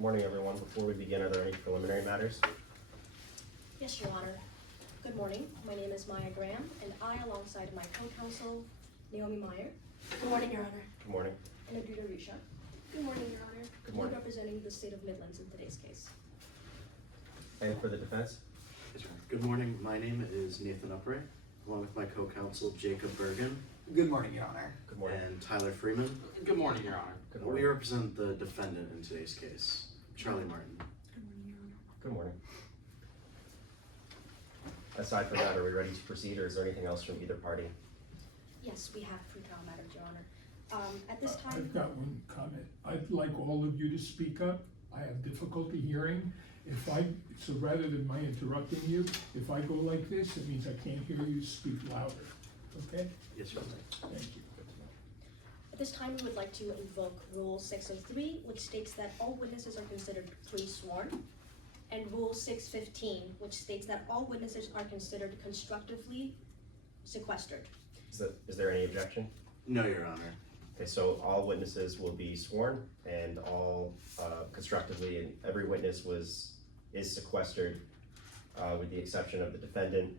Good morning, everyone. Before we begin, are there any preliminary matters? Yes, Your Honor. Good morning. My name is Maya Graham, and I, alongside my co-counsel, Naomi Meyer. Good morning, Your Honor. Good morning. And Aduda Risha. Good morning, Your Honor. Good morning. We're representing the state of Midlands in today's case. And for the defense? Yes, sir. Good morning. My name is Nathan Upright, along with my co-counsel Jacob Bergen Good morning, Your Honor. Good morning. and Tyler Freeman. Good morning, Your Honor. Good We morning. represent the defendant in today's case, Charlie Martin. Good morning, Your Honor. Good morning. Aside from that, are we ready to proceed, or is there anything else from either party? Yes, we have pretrial matters, Your Honor. At this time, I've got one comment. I'd like all of you to speak up. I have difficulty hearing. So rather than my interrupting you, if I go like this, it means I can't hear you speak louder. Okay? Yes, Your Honor. Thank you. At this time, we would like to invoke Rule 603, which states that all witnesses are considered pre-sworn, and Rule 615, which states that all witnesses are considered constructively sequestered. Is there any objection? No, Your Honor. Okay, so all witnesses will be sworn, and all constructively, and every witness is sequestered, with the exception of the defendant.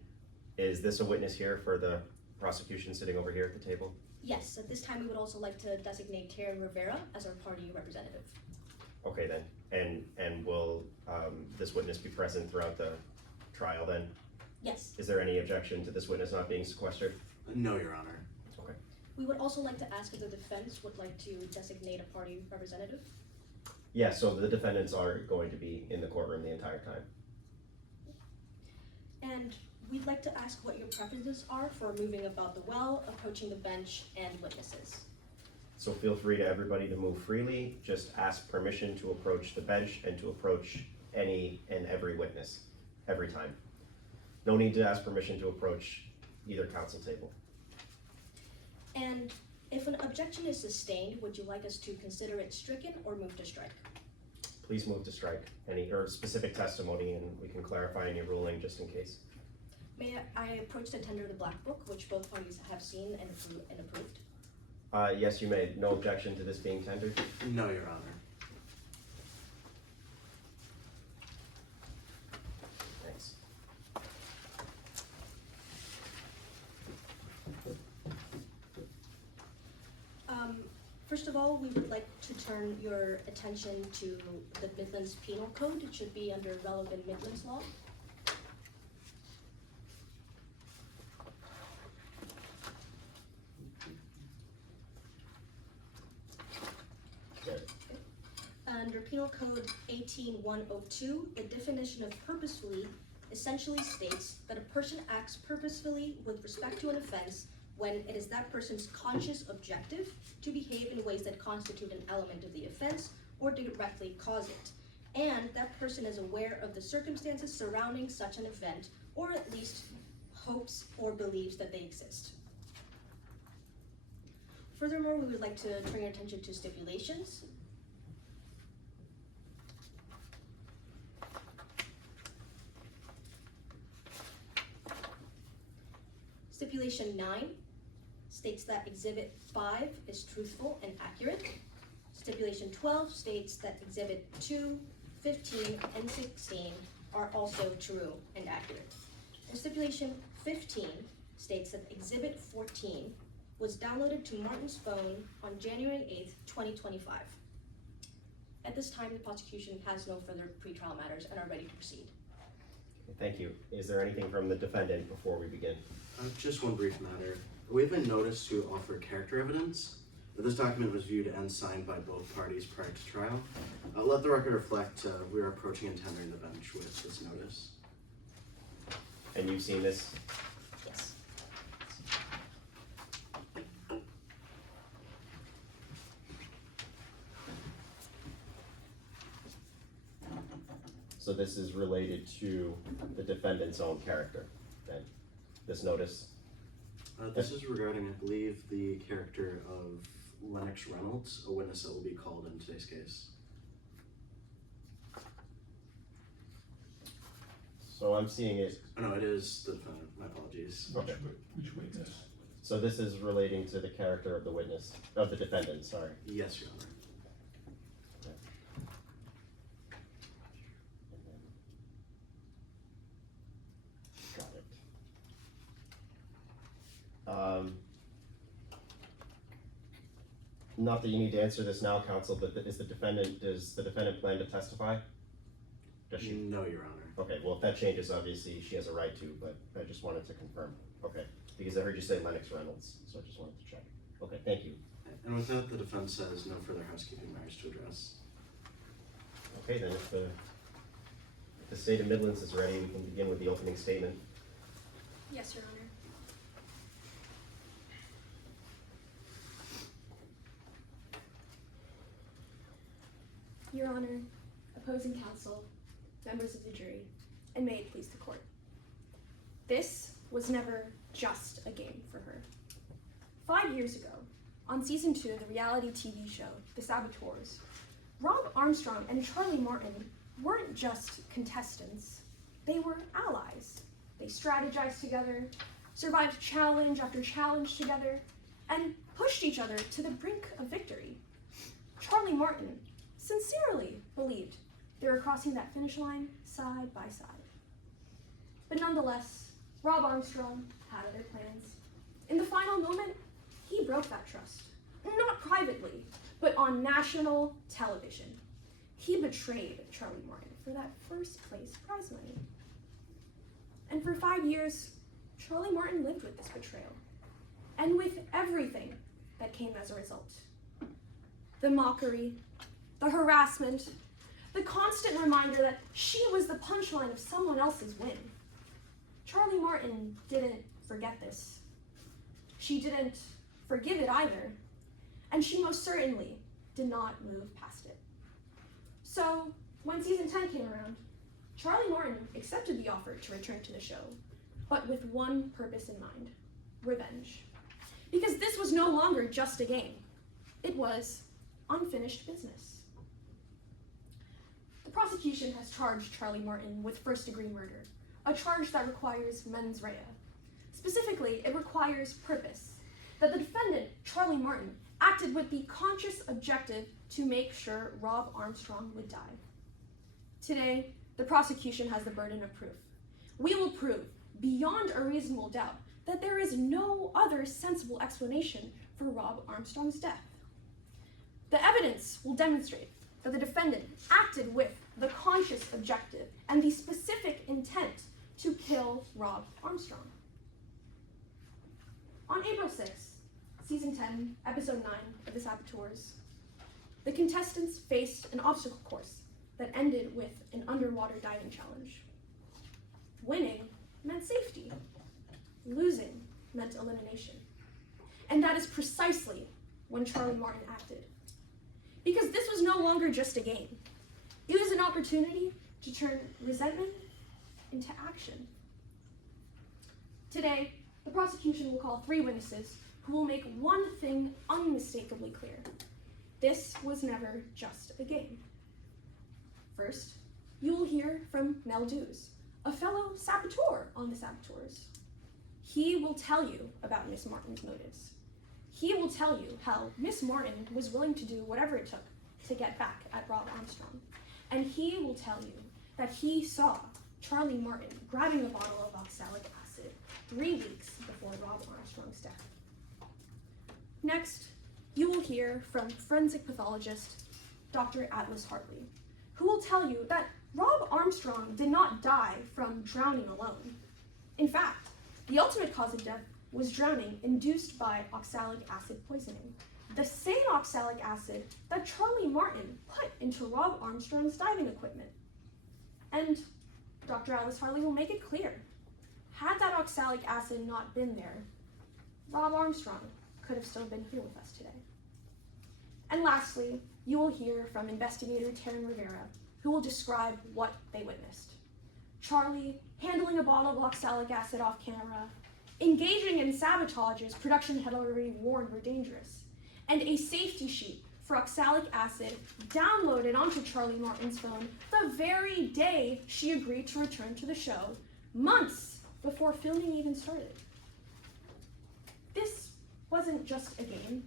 Is this a witness here for the prosecution sitting over here at the table? Yes, at this time, we would also like to designate Karen Rivera as our party representative. Okay then, and will this witness be present throughout the trial then? Yes, Is there any objection to this witness not being sequestered? No, Your Honor. Okay. we would also like to ask if the defense would like to designate a party representative. Yeah, so the defendants are going to be in the courtroom the entire time. And we'd like to ask what your preferences are for moving about the well, approaching the bench, and witnesses. So feel free to everybody to move freely, just ask permission to approach the bench and to approach any and every witness, every time. No need to ask permission to approach either counsel table. And if an objection is sustained, would you like us to consider it stricken or move to strike? Please move to strike or specific testimony, and we can clarify any ruling just in case. May I approach to tender the black book, which both parties have seen and approved? Yes, you may. No objection to this being tendered? No, Your Honor. Thanks. First of all, we would like to turn your attention to the Midlands Penal Code. It should be under relevant Midlands law. Good. Under Penal Code 18102, the definition of purposefully essentially states that a person acts purposefully with respect to an offense when it is that person's conscious objective to behave in ways that constitute an element of the offense or directly cause it, and that person is aware of the circumstances surrounding such an event, or at least hopes or believes that they exist. Furthermore, we would like to turn your attention to stipulations. Stipulation 9 states that Exhibit 5 is truthful and accurate. Stipulation 12 states that Exhibit 2, 15, and 16 are also true and accurate. And Stipulation 15 states that Exhibit 14 was downloaded to Martin's phone on January 8th, 2025. At this time, the prosecution has no further pretrial matters and are ready to proceed. Thank you. Is there anything from the defendant before we begin? Just one brief matter. We have been noticed to offer character evidence. This document was viewed and signed by both parties prior to trial. Let the record reflect we are approaching and tendering the bench with this notice. And you've seen this? Yes. So this is related to the defendant's own character, then, this notice? This is regarding, I believe, the character of Lennox Reynolds, a witness that will be called in today's case. So I'm seeing it, Oh, no, it is the defendant. My apologies. okay. Which witness? So this is relating to the character of the witness, of the defendant, sorry. Yes, Your Honor. Not that you need to answer this now, counsel, but does the defendant plan to testify? Does she? No, Your Honor. Okay, well, if that changes, obviously, she has a right to, but I just wanted to confirm. Okay, because I heard you say Lennox Reynolds, so I just wanted to check. Okay, thank you. And with that, the defense says no further housekeeping matters to address. Okay, then if the state of Midlands is ready, we can begin with the opening statement. Yes, Your Honor. Your Honor, opposing counsel, members of the jury, and may it please the court. This was never just a game for her. 5 years ago, on season 2 of the reality TV show, The Saboteurs, Rob Armstrong and Charlie Martin weren't just contestants, they were allies. They strategized together, survived challenge after challenge together, and pushed each other to the brink of victory. Charlie Martin sincerely believed they were crossing that finish line side by side. But nonetheless, Rob Armstrong had other plans. In the final moment, he broke that trust. Not privately, but on national television. He betrayed Charlie Martin for that first place prize money. And for 5 years, Charlie Martin lived with this betrayal, and with everything that came as a result. The mockery, the harassment, the constant reminder that she was the punchline of someone else's win. Charlie Martin didn't forget this. She didn't forgive it either, and she most certainly did not move past it. So, when season 10 came around, Charlie Martin accepted the offer to return to the show, but with one purpose in mind: revenge. Because this was no longer just a game. It was unfinished business. The prosecution has charged Charlie Martin with first-degree murder, a charge that requires mens rea. Specifically, it requires purpose, that the defendant, Charlie Martin, acted with the conscious objective to make sure Rob Armstrong would die. Today, the prosecution has the burden of proof. We will prove, beyond a reasonable doubt, that there is no other sensible explanation for Rob Armstrong's death. The evidence will demonstrate that the defendant acted with the conscious objective and the specific intent to kill Rob Armstrong. On April 6th, season 10, episode 9 of The Saboteurs, the contestants faced an obstacle course that ended with an underwater diving challenge. Winning meant safety. Losing meant elimination. And that is precisely when Charlie Martin acted. Because this was no longer just a game. It was an opportunity to turn resentment into action. Today, the prosecution will call 3 witnesses who will make one thing unmistakably clear. This was never just a game. First, you will hear from Mel Dews, a fellow saboteur on The Saboteurs. He will tell you about Miss Martin's motives. He will tell you how Miss Martin was willing to do whatever it took to get back at Rob Armstrong. And he will tell you that he saw Charlie Martin grabbing a bottle of oxalic acid 3 weeks before Rob Armstrong's death. Next, you will hear from forensic pathologist Dr. Atlas Hartley, who will tell you that Rob Armstrong did not die from drowning alone. In fact, the ultimate cause of death was drowning induced by oxalic acid poisoning, the same oxalic acid that Charlie Martin put into Rob Armstrong's diving equipment. And Dr. Atlas Hartley will make it clear, had that oxalic acid not been there, Rob Armstrong could have still been here with us today. And lastly, you will hear from investigator Taryn Rivera, who will describe what they witnessed. Charlie handling a bottle of oxalic acid off camera, engaging in sabotages production had already warned were dangerous, and a safety sheet for oxalic acid downloaded onto Charlie Martin's phone the very day she agreed to return to the show, months before filming even started. This wasn't just a game.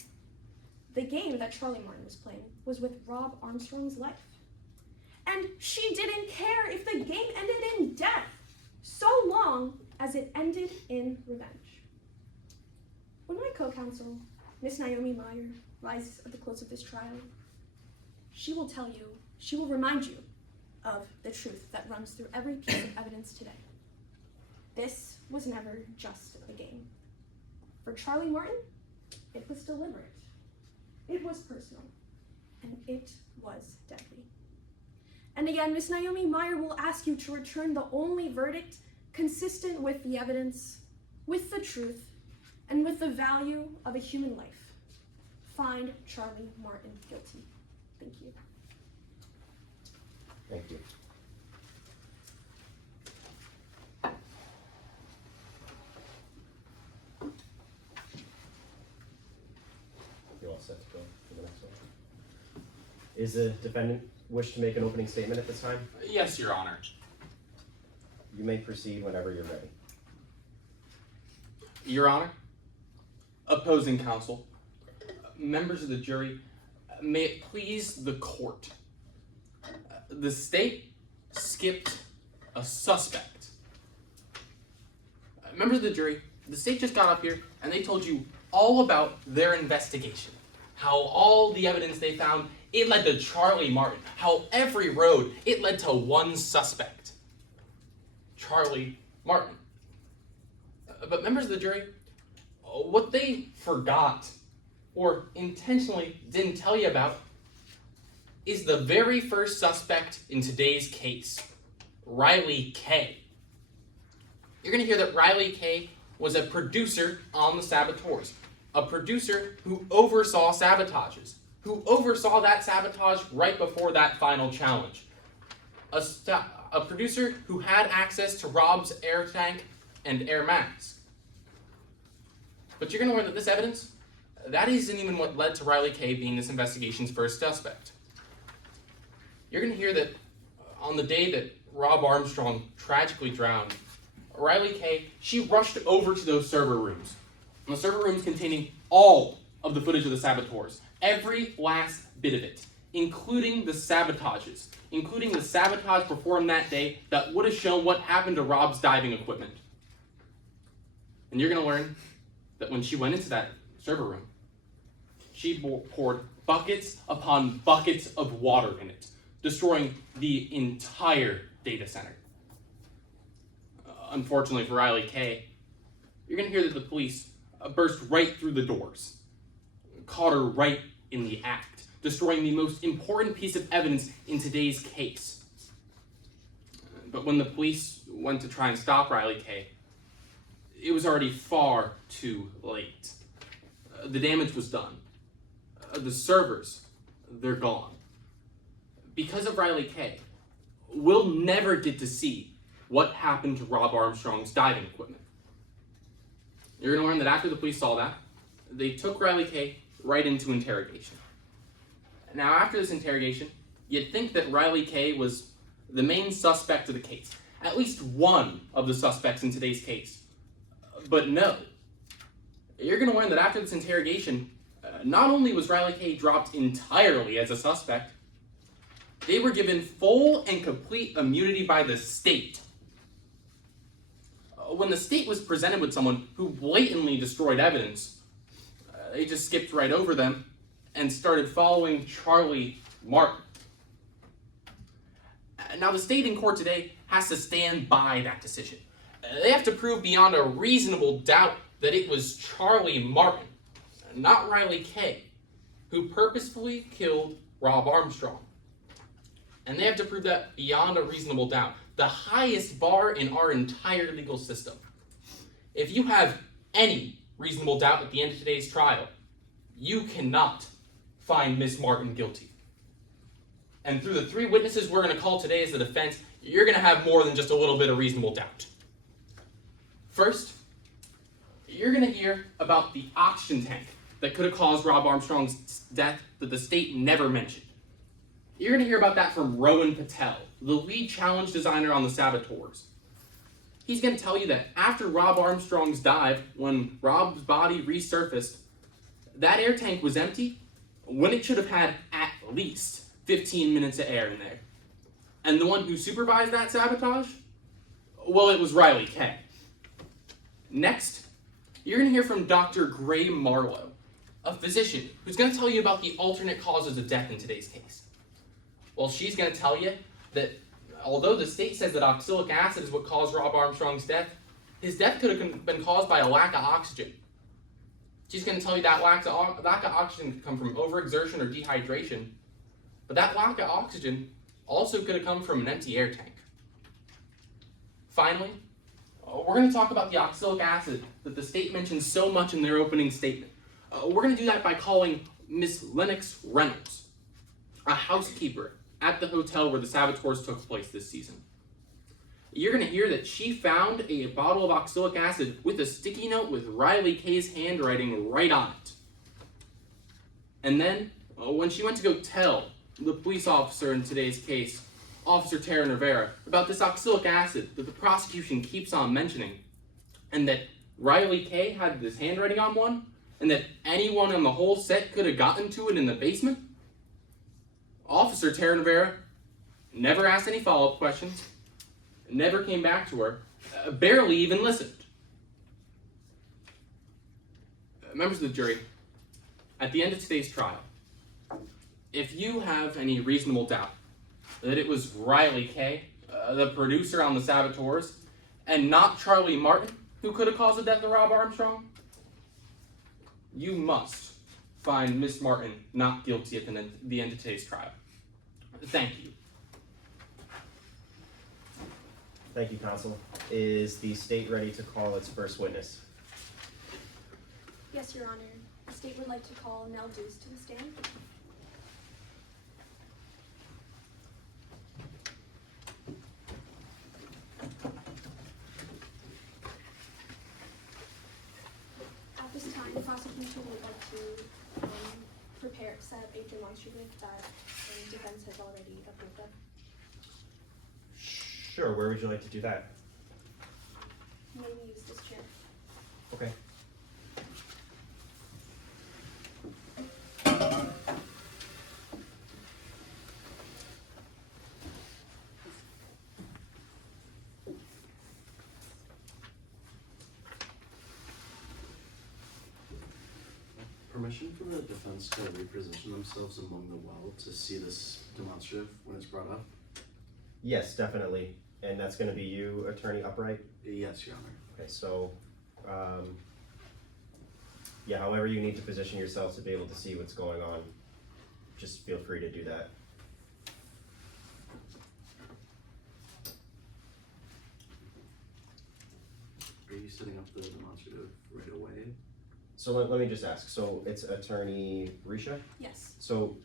The game that Charlie Martin was playing was with Rob Armstrong's life. And she didn't care if the game ended in death, so long as it ended in revenge. counsel, Miss Naomi Meyer, rises at the close of this trial. She will tell you, she will remind you of the truth that runs through every piece of evidence today. This was never just a game. For Charlie Martin, it was deliberate, it was personal, and it was deadly. And again, Miss Naomi Meyer will ask you to return the only verdict consistent with the evidence, with the truth, and with the value of a human life. Find Charlie Martin guilty. Thank you. Thank you. You all set to go for the next one? Is the defendant wish to make an opening statement at this time? Yes, Your Honor. You may proceed whenever you're ready. Your Honor, opposing counsel, members of the jury, may it please the court. The state skipped a suspect. Members of the jury, the state just got up here and they told you all about their investigation. How all the evidence they found, it led to Charlie Martin. How every road, it led to one suspect. Charlie Martin. But members of the jury, what they forgot or intentionally didn't tell you about is the very first suspect in today's case, Riley K. You're going to hear that Riley K was a producer on the saboteurs, a producer who oversaw sabotages, who oversaw that sabotage right before that final challenge, a producer who had access to Rob's air tank and air mask. But you're going to learn that this evidence, that isn't even what led to Riley K being this investigation's first suspect. You're going to hear that on the day that Rob Armstrong tragically drowned, Riley K, she rushed over to those server rooms. And the server rooms containing all of the footage of the saboteurs, every last bit of it, including the sabotages, including the sabotage performed that day that would have shown what happened to Rob's diving equipment. And you're going to learn that when she went into that server room, she poured buckets upon buckets of water in it, destroying the entire data center. Unfortunately for Riley K, you're going to hear that the police burst right through the doors, caught her right in the act, destroying the most important piece of evidence in today's case. But when the police went to try and stop Riley K, it was already far too late. The damage was done. The servers, they're gone. Because of Riley K, we'll never get to see what happened to Rob Armstrong's diving equipment. You're going to learn that after the police saw that, they took Riley K right into interrogation. Now, after this interrogation, you'd think that Riley K was the main suspect of the case, at least one of the suspects in today's case. But no. You're going to learn that after this interrogation, not only was Riley K dropped entirely as a suspect, they were given full and complete immunity by the state. When the state was presented with someone who blatantly destroyed evidence, they just skipped right over them and started following Charlie Martin. Now, the state in court today has to stand by that decision. They have to prove beyond a reasonable doubt that it was Charlie Martin, not Riley K, who purposefully killed Rob Armstrong. And they have to prove that beyond a reasonable doubt, the highest bar in our entire legal system. If you have any reasonable doubt at the end of today's trial, you cannot find Miss Martin guilty. And through the three witnesses we're going to call today as the defense, you're going to have more than just a little bit of reasonable doubt. First, you're going to hear about the oxygen tank that could have caused Rob Armstrong's death that the state never mentioned. You're going to hear about that from Rowan Patel, the lead challenge designer on the saboteurs. He's going to tell you that after Rob Armstrong's dive, when Rob's body resurfaced, that air tank was empty when it should have had at least 15 minutes of air in there. And the one who supervised that sabotage? Well, it was Riley K. Next, You're going to hear from Dr. Gray Marlowe, a physician who's going to tell you about the alternate causes of death in today's case. Well, she's going to tell you that although the state says that oxalic acid is what caused Rob Armstrong's death, his death could have been caused by a lack of oxygen. She's going to tell you that lack of oxygen could come from overexertion or dehydration, but that lack of oxygen also could have come from an empty air tank. Finally, we're going to talk about the oxalic acid that the state mentioned so much in their opening statement. We're going to do that by calling Miss Lennox Reynolds, a housekeeper at the hotel where the saboteurs took place this season. You're going to hear that she found a bottle of oxalic acid with a sticky note with Riley Kay's handwriting right on it. And then, when she went to go tell the police officer in today's case, Officer Hera Rivera, about this oxalic acid that the prosecution keeps on mentioning, and that Riley Kay had this handwriting on one, and that anyone on the whole set could have gotten to it in the basement, Officer Hera Rivera never asked any follow-up questions, never came back to her, barely even listened. Members of the jury, at the end of today's trial, if you have any reasonable doubt that it was Riley Kay, the producer on the saboteurs, and not Charlie Martin who could have caused the death of Rob Armstrong, you must find Miss Martin not guilty at the end of today's trial. Thank you. Thank you, counsel. Is the state ready to call its first witness? Yes, Your Honor. The state would like to call Nell Deuce to the stand. At this time, the prosecution would like to set up a demonstrative that defense has already approved of. Sure, where would you like to do that? Maybe use this chair. Okay. Permission for the defense to reposition themselves among the well to see this demonstrative when it's brought up? Yes, definitely. And that's going to be you, Attorney Upright? Yes, Your Honor. Okay, so, yeah, however you need to position yourself to be able to see what's going on, just feel free to do that. Are you setting up the demonstrative right away? So let me just ask, so it's Attorney Risha? Yes. So,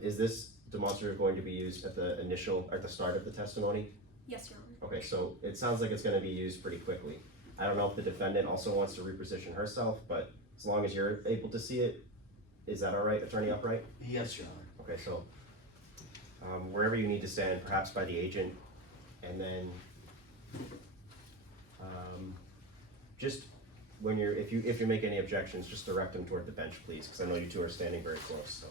is this demonstrative going to be used at the start of the testimony? Yes, Your Honor. Okay, so it sounds like it's gonna be used pretty quickly. I don't know if the defendant also wants to reposition herself, but as long as you're able to see it, is that all right, Attorney Upright? Yes, Your Honor. Okay, so, wherever you need to stand, perhaps by the agent, and then, just when if you make any objections, just direct them toward the bench, please, because I know you two are standing very close, so.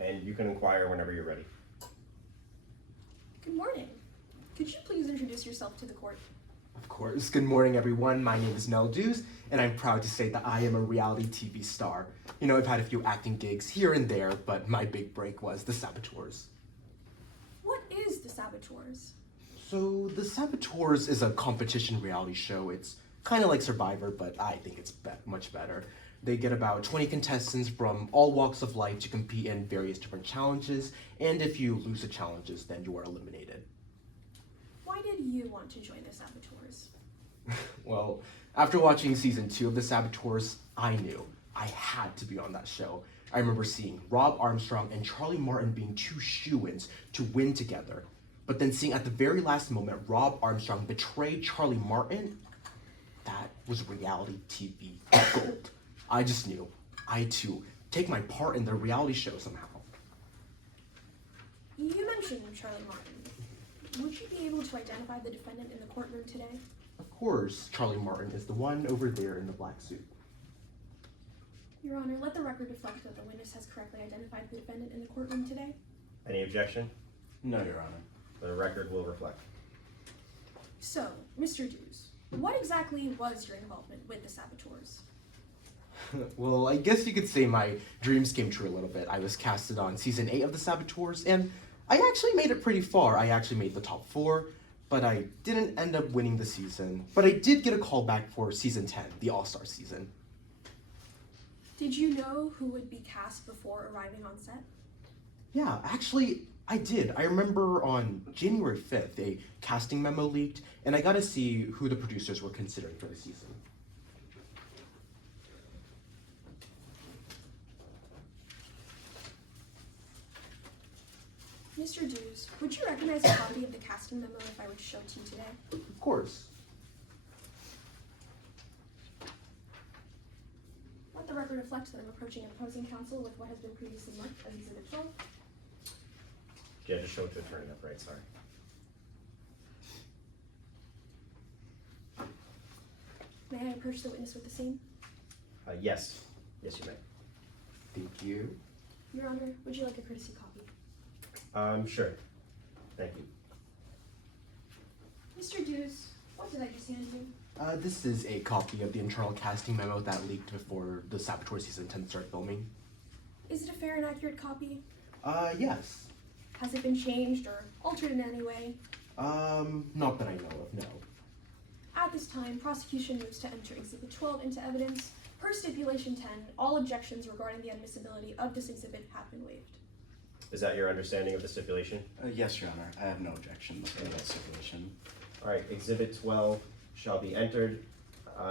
And you can inquire whenever you're ready. Good morning. Could you please introduce yourself to the court? Of course. Good morning, everyone. My name is Nell Deuce, and I'm proud to say that I am a reality TV star. You know, I've had a few acting gigs here and there, but my big break was The Saboteurs. What is the Saboteurs? So, The Saboteurs is a competition reality show. It's kind of like Survivor, but I think it's much better. They get about 20 contestants from all walks of life to compete in various different challenges, and if you lose the challenges, then you are eliminated. Why did you want to join the Saboteurs? Well, after watching season 2 of The Saboteurs, I knew I had to be on that show. I remember seeing Rob Armstrong and Charlie Martin being two shoo-ins to win together, but then seeing at the very last moment Rob Armstrong betray Charlie Martin, that was reality TV gold. I just knew I too take my part in the reality show somehow. You mentioned Charlie Martin. Would you be able to identify the defendant in the courtroom today? Of course, Charlie Martin is the one over there in the black suit. Your Honor, let the record reflect that the witness has correctly identified the defendant in the courtroom today. Any objection? No, Your Honor. The record will reflect. So, Mr. Dews, What exactly was your involvement with the saboteurs? Well, I guess you could say my dreams came true a little bit. I was casted on season 8 of the Saboteurs, and I actually made it pretty far. I actually made the top 4, but I didn't end up winning the season. But I did get a call back for season 10, the All-Star season. Did you know who would be cast before arriving on set? Yeah, actually, I did. I remember on January 5th, a casting memo leaked, and I got to see who the producers were considering for the season. Mr. Dews, would you recognize a copy of the casting memo if I were to show it to you today? Of course. Let the record reflect that I'm approaching opposing counsel with what has been previously marked as Exhibit 12. Yeah, just show it to attorney up, right, sorry. May I approach the witness with the same? Yes, yes you may. Thank you. Your Honor, would you like a courtesy copy? Sure, thank you. Mr. Dews, what did I just hand you? This is a copy of the internal casting memo that leaked before the Saboteur season 10 started filming. Is it a fair and accurate copy? Yes. Has it been changed or altered in any way? Not that I know of, no. At this time, prosecution moves to enter Exhibit 12 into evidence. Per Stipulation 10, all objections regarding the admissibility of this exhibit have been waived. Is that your understanding of the stipulation? Yes, Your Honor. I have no objection to that stipulation. All right, Exhibit 12 shall be entered.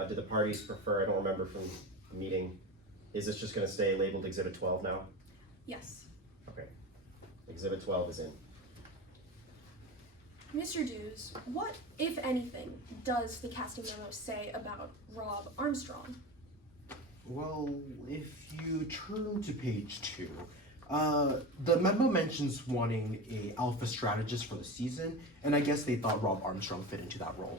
Do the parties prefer, I don't remember from the meeting, is this just gonna stay labeled Exhibit 12 now? Yes. Okay, Exhibit 12 is in. Mr. Dews, what, if anything, does the casting memo say about Rob Armstrong? Well, if you turn to page 2, the memo mentions wanting a alpha strategist for the season, and I guess they thought Rob Armstrong fit into that role.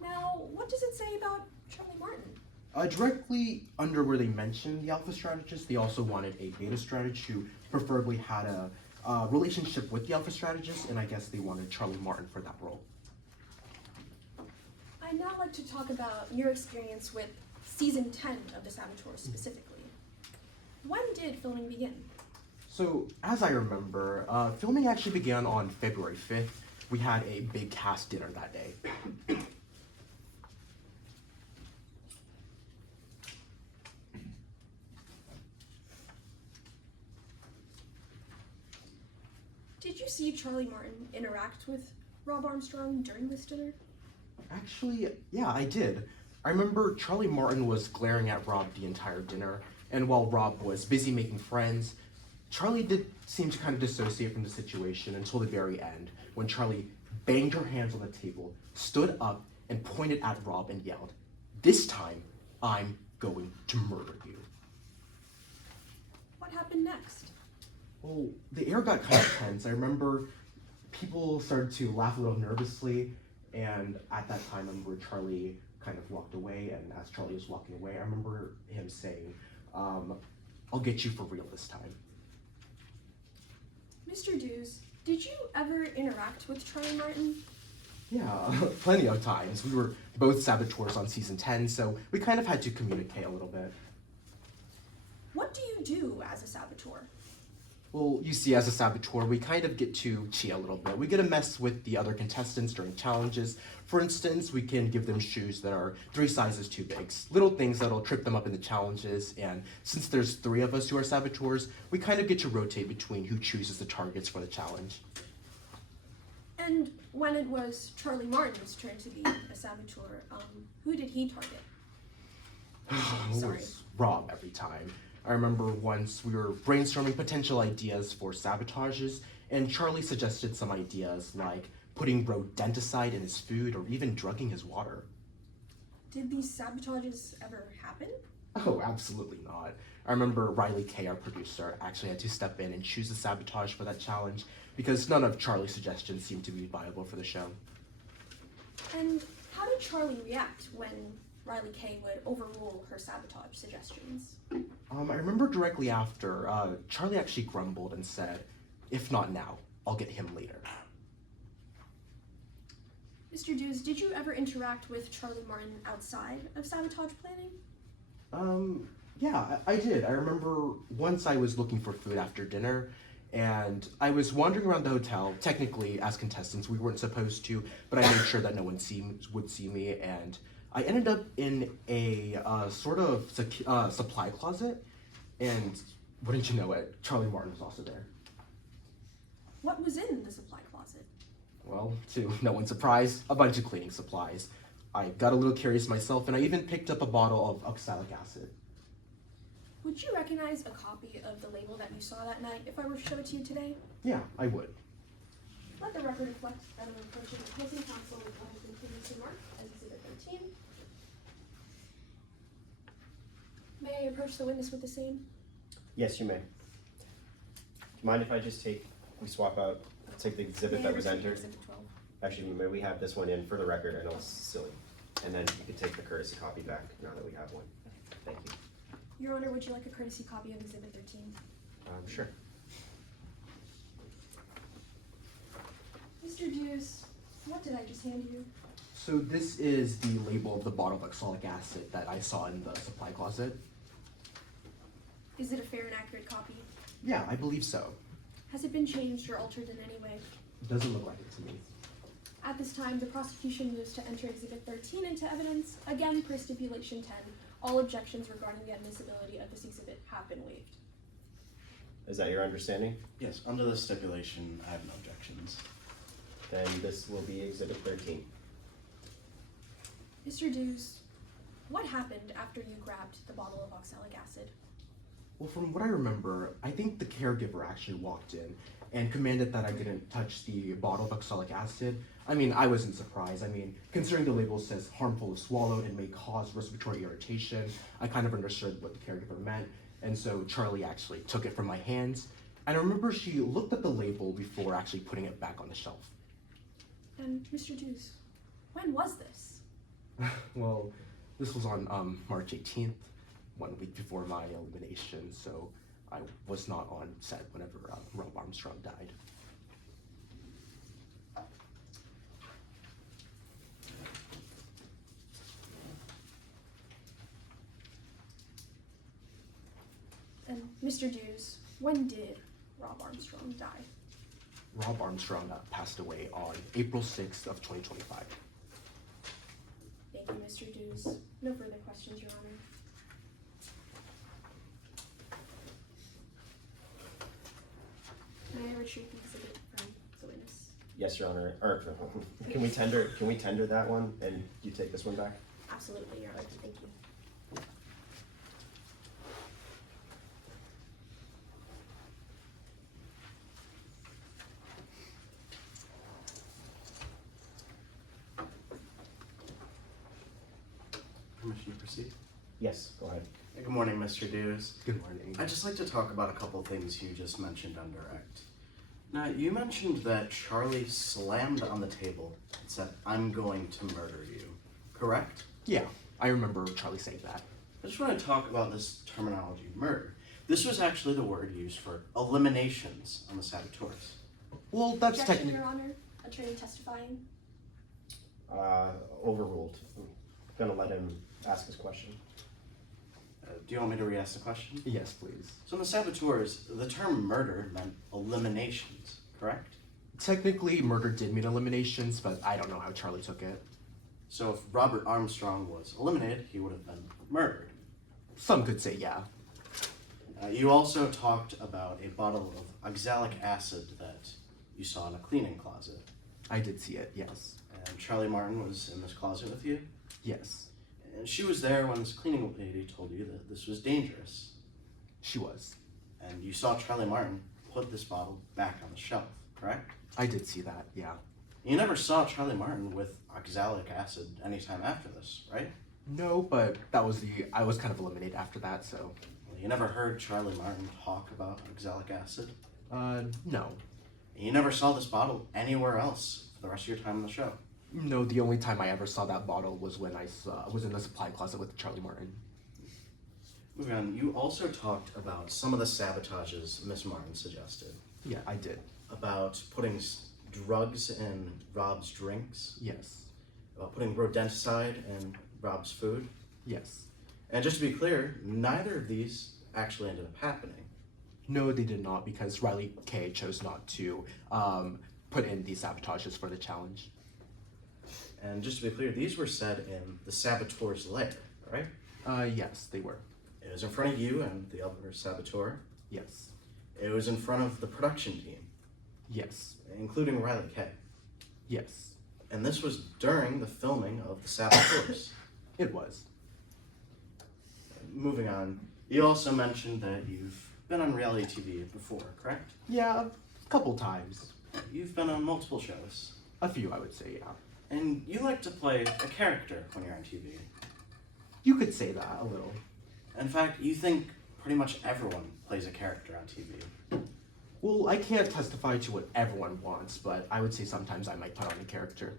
Now, what does it say about Charlie Martin? Directly under where they mentioned the alpha strategist, they also wanted a beta strategist who preferably had a relationship with the alpha strategist, and I guess they wanted Charlie Martin for that role. I'd now like to talk about your experience with season 10 of The Saboteurs specifically. When did filming begin? So, as I remember, filming actually began on February 5th. We had a big cast dinner that day. Did you see Charlie Martin interact with Rob Armstrong during this dinner? Actually, yeah, I did. I remember Charlie Martin was glaring at Rob the entire dinner, and while Rob was busy making friends, Charlie did seem to kind of dissociate from the situation until the very end, when Charlie banged her hands on the table, stood up, and pointed at Rob and yelled, "This time, I'm going to murder you." What happened next? Well, the air got kind of tense. I remember people started to laugh a little nervously, and at that time, I remember Charlie kind of walked away, and as Charlie was walking away, I remember him saying, "I'll get you for real this time." Mr. Dews, did you ever interact with Charlie Martin? Yeah, plenty of times. We were both saboteurs on season 10, so we kind of had to communicate a little bit. What do you do as a saboteur? Well, you see, as a saboteur, we kind of get to cheat a little bit. We get to mess with the other contestants during challenges. For instance, we can give them shoes that are 3 sizes too big. Little things that'll trip them up in the challenges, and since there's 3 of us who are saboteurs, we kind of get to rotate between who chooses the targets for the challenge. And when it was Charlie Martin's turn to be a saboteur, who did he target? It Sorry. was Rob every time. I remember once we were brainstorming potential ideas for sabotages, and Charlie suggested some ideas like putting rodenticide in his food or even drugging his water. Did these sabotages ever happen? Oh, absolutely not. I remember Riley K, our producer, actually had to step in and choose the sabotage for that challenge because none of Charlie's suggestions seemed to be viable for the show. And how did Charlie react when Riley K would overrule her sabotage suggestions? I remember directly after, Charlie actually grumbled and said, "If not now, I'll get him later." Mr. Dews, did you ever interact with Charlie Martin outside of sabotage planning? Yeah, I did. I remember once I was looking for food after dinner, and I was wandering around the hotel. Technically, as contestants, we weren't supposed to, but I made sure that no one would see me, and I ended up in a sort of supply closet, and wouldn't you know it, Charlie Martin was also there. What was in the supply closet? Well, to no one's surprise, a bunch of cleaning supplies. I got a little curious myself, and I even picked up a bottle of oxalic acid. Would you recognize a copy of the label that you saw that night if I were to show it to you today? Yeah, I would. Let the record reflect that I'm approaching the opposing counsel with what has been previously marked as Exhibit 13. May I approach the witness with the same? Yes, you may. Do you mind if I just we swap out, take the exhibit May I that was retrieve entered? Exhibit 12? Actually, may we have this one in for the record? I know it's silly. And then you can take the courtesy copy back now that we have one. Thank you. Your Honor, would you like a courtesy copy of Exhibit 13? Sure. Mr. Dews, what did I just hand you? So this is the label of the bottle of oxalic acid that I saw in the supply closet. Is it a fair and accurate copy? Yeah, I believe so. Has it been changed or altered in any way? Doesn't look like it to me. At this time, the prosecution moves to enter Exhibit 13 into evidence. Again, per stipulation 10, all objections regarding the admissibility of this exhibit have been waived. Is that your understanding? Yes, under the stipulation, I have no objections. Then this will be exhibit 13. Mr. Dews, what happened after you grabbed the bottle of oxalic acid? Well, from what I remember, I think the caregiver actually walked in and commanded that I didn't touch the bottle of oxalic acid. I mean, I wasn't surprised. I mean, considering the label says harmful if swallowed and may cause respiratory irritation, I kind of understood what the caregiver meant. And so Charlie actually took it from my hands. And I remember she looked at the label before actually putting it back on the shelf. And Mr. Dews, when was this? Well, this was on March 18th, 1 week before my elimination, so I was not on set whenever Rob Armstrong died. And Mr. Dews, when did Rob Armstrong die? Rob Armstrong passed away on April 6th of 2025. Thank you, Mr. Dews. No further questions, Your Honor. May I retrieve the exhibit from the witness? Yes, Your Honor. Or can we tender that one and you take this one back? Absolutely, Your Honor. Thank you. Permission to proceed? Yes, go ahead. Good morning, Mr. Dews. Good morning. I'd just like to talk about a couple things you just mentioned on direct. Now, you mentioned that Charlie slammed on the table and said, "I'm going to murder you," correct? Yeah, I remember Charlie saying that. I just want to talk about this terminology, murder. This was actually the word used for eliminations on the saboteurs. Well, that's Objection, technically... Your Honor. Attorney testifying. Overruled. I'm gonna let him ask his question. Do you want me to re-ask the question? Yes, please. So in the saboteurs, the term murder meant eliminations, correct? Technically, murder did mean eliminations, but I don't know how Charlie took it. So if Robert Armstrong was eliminated, he would have been murdered. Some could say yeah. You also talked about a bottle of oxalic acid that you saw in a cleaning closet. I did see it, yes. And Charlie Martin was in this closet with you. Yes, And she was there when this cleaning lady told you that this was dangerous. she was. And you saw Charlie Martin put this bottle back on the shelf, correct? I did see that, yeah. You never saw Charlie Martin with oxalic acid anytime after this, right? No, but I was kind of eliminated after that, so. You never heard Charlie Martin talk about oxalic acid? No. And you never saw this bottle anywhere else for the rest of your time on the show? No, the only time I ever saw that bottle was when I was in the supply closet with Charlie Martin. Moving on, you also talked about some of the sabotages Miss Martin suggested. Yeah, I did. About putting drugs in Rob's drinks, Yes. putting rodenticide in Rob's food. Yes. And just to be clear, neither of these actually ended up happening. No, they did not, because Riley K chose not to put in these sabotages for the challenge. And just to be clear, these were said in the saboteur's lair, right? Yes, they were. It was in front of you and the other saboteur. Yes. It was in front of the production team, Yes. including Riley K. Yes. And this was during the filming of the saboteurs. It was. Moving on, you also mentioned that you've been on reality TV before, correct? Yeah, a couple times. You've been on multiple shows. A few, I would say, yeah. And you like to play a character when you're on TV. You could say that a little. In fact, you think pretty much everyone plays a character on TV. Well, I can't testify to what everyone wants, but I would say sometimes I might put on a character.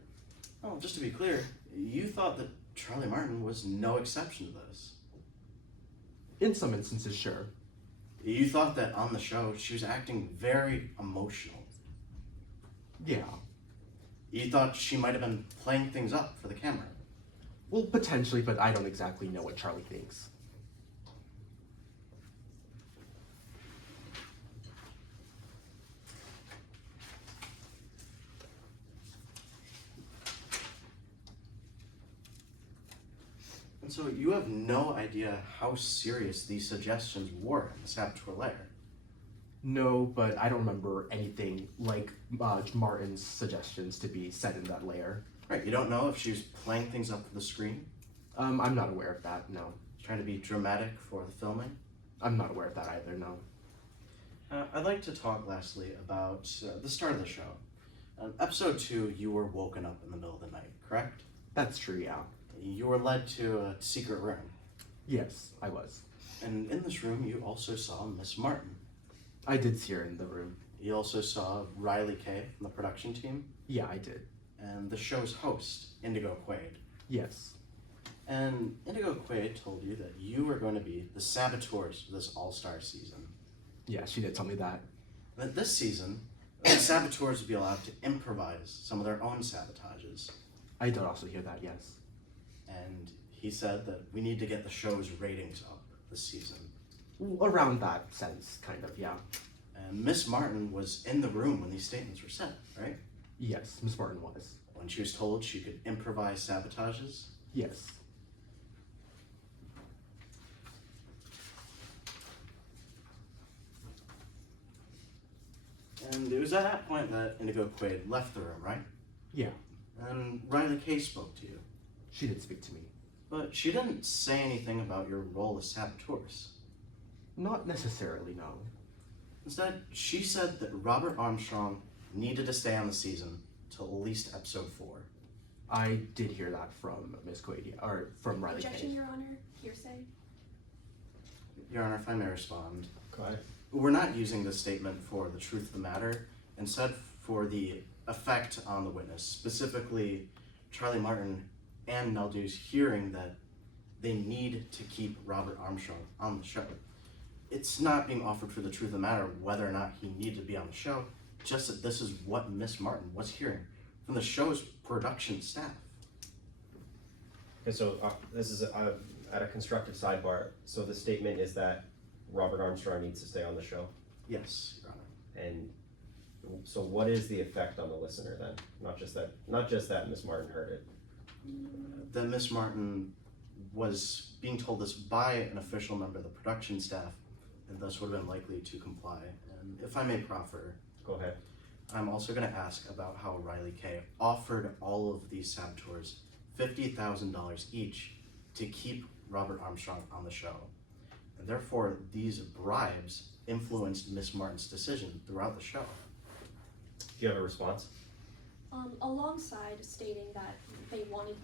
Oh, just to be clear, you thought that Charlie Martin was no exception to this. In some instances, sure. You thought that on the show she was acting very emotional. Yeah. You thought she might have been playing things up for the camera. Well, potentially, but I don't exactly know what Charlie thinks. And so you have no idea how serious these suggestions were in the saboteur lair. No, but I don't remember anything like Martin's suggestions to be said in that layer. Right, you don't know if she was playing things up for the screen, I'm not aware of that, no. trying to be dramatic for the filming. I'm not aware of that either, no. I'd like to talk lastly about the start of the show. Episode 2, you were woken up in the middle of the night, correct? That's true, yeah. You were led to a secret room. Yes, I was. And in this room, you also saw Miss Martin. I did see her in the room. You also saw Riley K from the production team, Yeah, I did. and the show's host, Indigo Quaid. Yes. And Indigo Quaid told you that you were going to be the saboteurs for this all-star season. Yeah, she did tell me that. That this season, the saboteurs would be allowed to improvise some of their own sabotages. I did also hear that, yes. And he said that we need to get the show's ratings up this season. Around that sense, kind of, yeah. And Miss Martin was in the room when these statements were said, right? Yes, Miss Martin was. When she was told she could improvise sabotages. Yes. And it was at that point that Indigo Quaid left the room, right? Yeah, And Riley K spoke to you. she did speak to me. But she didn't say anything about your role as saboteurs. Not necessarily, no. Instead, she said that Robert Armstrong needed to stay on the season till at least episode 4. I did hear that from Miss Quaid, yeah, or from Riley Objection, K. Your Honor. Hearsay. Your Honor, if I may respond. Go ahead. We're not using this statement for the truth of the matter, instead for the effect on the witness, specifically Charlie Martin and Naldu's hearing that they need to keep Robert Armstrong on the show. It's not being offered for the truth of the matter whether or not he needed to be on the show, just that this is what Miss Martin was hearing from the show's production staff. Okay, so this is at a constructive sidebar. So the statement is that Robert Armstrong needs to stay on the show. Yes, Your Honor. And so what is the effect on the listener then? Not just that Miss Martin heard it. That Miss Martin was being told this by an official member of the production staff, and thus would have been likely to comply. And if I may proffer, Go ahead. I'm also going to ask about how Riley K offered all of these saboteurs $50,000 each to keep Robert Armstrong on the show. And therefore, these bribes influenced Miss Martin's decision throughout the show. Do you have a response? Alongside stating that they wanted,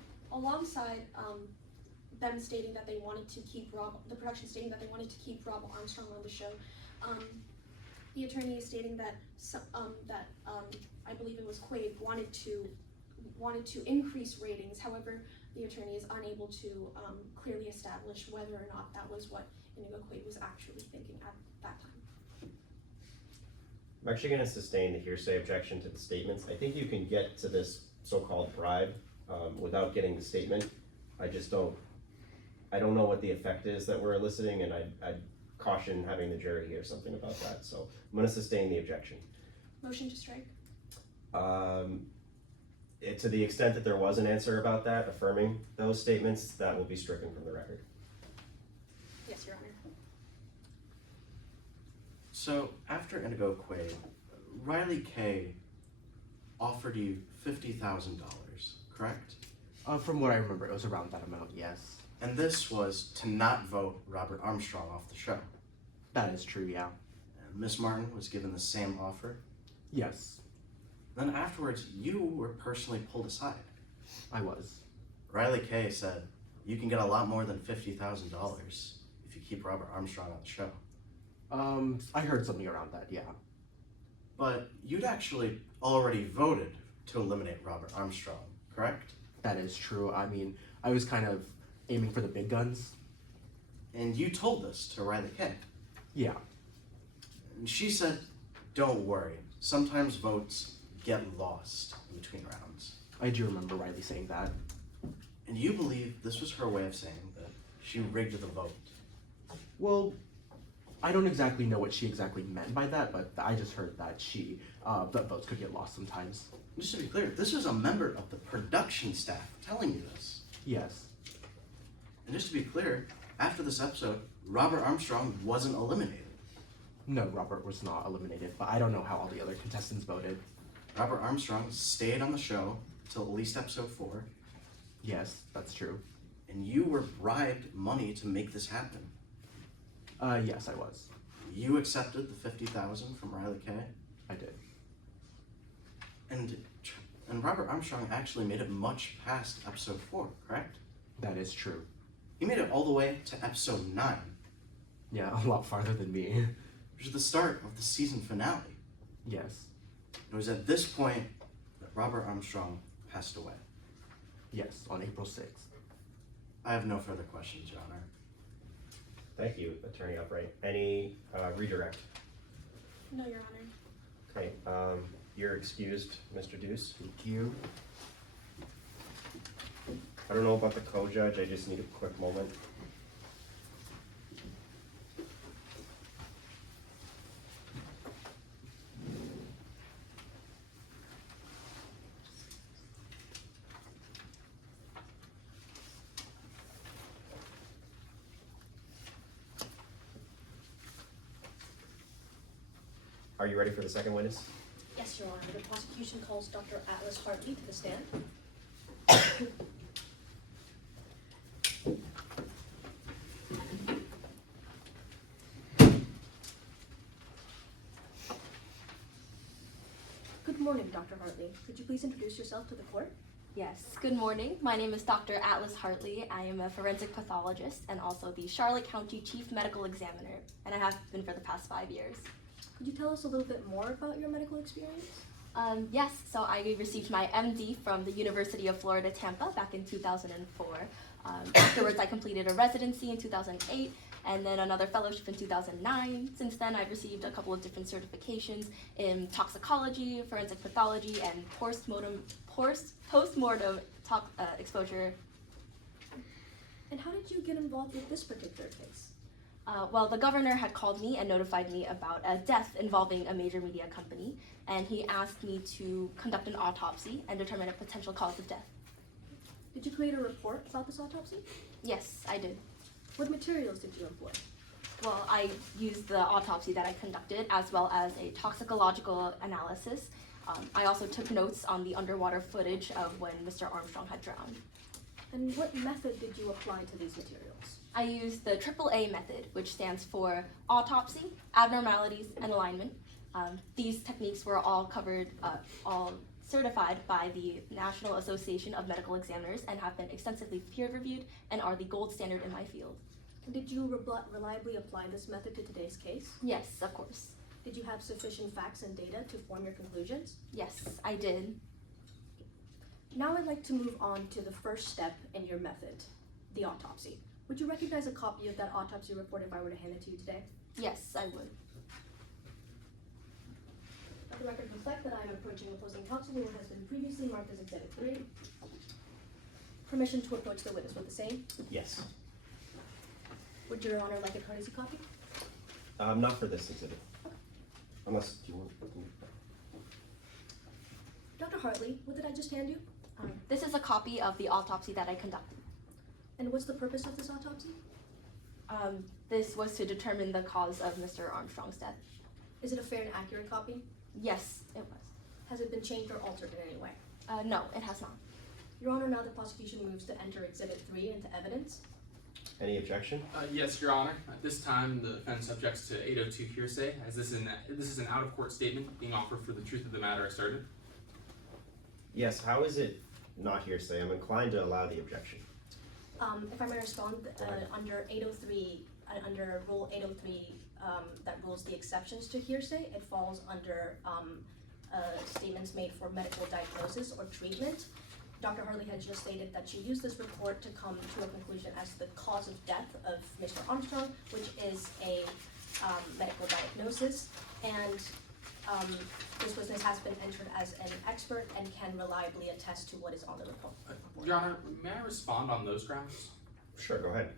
them stating that they wanted to keep the production stating that they wanted to keep Rob Armstrong on the show, the attorney is stating that I believe it was Quaid wanted to increase ratings. However, the attorney is unable to clearly establish whether or not that was what Indigo Quaid was actually thinking at that time. I'm actually gonna sustain the hearsay objection to the statements. I think you can get to this so-called bribe, without getting the statement. I don't know what the effect is that we're eliciting, and I'd caution having the jury hear something about that, so I'm gonna sustain the objection. Motion to strike. To the extent that there was an answer about that, affirming those statements, that will be stricken from the record. Yes, Your Honor. So after Indigo Quaid, Riley K offered you $50,000, correct? From what I remember, it was around that amount, yes. And this was to not vote Robert Armstrong off the show. That is true, yeah. And Miss Martin was given the same offer. Yes, Then afterwards, you were personally pulled aside. I was. Riley K said, you can get a lot more than $50,000 if you keep Robert Armstrong on the show. I heard something around that, yeah. But you'd actually already voted to eliminate Robert Armstrong, correct? That is true. I mean, I was kind of aiming for the big guns. And you told this to Riley K. Yeah, And she said, don't worry, sometimes votes get lost in between rounds. I do remember Riley saying that. And you believe this was her way of saying that she rigged the vote. Well, I don't exactly know what she exactly meant by that, but I just heard that that votes could get lost sometimes. Just to be clear, this was a member of the production staff telling you this. Yes, And just to be clear, after this episode, Robert Armstrong wasn't eliminated. no, Robert was not eliminated, but I don't know how all the other contestants voted. Robert Armstrong stayed on the show till at least episode 4, Yes, that's true. and you were bribed money to make this happen. Yes, I was. You accepted the $50,000 from Riley K, I did. and Robert Armstrong actually made it much past episode 4, correct? That is true. He made it all the way to episode 9, Yeah, a lot farther than me. which is the start of the season finale. Yes, It was at this point that Robert Armstrong passed away. yes, on April 6th. I have no further questions, Your Honor. Thank you, Attorney Upright. Any redirect? No, Your Honor. Okay, you're excused, Mr. Deuce. Thank you. I don't know about the co-judge, I just need a quick moment. Are you ready for the second witness? Yes, Your Honor. The prosecution calls Dr. Atlas Hartley to the stand. Good morning, Dr. Hartley. Could you please introduce yourself to the court? Yes, good morning. My name is Dr. Atlas Hartley. I am a forensic pathologist and also the Charlotte County Chief Medical Examiner, and I have been for the past 5 years. Could you tell us a little bit more about your medical experience? Yes, so I received my MD from the University of Florida, Tampa back in 2004. Afterwards, I completed a residency in 2008 and then another fellowship in 2009. Since then, I've received a couple of different certifications in toxicology, forensic pathology, and postmortem exposure. And how did you get involved with this particular case? Well, the governor had called me and notified me about a death involving a major media company, and he asked me to conduct an autopsy and determine a potential cause of death. Did you create a report about this autopsy? Yes, I did. What materials did you employ? Well, I used the autopsy that I conducted as well as a toxicological analysis. I also took notes on the underwater footage of when Mr. Armstrong had drowned. And what method did you apply to these materials? I used the AAA method, which stands for autopsy, abnormalities, and alignment. These techniques were all certified by the National Association of Medical Examiners and have been extensively peer-reviewed and are the gold standard in my field. Did you reliably apply this method to today's case? Yes, of course. Did you have sufficient facts and data to form your conclusions? Yes, I did. Now I'd like to move on to the first step in your method, the autopsy. Would you recognize a copy of that autopsy report if I were to hand it to you today? Yes, I would. Let the record reflect that I am approaching opposing counsel who has been previously marked as Exhibit 3. Permission to approach the witness with the same. Yes. Would Your Honor like a courtesy copy? Not for this exhibit. Unless, do you want? Dr. Hartley, what did I just hand you? This is a copy of the autopsy that I conducted. And what's the purpose of this autopsy? This was to determine the cause of Mr. Armstrong's death. Is it a fair and accurate copy? Yes, it was. Has it been changed or altered in any way? No, it has not. Your Honor, now the prosecution moves to enter Exhibit 3 into evidence. Any objection? Yes, Your Honor. At this time, the defense objects to 802 hearsay, as this is an out-of-court statement being offered for the truth of the matter asserted. Yes, how is it not hearsay? I'm inclined to allow the objection. If I may respond, ahead. under 803, under Rule 803, that rules the exceptions to hearsay, it falls under statements made for medical diagnosis or treatment. Dr. Hartley had just stated that she used this report to come to a conclusion as to the cause of death of Mr. Armstrong, which is a medical diagnosis, and this witness has been entered as an expert and can reliably attest to what is on the report. Your Honor, may I respond on those grounds? Sure, go ahead.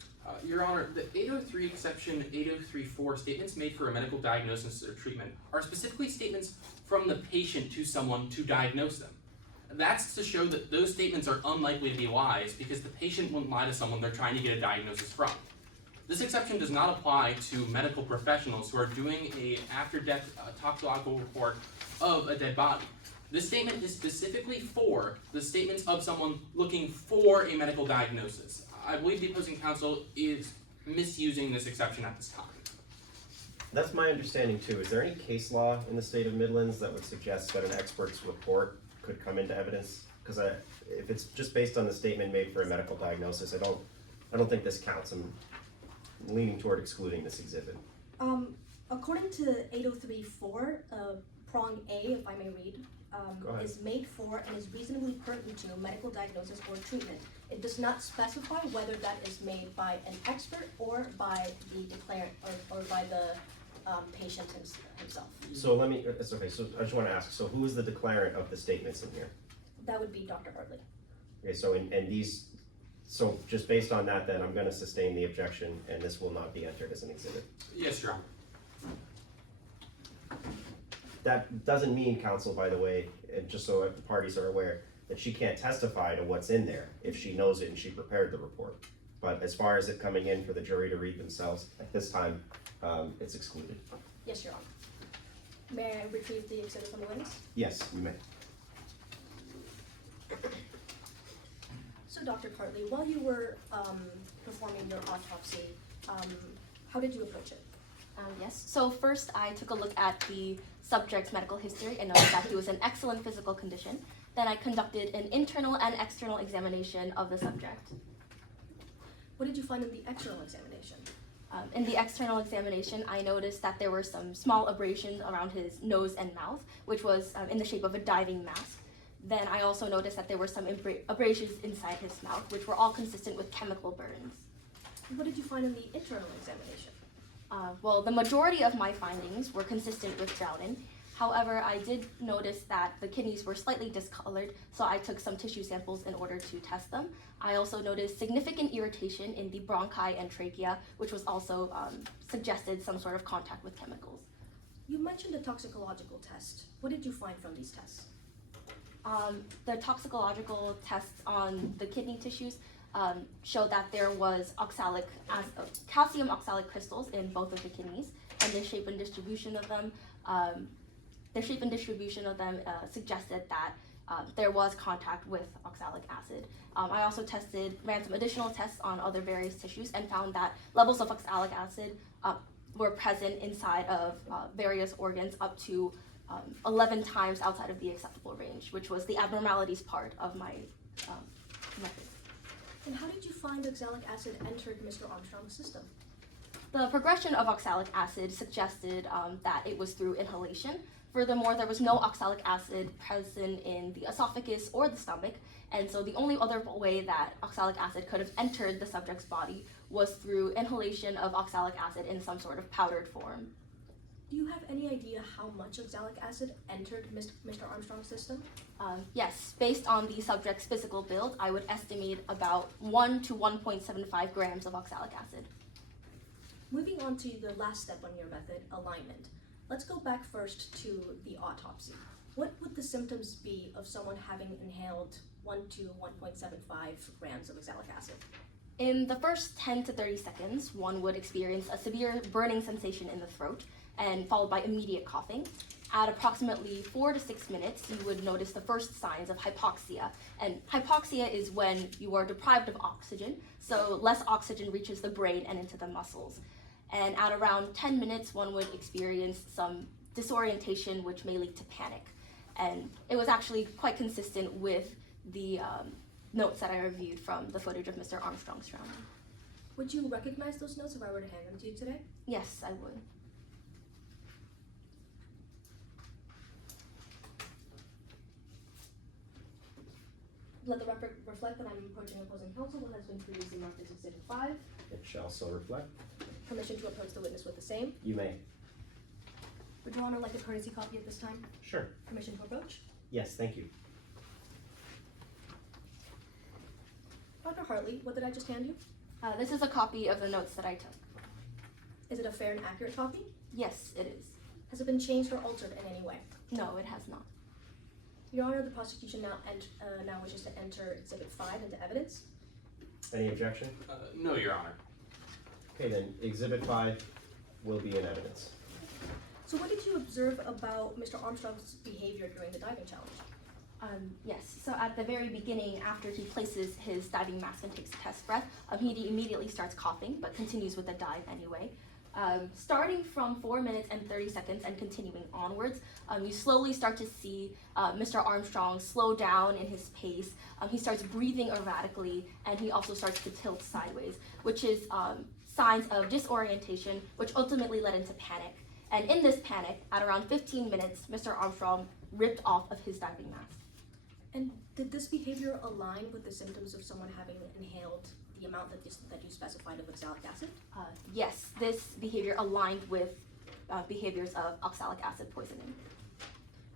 Your Honor, the 803 exception 803.4 statements made for a medical diagnosis or treatment are specifically statements from the patient to someone to diagnose them. That's to show that those statements are unlikely to be lies because the patient wouldn't lie to someone they're trying to get a diagnosis from. This exception does not apply to medical professionals who are doing a after-death toxicological report of a dead body. This statement is specifically for the statements of someone looking for a medical diagnosis. I believe the opposing counsel is misusing this exception at this time. That's my understanding too. Is there any case law in the state of Midlands that would suggest that an expert's report could come into evidence? Because if it's just based on the statement made for a medical diagnosis, I don't think this counts. I'm leaning toward excluding this exhibit. According to 803.4, prong A, if I may read, Go ahead. is made for and is reasonably pertinent to medical diagnosis or treatment. It does not specify whether that is made by an expert or by the declarant or by the patient himself. So it's okay, so I just want to ask, so who is the declarant of the statements in here? That would be Dr. Hartley. Okay, so just based on that then, I'm gonna sustain the objection and this will not be entered as an exhibit. Yes, Your Honor. That doesn't mean, counsel, by the way, and just so the parties are aware, that she can't testify to what's in there if she knows it and she prepared the report. But as far as it coming in for the jury to read themselves, at this time, it's excluded. Yes, Your Honor. May I retrieve the exhibit from the witness? Yes, you may. So, Dr. Hartley, while you were performing your autopsy, how did you approach it? Yes. So first, I took a look at the subject's medical history and noticed that he was in excellent physical condition. Then I conducted an internal and external examination of the subject. What did you find in the external examination? In the external examination, I noticed that there were some small abrasions around his nose and mouth, which was in the shape of a diving mask. Then I also noticed that there were some abrasions inside his mouth, which were all consistent with chemical burns. What did you find in the internal examination? Well, the majority of my findings were consistent with drowning. However, I did notice that the kidneys were slightly discolored, so I took some tissue samples in order to test them. I also noticed significant irritation in the bronchi and trachea, which was also suggested some sort of contact with chemicals. You mentioned a toxicological test. What did you find from these tests? The toxicological tests on the kidney tissues showed that there was calcium oxalic crystals in both of the kidneys, and the shape and distribution of them suggested that there was contact with oxalic acid. I also ran some additional tests on other various tissues and found that levels of oxalic acid were present inside of various organs up to 11 times outside of the acceptable range, which was the abnormalities part of my method. And how did you find oxalic acid entered Mr. Armstrong's system? The progression of oxalic acid suggested that it was through inhalation. Furthermore, there was no oxalic acid present in the esophagus or the stomach, and so the only other way that oxalic acid could have entered the subject's body was through inhalation of oxalic acid in some sort of powdered form. Do you have any idea how much oxalic acid entered Mr. Armstrong's system? Yes, based on the subject's physical build, I would estimate about 1 to 1.75 grams of oxalic acid. Moving on to the last step on your method, alignment. Let's go back first to the autopsy. What would the symptoms be of someone having inhaled 1 to 1.75 grams of oxalic acid? In the first 10 to 30 seconds, one would experience a severe burning sensation in the throat, and followed by immediate coughing. At approximately 4 to 6 minutes, you would notice the first signs of hypoxia. And hypoxia is when you are deprived of oxygen, so less oxygen reaches the brain and into the muscles. And at around 10 minutes, one would experience some disorientation, which may lead to panic. And it was actually quite consistent with the notes that I reviewed from the footage of Mr. Armstrong's drowning. Would you recognize those notes if I were to hand them to you today? Yes, I would. Let the record reflect that I'm approaching opposing counsel what has been previously marked as Exhibit 5. It shall so reflect. Permission to approach the witness with the same. You may. Would Your Honor like a courtesy copy at this time? Sure. Permission to approach. Yes, thank you. Dr. Hartley, what did I just hand you? This is a copy of the notes that I took. Is it a fair and accurate copy? Yes, it is. Has it been changed or altered in any way? No, it has not. Your Honor, the prosecution now wishes to enter Exhibit 5 into evidence. Any objection? No, Your Honor. Okay, then Exhibit 5 will be in evidence. So what did you observe about Mr. Armstrong's behavior during the diving challenge? Yes, so at the very beginning, after he places his diving mask and takes a test breath, he immediately starts coughing, but continues with the dive anyway. Starting from 4 minutes and 30 seconds and continuing onwards, you slowly start to see Mr. Armstrong slow down in his pace. He starts breathing erratically, and he also starts to tilt sideways, which is signs of disorientation, which ultimately led into panic. And in this panic, at around 15 minutes, Mr. Armstrong ripped off of his diving mask. And did this behavior align with the symptoms of someone having inhaled the amount that you specified of oxalic acid? Yes, this behavior aligned with behaviors of oxalic acid poisoning.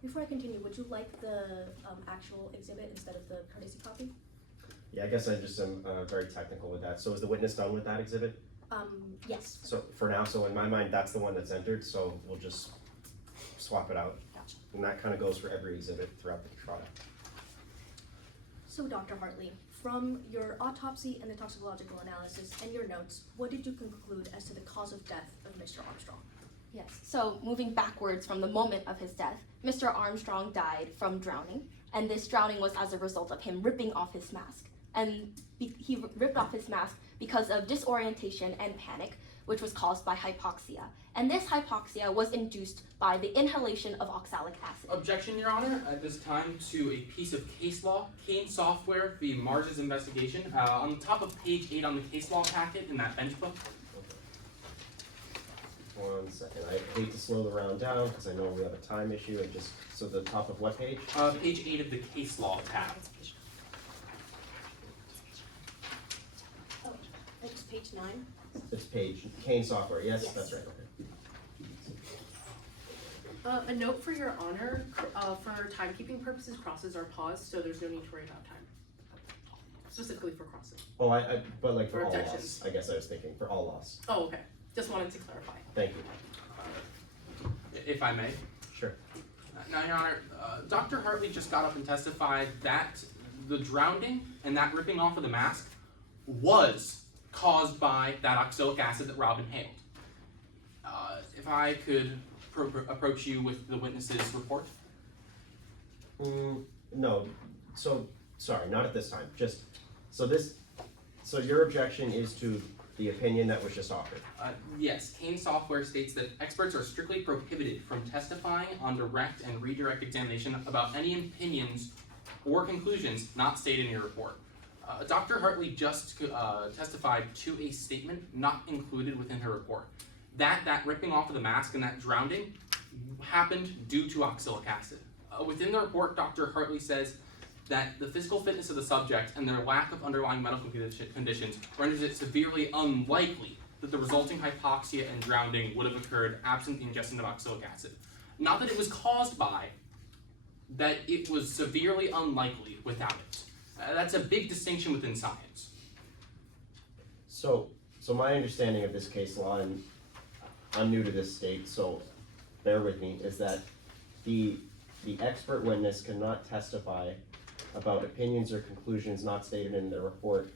Before I continue, would you like the actual exhibit instead of the courtesy copy? Yeah, I guess I just am very technical with that. So is the witness done with that exhibit? Yes. So for now, so in my mind, that's the one that's entered, so we'll just swap it out. Gotcha. And that kind of goes for every exhibit throughout the trial. So, Dr. Hartley, from your autopsy and the toxicological analysis and your notes, what did you conclude as to the cause of death of Mr. Armstrong? Yes, so moving backwards from the moment of his death, Mr. Armstrong died from drowning, and this drowning was as a result of him ripping off his mask. And he ripped off his mask because of disorientation and panic, which was caused by hypoxia. And this hypoxia was induced by the inhalation of oxalic acid. Objection, Your Honor, at this time to a piece of case law, Kane Software v. Mars's investigation, on the top of page 8 on the case law packet in that bench book. 1 second. I hate to slow the round down because I know we have a time issue. And just so the top of what page? Page 8 of the case law tab. Oh, it's page 9. It's page Kane Software. Yes, Yes. that's right. Okay. A note for Your Honor, for timekeeping purposes, crosses are paused, so there's no need to write out time. Specifically for crossing. Oh, but like for For all loss, objections. I guess I was thinking for all loss. Oh, okay. Just wanted to clarify. Thank you. If I may. Sure. Now, Your Honor, Dr. Hartley just got up and testified that the drowning and that ripping off of the mask was caused by that oxalic acid that Rob inhaled. If I could approach you with the witness's report. No. So sorry, not at this time. Just so your objection is to the opinion that was just offered. Yes, Kane Software states that experts are strictly prohibited from testifying on direct and redirect examination about any opinions or conclusions not stated in your report. Dr. Hartley just testified to a statement not included within her report. That ripping off of the mask and that drowning happened due to oxalic acid. Within the report, Dr. Hartley says that the physical fitness of the subject and their lack of underlying medical conditions renders it severely unlikely that the resulting hypoxia and drowning would have occurred absent the ingestion of oxalic acid. Not that it was caused by, that it was severely unlikely without it. That's a big distinction within science. So my understanding of this case law, and I'm new to this state, so bear with me, is that the expert witness cannot testify about opinions or conclusions not stated in the report.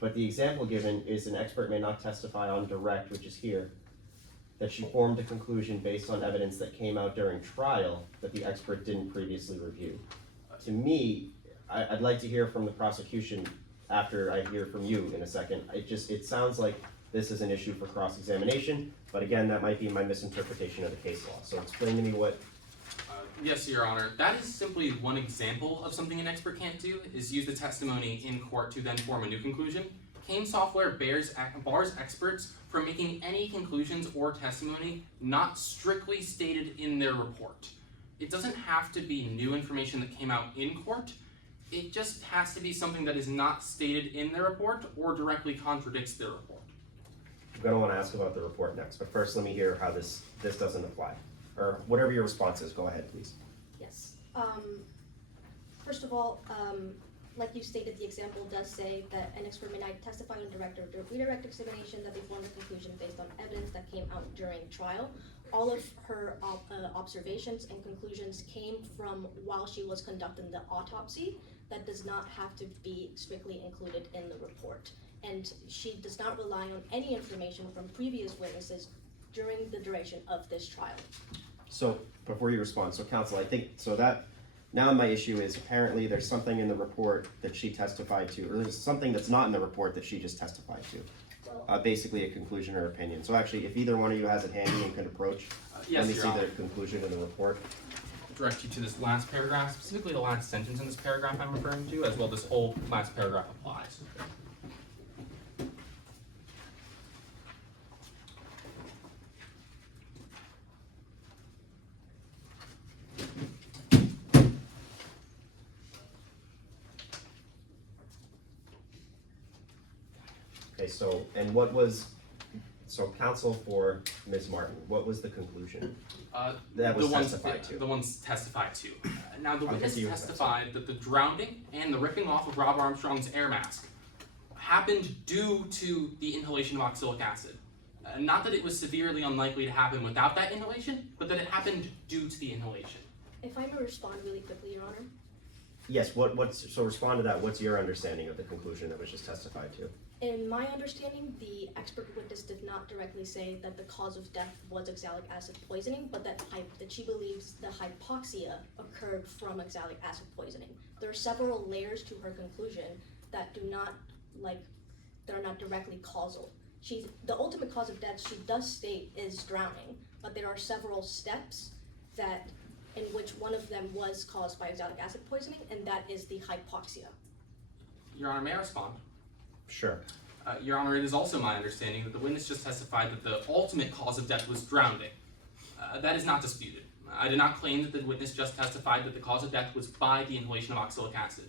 But the example given is an expert may not testify on direct, which is here, that she formed a conclusion based on evidence that came out during trial that the expert didn't previously review. To me, I'd like to hear from the prosecution after I hear from you in a second. It sounds like this is an issue for cross-examination, but again, that might be my misinterpretation of the case law. So explain to me what. Yes, Your Honor. That is simply one example of something an expert can't do, is use the testimony in court to then form a new conclusion. Kane software bars experts from making any conclusions or testimony not strictly stated in their report. It doesn't have to be new information that came out in court. It just has to be something that is not stated in their report or directly contradicts their report. I'm gonna wanna ask about the report next, but first let me hear how this doesn't apply. Or whatever your response is, go ahead, please. Yes. First of all, like you stated, the example does say that an expert may not testify on direct or redirect examination that they formed a conclusion based on evidence that came out during trial. All of her observations and conclusions came from while she was conducting the autopsy. That does not have to be strictly included in the report. And she does not rely on any information from previous witnesses during the duration of this trial. So, before you respond, so counsel, I think, so that, now my issue is apparently there's something in the report that she testified to, or there's something that's not in the report that she just testified to. Basically a conclusion or opinion. So actually, if either one of you has it handy and can approach, Yes, let me Your see Honor. the conclusion in the report. Direct you to this last paragraph, specifically the last sentence in this paragraph I'm referring to, as well this whole last paragraph applies. Okay, so, so counsel for Ms. Martin, what was the conclusion? That was testified to. The ones testified to. Now, the I'll witness get to you. testified that the drowning and the ripping off of Rob Armstrong's air mask happened due to the inhalation of oxalic acid. Not that it was severely unlikely to happen without that inhalation, but that it happened due to the inhalation. If I may respond really quickly, Your Honor. Yes, so respond to that, what's your understanding of the conclusion that was just testified to? In my understanding, the expert witness did not directly say that the cause of death was oxalic acid poisoning, but that she believes the hypoxia occurred from oxalic acid poisoning. There are several layers to her conclusion that that are not directly causal. The ultimate cause of death, she does state, is drowning, but there are several steps in which one of them was caused by oxalic acid poisoning, and that is the hypoxia. Your Honor, may I respond? Sure. Your Honor, it is also my understanding that the witness just testified that the ultimate cause of death was drowning. That is not disputed. I did not claim that the witness just testified that the cause of death was by the inhalation of oxalic acid,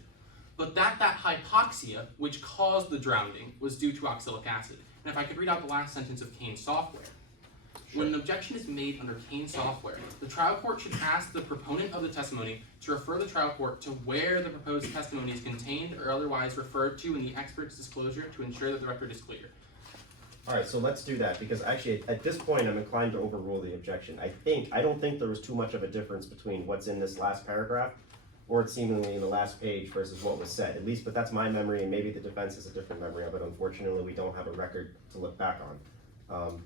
but that hypoxia, which caused the drowning, was due to oxalic acid. And if I could read out the last sentence of Kane software. When an objection is made under Kane software, the trial court should ask the proponent of the testimony to refer the trial court to where the proposed testimony is contained or otherwise referred to in the expert's disclosure to ensure that the record is clear. Alright, so let's do that, because actually, at this point, I'm inclined to overrule the objection. I don't think there was too much of a difference between what's in this last paragraph, or it's seemingly in the last page versus what was said, at least, but that's my memory, and maybe the defense has a different memory of it. Unfortunately, we don't have a record to look back on.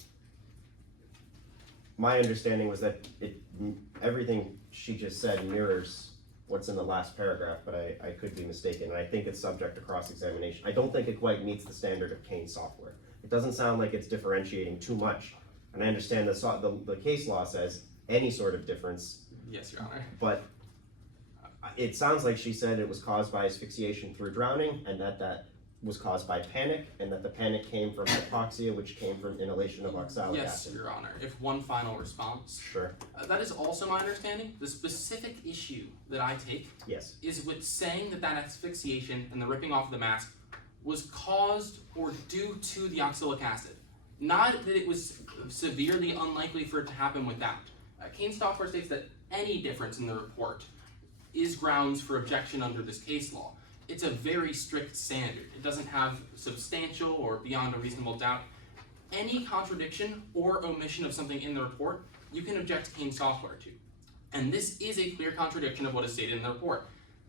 My understanding was that everything she just said mirrors what's in the last paragraph, but I could be mistaken, and I think it's subject to cross-examination. I don't think it quite meets the standard of Kane software. It doesn't sound like it's differentiating too much, and I understand the case law says any sort of difference. Yes, Your Honor. But it sounds like she said it was caused by asphyxiation through drowning, and that was caused by panic, and that the panic came from hypoxia, which came from inhalation of oxalic Yes, acid. Your Honor. If one final response. Sure. That is also my understanding. The specific issue that I take Yes. is with saying that asphyxiation and the ripping off of the mask was caused or due to the oxalic acid. Not that it was severely unlikely for it to happen without. Kane's software states that any difference in the report is grounds for objection under this case law. It's a very strict standard. It doesn't have substantial or beyond a reasonable doubt. Any contradiction or omission of something in the report, you can object to Kane's software to. And this is a clear contradiction of what is stated in the report.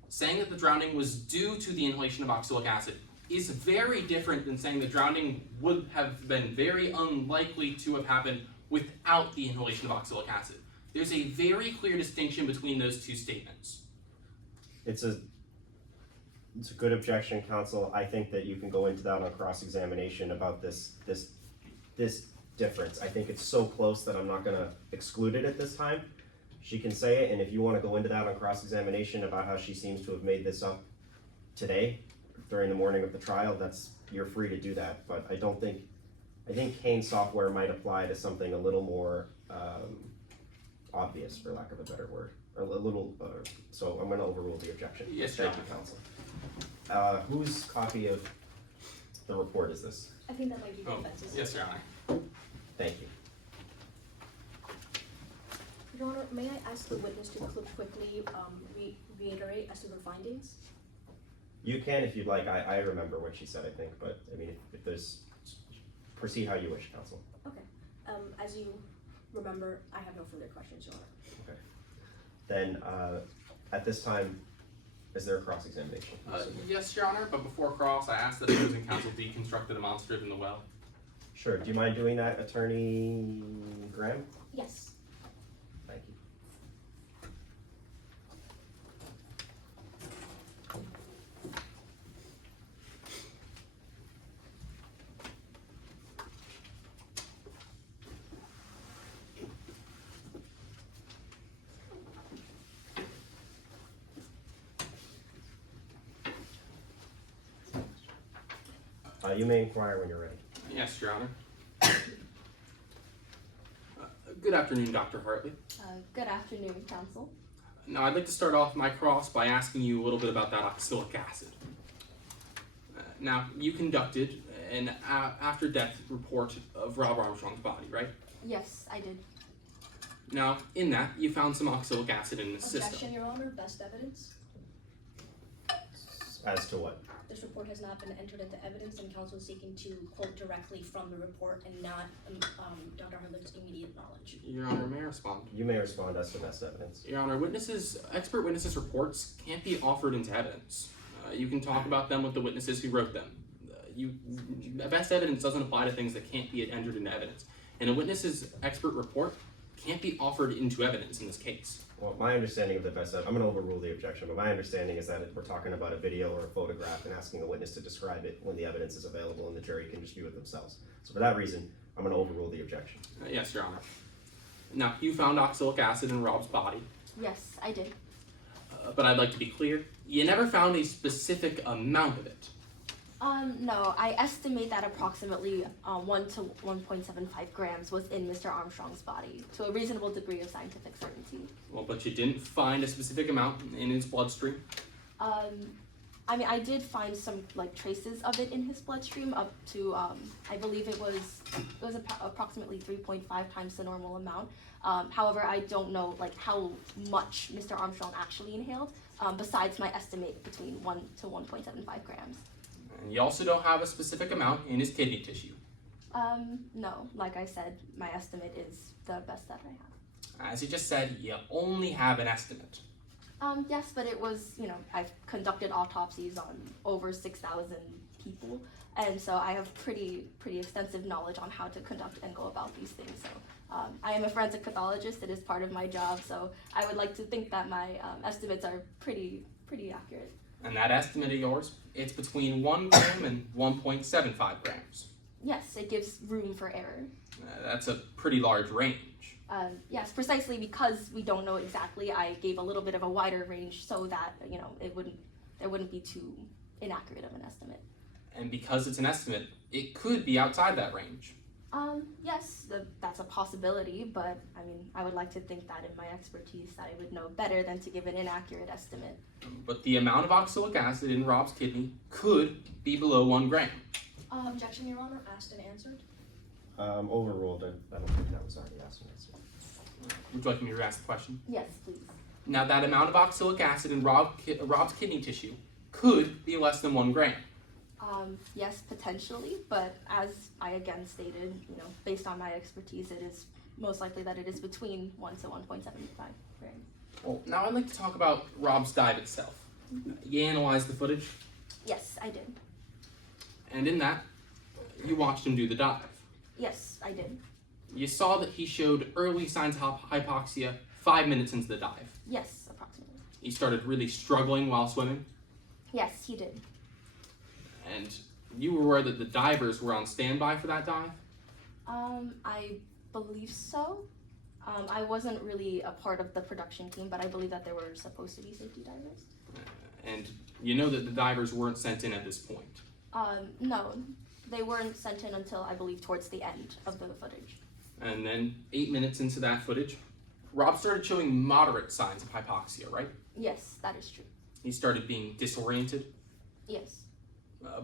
Saying that the drowning was due to the inhalation of oxalic acid is very different than saying the drowning would have been very unlikely to have happened without the inhalation of oxalic acid. There's a very clear distinction between those two statements. It's a good objection, counsel. I think that you can go into that on cross-examination about this difference. I think it's so close that I'm not gonna exclude it at this time. She can say it, and if you wanna go into that on cross-examination about how she seems to have made this up today, during the morning of the trial, you're free to do that, but I think Kane's software might apply to something a little more obvious, for lack of a better word, or a little, so I'm gonna overrule the objection. Yes, Your Thank you, counsel. Whose copy of the report is this? I think that might be the defense's. Yes, Your Honor. Thank you. Your Honor, may I ask the witness to quickly reiterate as to her findings? You can if you'd like. I remember what she said, I think, but I mean, if there's, proceed how you wish, counsel. Okay. As you remember, I have no further questions, Your Honor. Okay. Then, at this time, is there a cross-examination? Yes, Your Honor, but before cross, I asked that opposing counsel deconstruct the demonstrative in the well. Sure. Do you mind doing that, Attorney Graham? Yes. Thank you. You may inquire when you're ready. Yes, Your Honor. Good afternoon, Dr. Hartley. Good afternoon, counsel. Now, I'd like to start off my cross by asking you a little bit about that oxalic acid. Now, you conducted an after-death report of Rob Armstrong's body, right? Yes, I did. Now, in that, you found some oxalic acid in the Objection, system. Your Honor. Best evidence. As to what? This report has not been entered into evidence, and counsel is seeking to quote directly from the report and not Dr. Harlan's immediate knowledge. Your Honor, may I respond? You may respond as to best evidence. Your Honor, expert witnesses' reports can't be offered into evidence. You can talk about them with the witnesses who wrote them. Best evidence doesn't apply to things that can't be entered into evidence. And a witness's expert report can't be offered into evidence in this case. Well, my understanding of the best evidence, I'm gonna overrule the objection, but my understanding is that if we're talking about a video or a photograph and asking the witness to describe it when the evidence is available and the jury can just view it themselves. So for that reason, I'm gonna overrule the objection. Yes, Your Honor. Now, you found oxalic acid in Rob's body, Yes, I did. but I'd like to be clear, you never found a specific amount of it. No, I estimate that approximately 1 to 1.75 grams was in Mr. Armstrong's body to a reasonable degree of scientific certainty. Well, but you didn't find a specific amount in his bloodstream. I mean, I did find some traces of it in his bloodstream up to I believe it was approximately 3.5 times the normal amount. However, I don't know how much Mr. Armstrong actually inhaled. Besides my estimate between 1 to 1.75 grams. And you also don't have a specific amount in his kidney tissue. No, like I said, my estimate is the best that I have. As you just said, you only have an estimate. Yes, but it was, I've conducted autopsies on over 6,000 people, and so I have pretty extensive knowledge on how to conduct and go about these things. So I am a forensic pathologist. It is part of my job, so I would like to think that my estimates are pretty accurate. And that estimate of yours, it's between 1 gram and 1.75 grams. Yes, it gives room for error. That's a pretty large range. Yes, precisely because we don't know exactly, I gave a little bit of a wider range so that, there wouldn't be too inaccurate of an estimate. And because it's an estimate, it could be outside that range. Yes, that's a possibility, but I mean, I would like to think that in my expertise that I would know better than to give an inaccurate estimate. But the amount of oxalic acid in Rob's kidney could be below 1 gram. Objection, Your Honor, asked and answered. Overruled. I don't think that was already asked and answered. Would you like me to ask the question? Yes, please. Now, that amount of oxalic acid in Rob's kidney tissue could be less than 1 gram. Yes, potentially, but as I again stated, based on my expertise, it is most likely that it is between 1 to 1.75 grams. Well, now I'd like to talk about Rob's dive itself. You analyzed the footage, Yes, I did. and in that, you watched him do the dive. Yes, I did. You saw that he showed early signs of hypoxia 5 minutes into the dive. Yes, approximately. He started really struggling while swimming, Yes, he did. and you were aware that the divers were on standby for that dive? I believe so. I wasn't really a part of the production team, but I believe that there were supposed to be safety divers. And you know that the divers weren't sent in at this point. No, they weren't sent in until I believe towards the end of the footage. And then 8 minutes into that footage, Rob started showing moderate signs of hypoxia, right? Yes, that is true. He started being disoriented. Yes.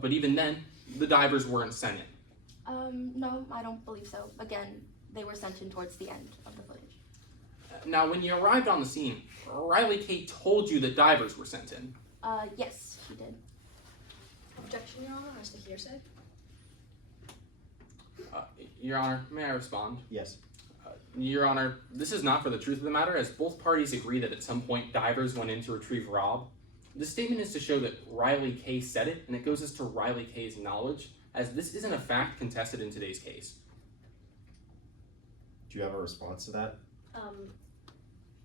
But even then, the divers weren't sent in. No, I don't believe so. Again, they were sent in towards the end of the footage. Now, when you arrived on the scene, Riley Kate told you that divers were sent in. Yes, she did. Objection, Your Honor, as to hearsay. Your Honor, may I respond? Yes. Your Honor, this is not for the truth of the matter, as both parties agree that at some point divers went in to retrieve Rob. The statement is to show that Riley K said it, and it goes as to Riley K's knowledge, as this isn't a fact contested in today's case. Do you have a response to that?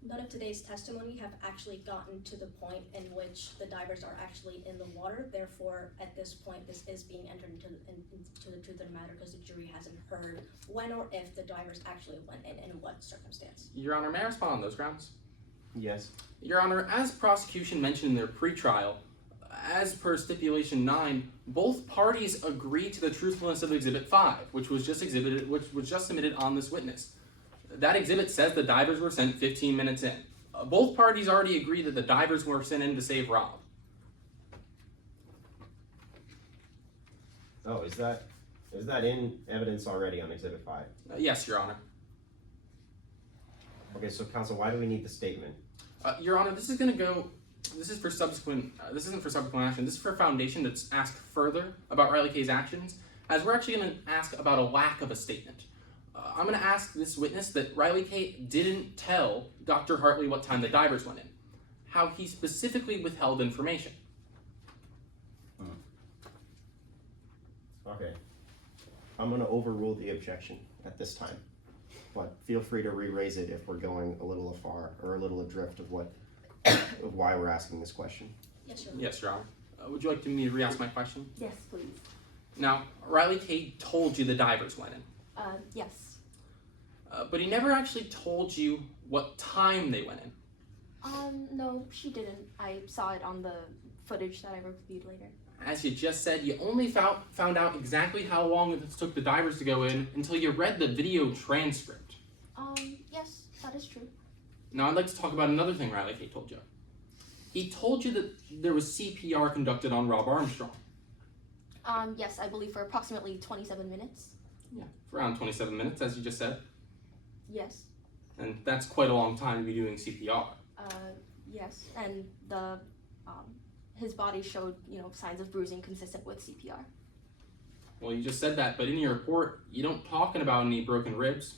None of today's testimony have actually gotten to the point in which the divers are actually in the water. Therefore, at this point, this is being entered into the truth of the matter because the jury hasn't heard when or if the divers actually went in and in what circumstance. Your Honor, may I respond on those grounds? Yes. Your Honor, as prosecution mentioned in their pretrial, as per stipulation 9, both parties agree to the truthfulness of Exhibit 5, which was just submitted on this witness. That exhibit says the divers were sent 15 minutes in. Both parties already agree that the divers were sent in to save Rob. Oh, is that in evidence already on Exhibit 5? Yes, Your Honor. Okay, so counsel, why do we need the statement? Your Honor, this isn't for subsequent action. This is for foundation that's asked further about Riley K's actions, as we're actually going to ask about a lack of a statement. I'm going to ask this witness that Riley K didn't tell Dr. Hartley what time the divers went in, how he specifically withheld information. Okay. I'm going to overrule the objection at this time, but feel free to re-raise it if we're going a little afar or a little adrift of why we're asking this question. Yes, Your Honor. Yes, Your Honor. Would you like me to re-ask my question? Yes, please. Now, Riley K told you the divers went in, Yes. but he never actually told you what time they went in. No, she didn't. I saw it on the footage that I reviewed later. As you just said, you only found out exactly how long it took the divers to go in until you read the video transcript. Yes, that is true. Now I'd like to talk about another thing Riley K told you. He told you that there was CPR conducted on Rob Armstrong. Yes, I believe for approximately 27 minutes. Yeah, for around 27 minutes, as you just said. Yes. And that's quite a long time to be doing CPR. Yes, and his body showed, signs of bruising consistent with CPR. Well, you just said that, but in your report, you don't talk about any broken ribs.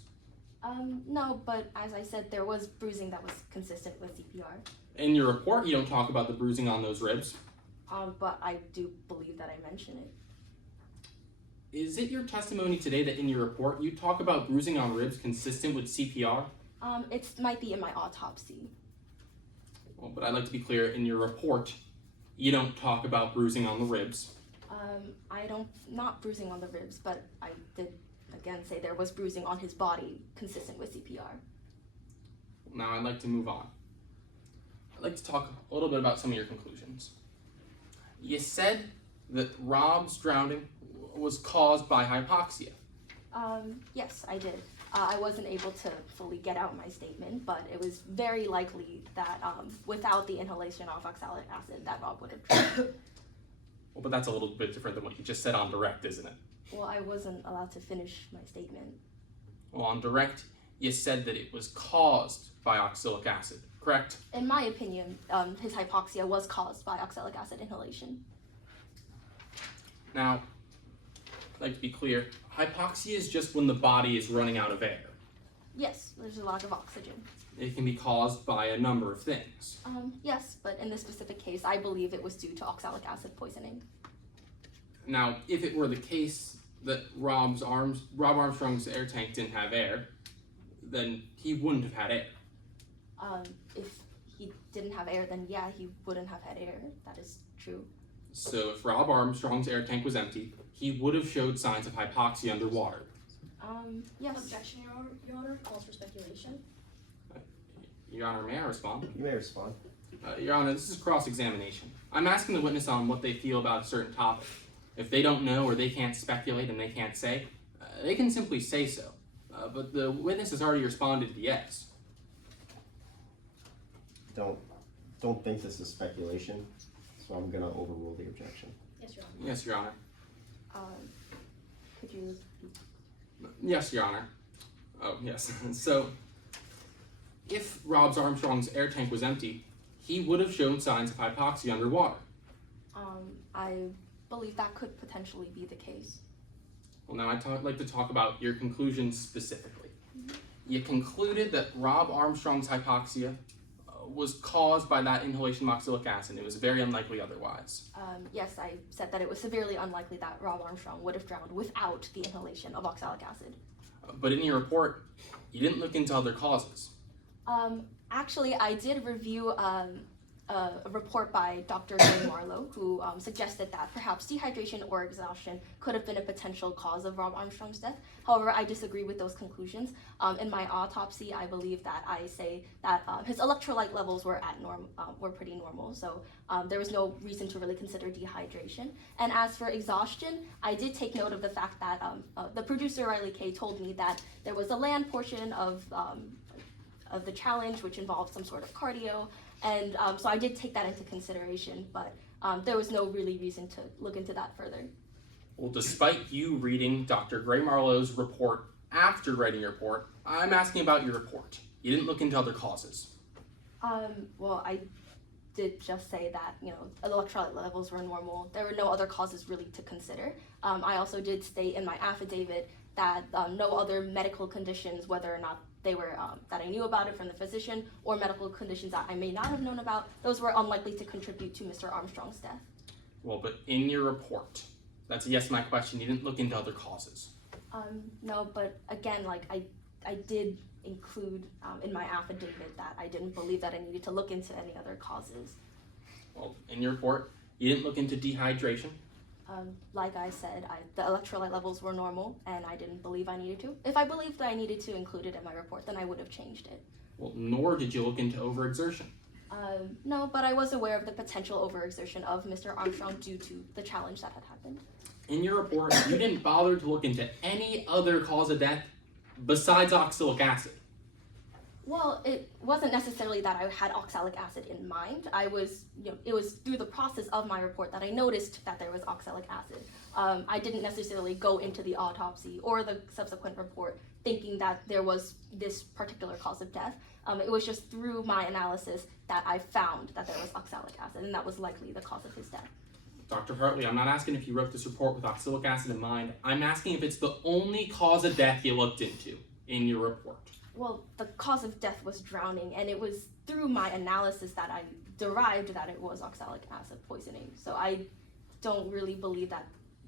No, but as I said, there was bruising that was consistent with CPR. In your report, you don't talk about the bruising on those ribs. But I do believe that I mention it. Is it your testimony today that in your report, you talk about bruising on ribs consistent with CPR? It might be in my autopsy. Well, but I'd like to be clear, in your report, you don't talk about bruising on the ribs. Not bruising on the ribs, but I did, again, say there was bruising on his body consistent with CPR. Now I'd like to move on. I'd like to talk a little bit about some of your conclusions. You said that Rob's drowning was caused by hypoxia. Yes, I did. I wasn't able to fully get out my statement, but it was very likely that without the inhalation of oxalic acid, that Rob would have drowned. Well, but that's a little bit different than what you just said on direct, isn't it? Well, I wasn't allowed to finish my statement. Well, on direct, you said that it was caused by oxalic acid, correct? In my opinion, his hypoxia was caused by oxalic acid inhalation. Now, I'd like to be clear, hypoxia is just when the body is running out of air. Yes, there's a lack of oxygen. It can be caused by a number of things. Yes, but in this specific case, I believe it was due to oxalic acid poisoning. Now, if it were the case that Rob Armstrong's air tank didn't have air, then he wouldn't have had air. If he didn't have air, then yeah, he wouldn't have had air. That is true. So if Rob Armstrong's air tank was empty, he would have showed signs of hypoxia underwater. Yes. Objection, Your Honor, calls for speculation. Your Honor, may I respond? You may respond. Your Honor, this is cross-examination. I'm asking the witness on what they feel about a certain topic. If they don't know or they can't speculate and they can't say, they can simply say so. But the witness has already responded yes. Don't think this is speculation, so I'm gonna overrule the objection. Yes, Your Honor. Yes, Your Honor. Could you? Yes, Your Honor. Oh, yes. So, if Rob Armstrong's air tank was empty, he would have shown signs of hypoxia underwater. I believe that could potentially be the case. Well, now I'd like to talk about your conclusions specifically. You concluded that Rob Armstrong's hypoxia was caused by that inhalation of oxalic acid. It was very unlikely otherwise. Yes, I said that it was severely unlikely that Rob Armstrong would have drowned without the inhalation of oxalic acid. But in your report, you didn't look into other causes. Actually, I did review a report by Dr. Gray Marlowe, who suggested that perhaps dehydration or exhaustion could have been a potential cause of Rob Armstrong's death. However, I disagree with those conclusions. In my autopsy, I believe that I say that his electrolyte levels were were pretty normal, so there was no reason to really consider dehydration. And as for exhaustion, I did take note of the fact that the producer Riley Kay told me that there was a land portion of the challenge, which involved some sort of cardio. And so I did take that into consideration, but there was no really reason to look into that further. Well, despite you reading Dr. Gray Marlowe's report after writing your report, I'm asking about your report. You didn't look into other causes. Well, I did just say that, electrolyte levels were normal. There were no other causes really to consider. I also did state in my affidavit that no other medical conditions, whether or not they were that I knew about it from the physician, or medical conditions that I may not have known about, those were unlikely to contribute to Mr. Armstrong's death. Well, but in your report, that's a yes to my question, you didn't look into other causes. No, but again, I did include in my affidavit that I didn't believe that I needed to look into any other causes. Well, in your report, you didn't look into dehydration. Like I said, the electrolyte levels were normal, and I didn't believe I needed to. If I believed that I needed to include it in my report, then I would have changed it. Well, nor did you look into overexertion. No, but I was aware of the potential overexertion of Mr. Armstrong due to the challenge that had happened. In your report, you didn't bother to look into any other cause of death besides oxalic acid. Well, it wasn't necessarily that I had oxalic acid in mind. It was through the process of my report that I noticed that there was oxalic acid. I didn't necessarily go into the autopsy or the subsequent report thinking that there was this particular cause of death. It was just through my analysis that I found that there was oxalic acid, and that was likely the cause of his death. Dr. Hartley, I'm not asking if you wrote this report with oxalic acid in mind. I'm asking if it's the only cause of death you looked into in your report. Well, the cause of death was drowning, and it was through my analysis that I derived that it was oxalic acid poisoning. So I don't really believe that,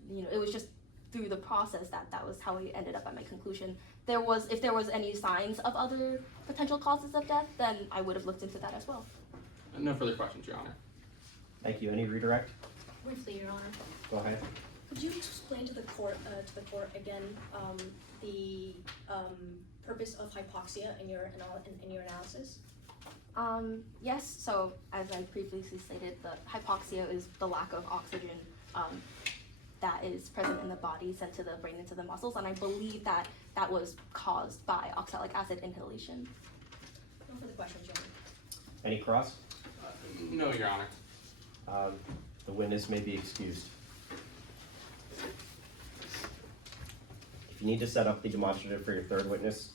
it was just through the process that was how I ended up at my conclusion. If there was any signs of other potential causes of death, then I would have looked into that as well. No further questions, Your Honor. Thank you. Any redirect? Briefly, Your Honor. Go ahead. Could you explain to the court again the purpose of hypoxia in your analysis? Yes. So as I previously stated, the hypoxia is the lack of oxygen that is present in the body sent to the brain and to the muscles, and I believe that that was caused by oxalic acid inhalation. No further questions, Your Honor. Any cross? No, Your Honor. The witness may be excused. If you need to set up the demonstrative for your third witness,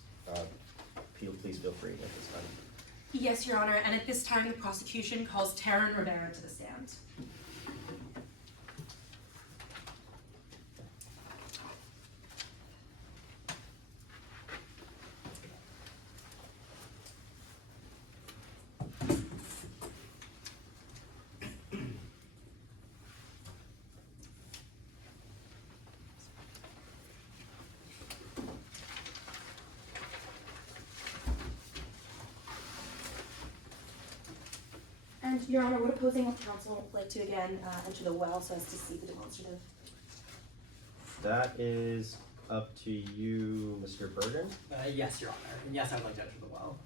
please feel free at this time. Yes, Your Honor, and at this time, the prosecution calls Hera and Rivera to the stand. And Your Honor, would opposing counsel like to again enter the well so as to see the demonstrative? That is up to you, Mr. Bergen. Yes, Your Honor. And yes, I would like to enter the well.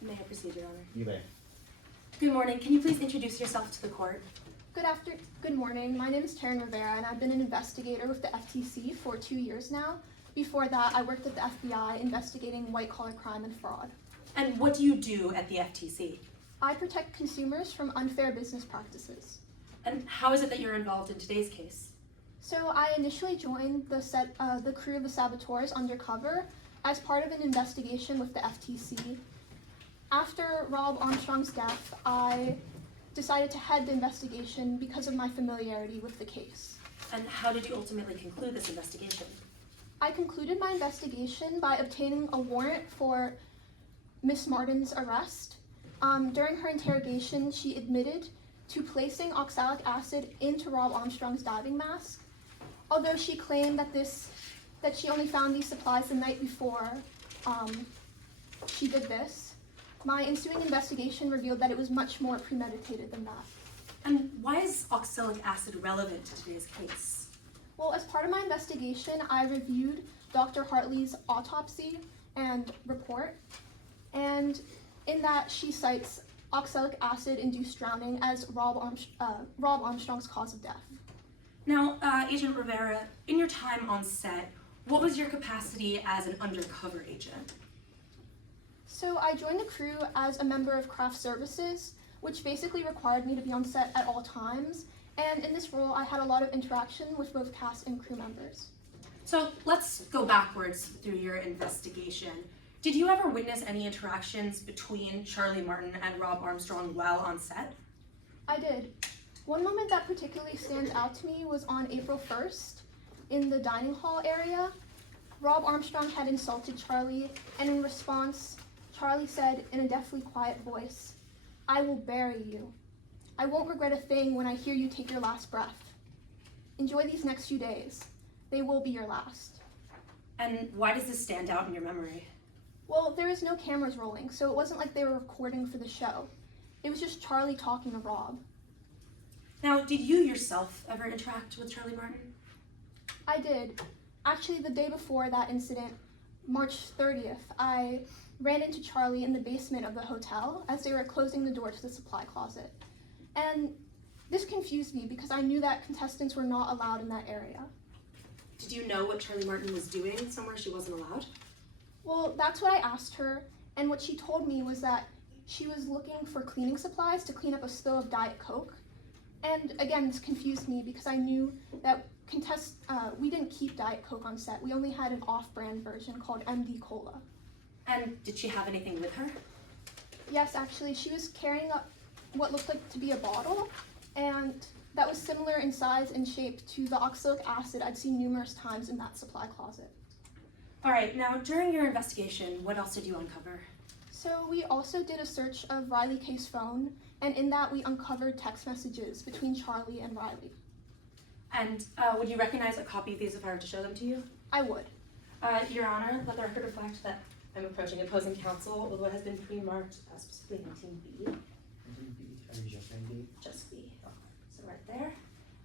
May I proceed, Your Honor? You may. Good morning. Can you please introduce yourself to the court? Good morning. My name is Taryn Rivera, and I've been an investigator with the FTC for 2 years now. Before that, I worked at the FBI investigating white-collar crime and fraud. And what do you do at the FTC? I protect consumers from unfair business practices. And how is it that you're involved in today's case? So I initially joined the crew of the saboteurs undercover as part of an investigation with the FTC. After Rob Armstrong's death, I decided to head the investigation because of my familiarity with the case. And how did you ultimately conclude this investigation? I concluded my investigation by obtaining a warrant for Miss Martin's arrest. During her interrogation, she admitted to placing oxalic acid into Rob Armstrong's diving mask. Although she claimed that she only found these supplies the night before she did this, my ensuing investigation revealed that it was much more premeditated than that. And why is oxalic acid relevant to today's case? Well, as part of my investigation, I reviewed Dr. Hartley's autopsy and report, and in that she cites oxalic acid-induced drowning as Rob Armstrong's cause of death. Now, Agent Rivera, in your time on set, what was your capacity as an undercover agent? So I joined the crew as a member of craft services, which basically required me to be on set at all times. And in this role, I had a lot of interaction with both cast and crew members. So let's go backwards through your investigation. Did you ever witness any interactions between Charlie Martin and Rob Armstrong while on set? I did. One moment that particularly stands out to me was on April 1st in the dining hall area. Rob Armstrong had insulted Charlie, and in response, Charlie said in a deathly quiet voice, "I will bury you. I won't regret a thing when I hear you take your last breath. Enjoy these next few days. They will be your last." And why does this stand out in your memory? Well, there is no cameras rolling, so it wasn't like they were recording for the show. It was just Charlie talking to Rob. Now, did you yourself ever interact with Charlie Martin? I did. Actually, the day before that incident, March 30th, I ran into Charlie in the basement of the hotel as they were closing the door to the supply closet. And this confused me because I knew that contestants were not allowed in that area. Did you know what Charlie Martin was doing somewhere she wasn't allowed? Well, that's what I asked her, and what she told me was that she was looking for cleaning supplies to clean up a spill of Diet Coke. And again, this confused me because I knew that we didn't keep Diet Coke on set. We only had an off-brand version called MD Cola. And did she have anything with her? Yes, actually, she was carrying up what looked like to be a bottle, and that was similar in size and shape to the oxalic acid I'd seen numerous times in that supply closet. All right, now during your investigation, what else did you uncover? So we also did a search of Riley K's phone, and in that we uncovered text messages between Charlie and Riley. And would you recognize a copy of these if I were to show them to you? I would. Your Honor, let the record reflect that I'm approaching opposing counsel with what has been pre-marked specifically 19B. Just B. So right there.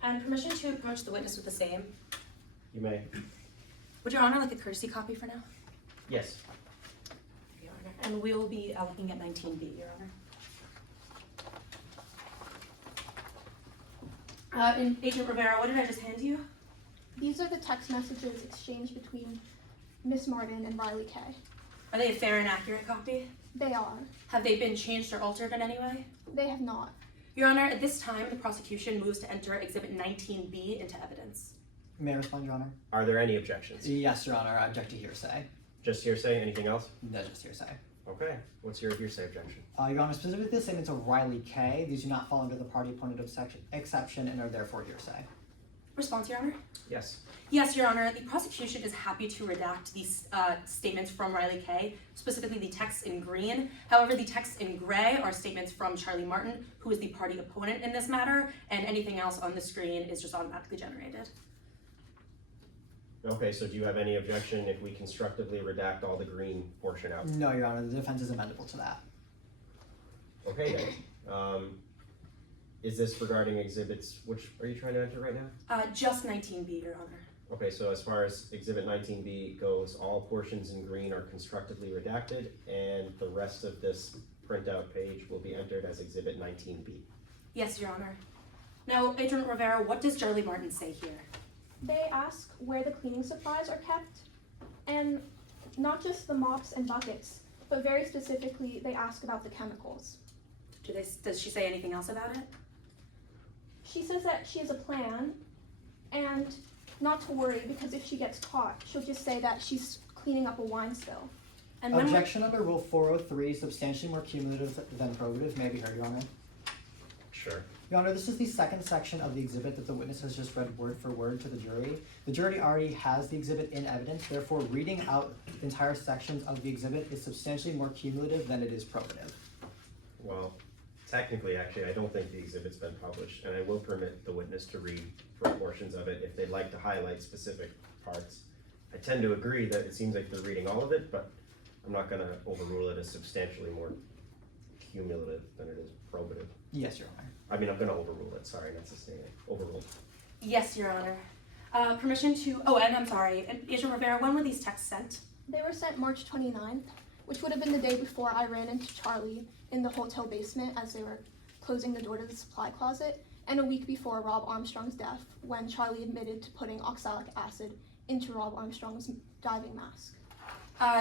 And permission to approach the witness with the same. You may. Would Your Honor like a courtesy copy for now? Yes. Your Honor. And we will be looking at 19B, Your Honor. And Agent Rivera, what did I just hand you? These are the text messages exchanged between Miss Martin and Riley Kay. Are they a fair and accurate copy? They are. Have they been changed or altered in any way? They have not. Your Honor, at this time, the prosecution moves to enter Exhibit 19B into evidence. May I respond, Your Honor? Are there any objections? Yes, Your Honor. I object to hearsay. Just hearsay, anything else? No, just hearsay. Okay, what's your hearsay objection? Your Honor, specifically the statements of Riley Kay, these do not fall under the party appointed exception and are therefore hearsay. Response, Your Honor? Yes. Yes, Your Honor. The prosecution is happy to redact these statements from Riley Kay, specifically the texts in green. However, the texts in gray are statements from Charlie Martin, who is the party opponent in this matter, and anything else on the screen is just automatically generated. Okay, so do you have any objection if we constructively redact all the green portion out? No, Your Honor. The defense is amendable to that. Okay then. Is this regarding exhibits, which are you trying to enter right now? Just 19B, Your Honor. Okay, so as far as exhibit 19B goes, all portions in green are constructively redacted, and the rest of this printout page will be entered as exhibit 19B. Yes, Your Honor. Now, Agent Rivera, what does Charlie Martin say here? They ask where the cleaning supplies are kept, and not just the mops and buckets, but very specifically, they ask about the chemicals. Does she say anything else about it? She says that she has a plan, and not to worry, because if she gets caught, she'll just say that she's cleaning up a wine spill. And when Objection under Rule 403, substantially more cumulative than probative, may be heard, Your Honor. Sure. Your Honor, this is the second section of the exhibit that the witness has just read word for word to the jury. The jury already has the exhibit in evidence, therefore reading out entire sections of the exhibit is substantially more cumulative than it is probative. Well, technically, actually, I don't think the exhibit's been published, and I will permit the witness to read for portions of it if they'd like to highlight specific parts. I tend to agree that it seems like they're reading all of it, but I'm not gonna overrule it as substantially more cumulative than it is probative. Yes, Your Honor. I mean, I'm gonna overrule it, sorry, not sustain it, overruled. Yes, Your Honor. Permission to, and I'm sorry, Agent Rivera, when were these texts sent? They were sent March 29th, which would have been the day before I ran into Charlie in the hotel basement as they were closing the door to the supply closet, and a week before Rob Armstrong's death, when Charlie admitted to putting oxalic acid into Rob Armstrong's diving mask.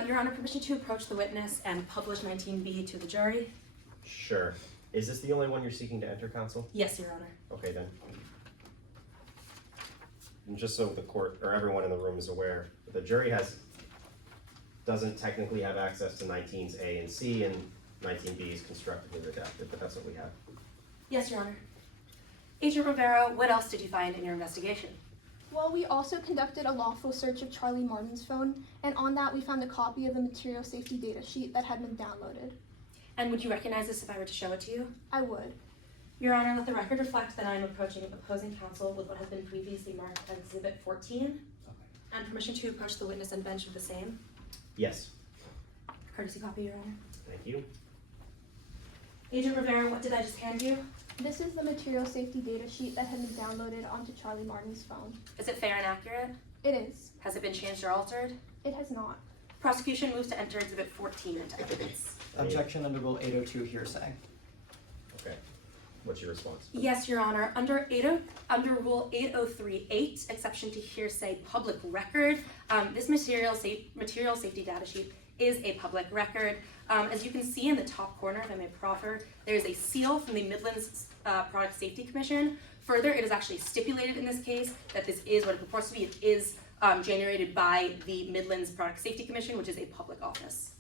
Your Honor, permission to approach the witness and publish 19B to the jury? Sure. Is this the only one you're seeking to enter, counsel? Yes, Your Honor. Okay, then. And just so the court, or everyone in the room is aware, the jury doesn't technically have access to 19s A and C, and 19B is constructively redacted, but that's what we have. Yes, Your Honor. Agent Rivera, what else did you find in your investigation? Well, we also conducted a lawful search of Charlie Martin's phone, and on that we found a copy of the material safety data sheet that had been downloaded. And would you recognize this if I were to show it to you? I would. Your Honor, let the record reflect that I am approaching opposing counsel with what has been previously marked as Exhibit 14. And permission to approach the witness and bench with the same. Yes. Courtesy copy, Your Honor. Thank you. Agent Rivera, what did I just hand you? This is the material safety data sheet that had been downloaded onto Charlie Martin's phone. Is it fair and accurate? It is. Has it been changed or altered? It has not. Prosecution moves to enter Exhibit 14 into evidence. Objection under Rule 802, hearsay. Okay. What's your response? Yes, Your Honor. Under Rule 8038, exception to hearsay public record, this material safety data sheet is a public record. As you can see in the top corner, if I may proffer, there is a seal from the Midlands Product Safety Commission. Further, it is actually stipulated in this case that this is what it purports to be. It is generated by the Midlands Product Safety Commission, which is a public office.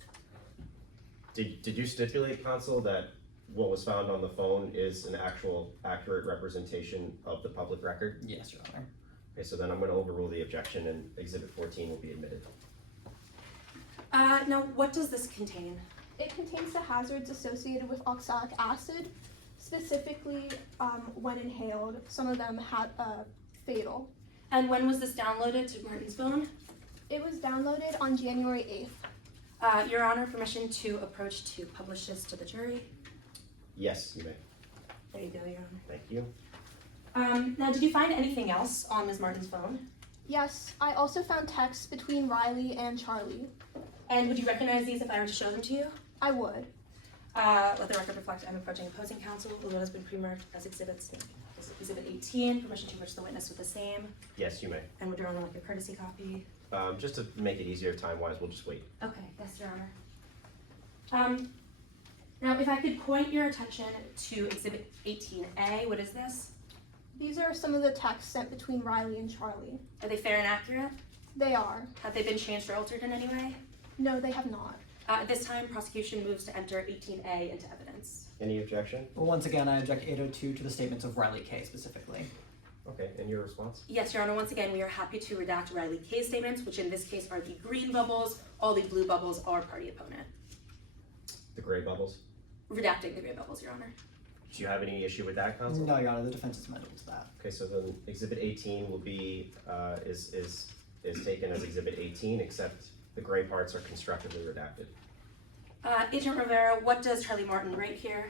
Did you stipulate, counsel, that what was found on the phone is an actual accurate representation of the public record? Yes, Your Honor. Okay, so then I'm going to overrule the objection and Exhibit 14 will be admitted. Now, what does this contain? It contains the hazards associated with oxalic acid, specifically when inhaled. Some of them had fatal. And when was this downloaded to Martin's phone? It was downloaded on January 8th. Your Honor, permission to approach to publish this to the jury? Yes, you may. There you go, Your Honor. Thank you. Now, did you find anything else on Ms. Martin's phone? Yes, I also found texts between Riley and Charlie. And would you recognize these if I were to show them to you? I would. Let the record reflect I'm approaching opposing counsel, although it has been pre-marked as Exhibit 18. Permission to enrich the witness with the same. Yes, you may. And would Your Honor like a courtesy copy? Just to make it easier time-wise, we'll just wait. Okay, yes, Your Honor. Now, if I could point your attention to Exhibit 18A, what is this? These are some of the texts sent between Riley and Charlie. Are they fair and accurate? They are. Have they been changed or altered in any way? No, they have not. At this time, prosecution moves to enter 18A into evidence. Any objection? Well, once again, I object 802 to the statements of Riley K specifically. Okay, and your response? Yes, Your Honor, once again, we are happy to redact Riley K's statements, which in this case are the green bubbles. All the blue bubbles are party opponent. The gray bubbles? Redacting the gray bubbles, Your Honor. Do you have any issue with that, counsel? No, Your Honor, the defense is amenable to that. Okay, so then Exhibit 18 will be, is taken as Exhibit 18, except the gray parts are constructively redacted. Agent Rivera, what does Charlie Martin write here?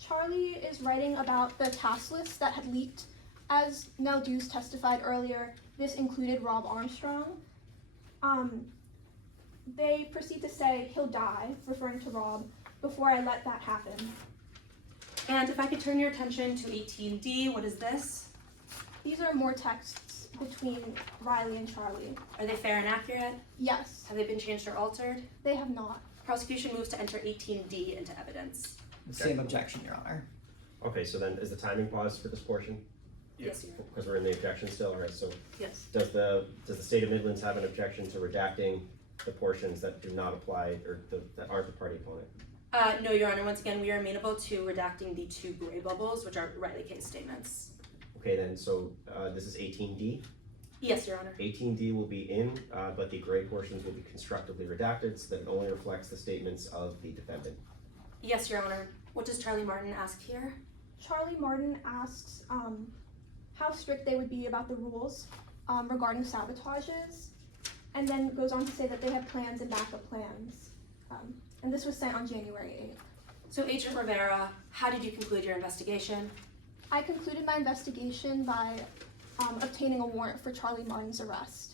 Charlie is writing about the task list that had leaked. As Nell Deuce testified earlier, this included Rob Armstrong. They proceed to say he'll die, referring to Rob, before I let that happen. And if I could turn your attention to 18D, what is this? These are more texts between Riley and Charlie. Are they fair and accurate? Yes, Have they been changed or altered? they have not. Prosecution moves to enter 18D into evidence. Same objection, Your Honor. Okay, so then is the timing pause for this portion? Yes, Your Honor. Because we're in the objection still, all right, so Yes. does the state of Midlands have an objection to redacting the portions that do not apply, or that aren't the party opponent? No, Your Honor. Once again, we are amenable to redacting the two gray bubbles, which are Riley K's statements. Okay, then, so, this is 18D. Yes, Your Honor. 18D will be in, but the gray portions will be constructively redacted so that it only reflects the statements of the defendant. Yes, Your Honor. What does Charlie Martin ask here? Charlie Martin asks how strict they would be about the rules regarding sabotages, and then goes on to say that they have plans and backup plans. And this was sent on January 8th. So, Agent Rivera, how did you conclude your investigation? I concluded my investigation by obtaining a warrant for Charlie Martin's arrest.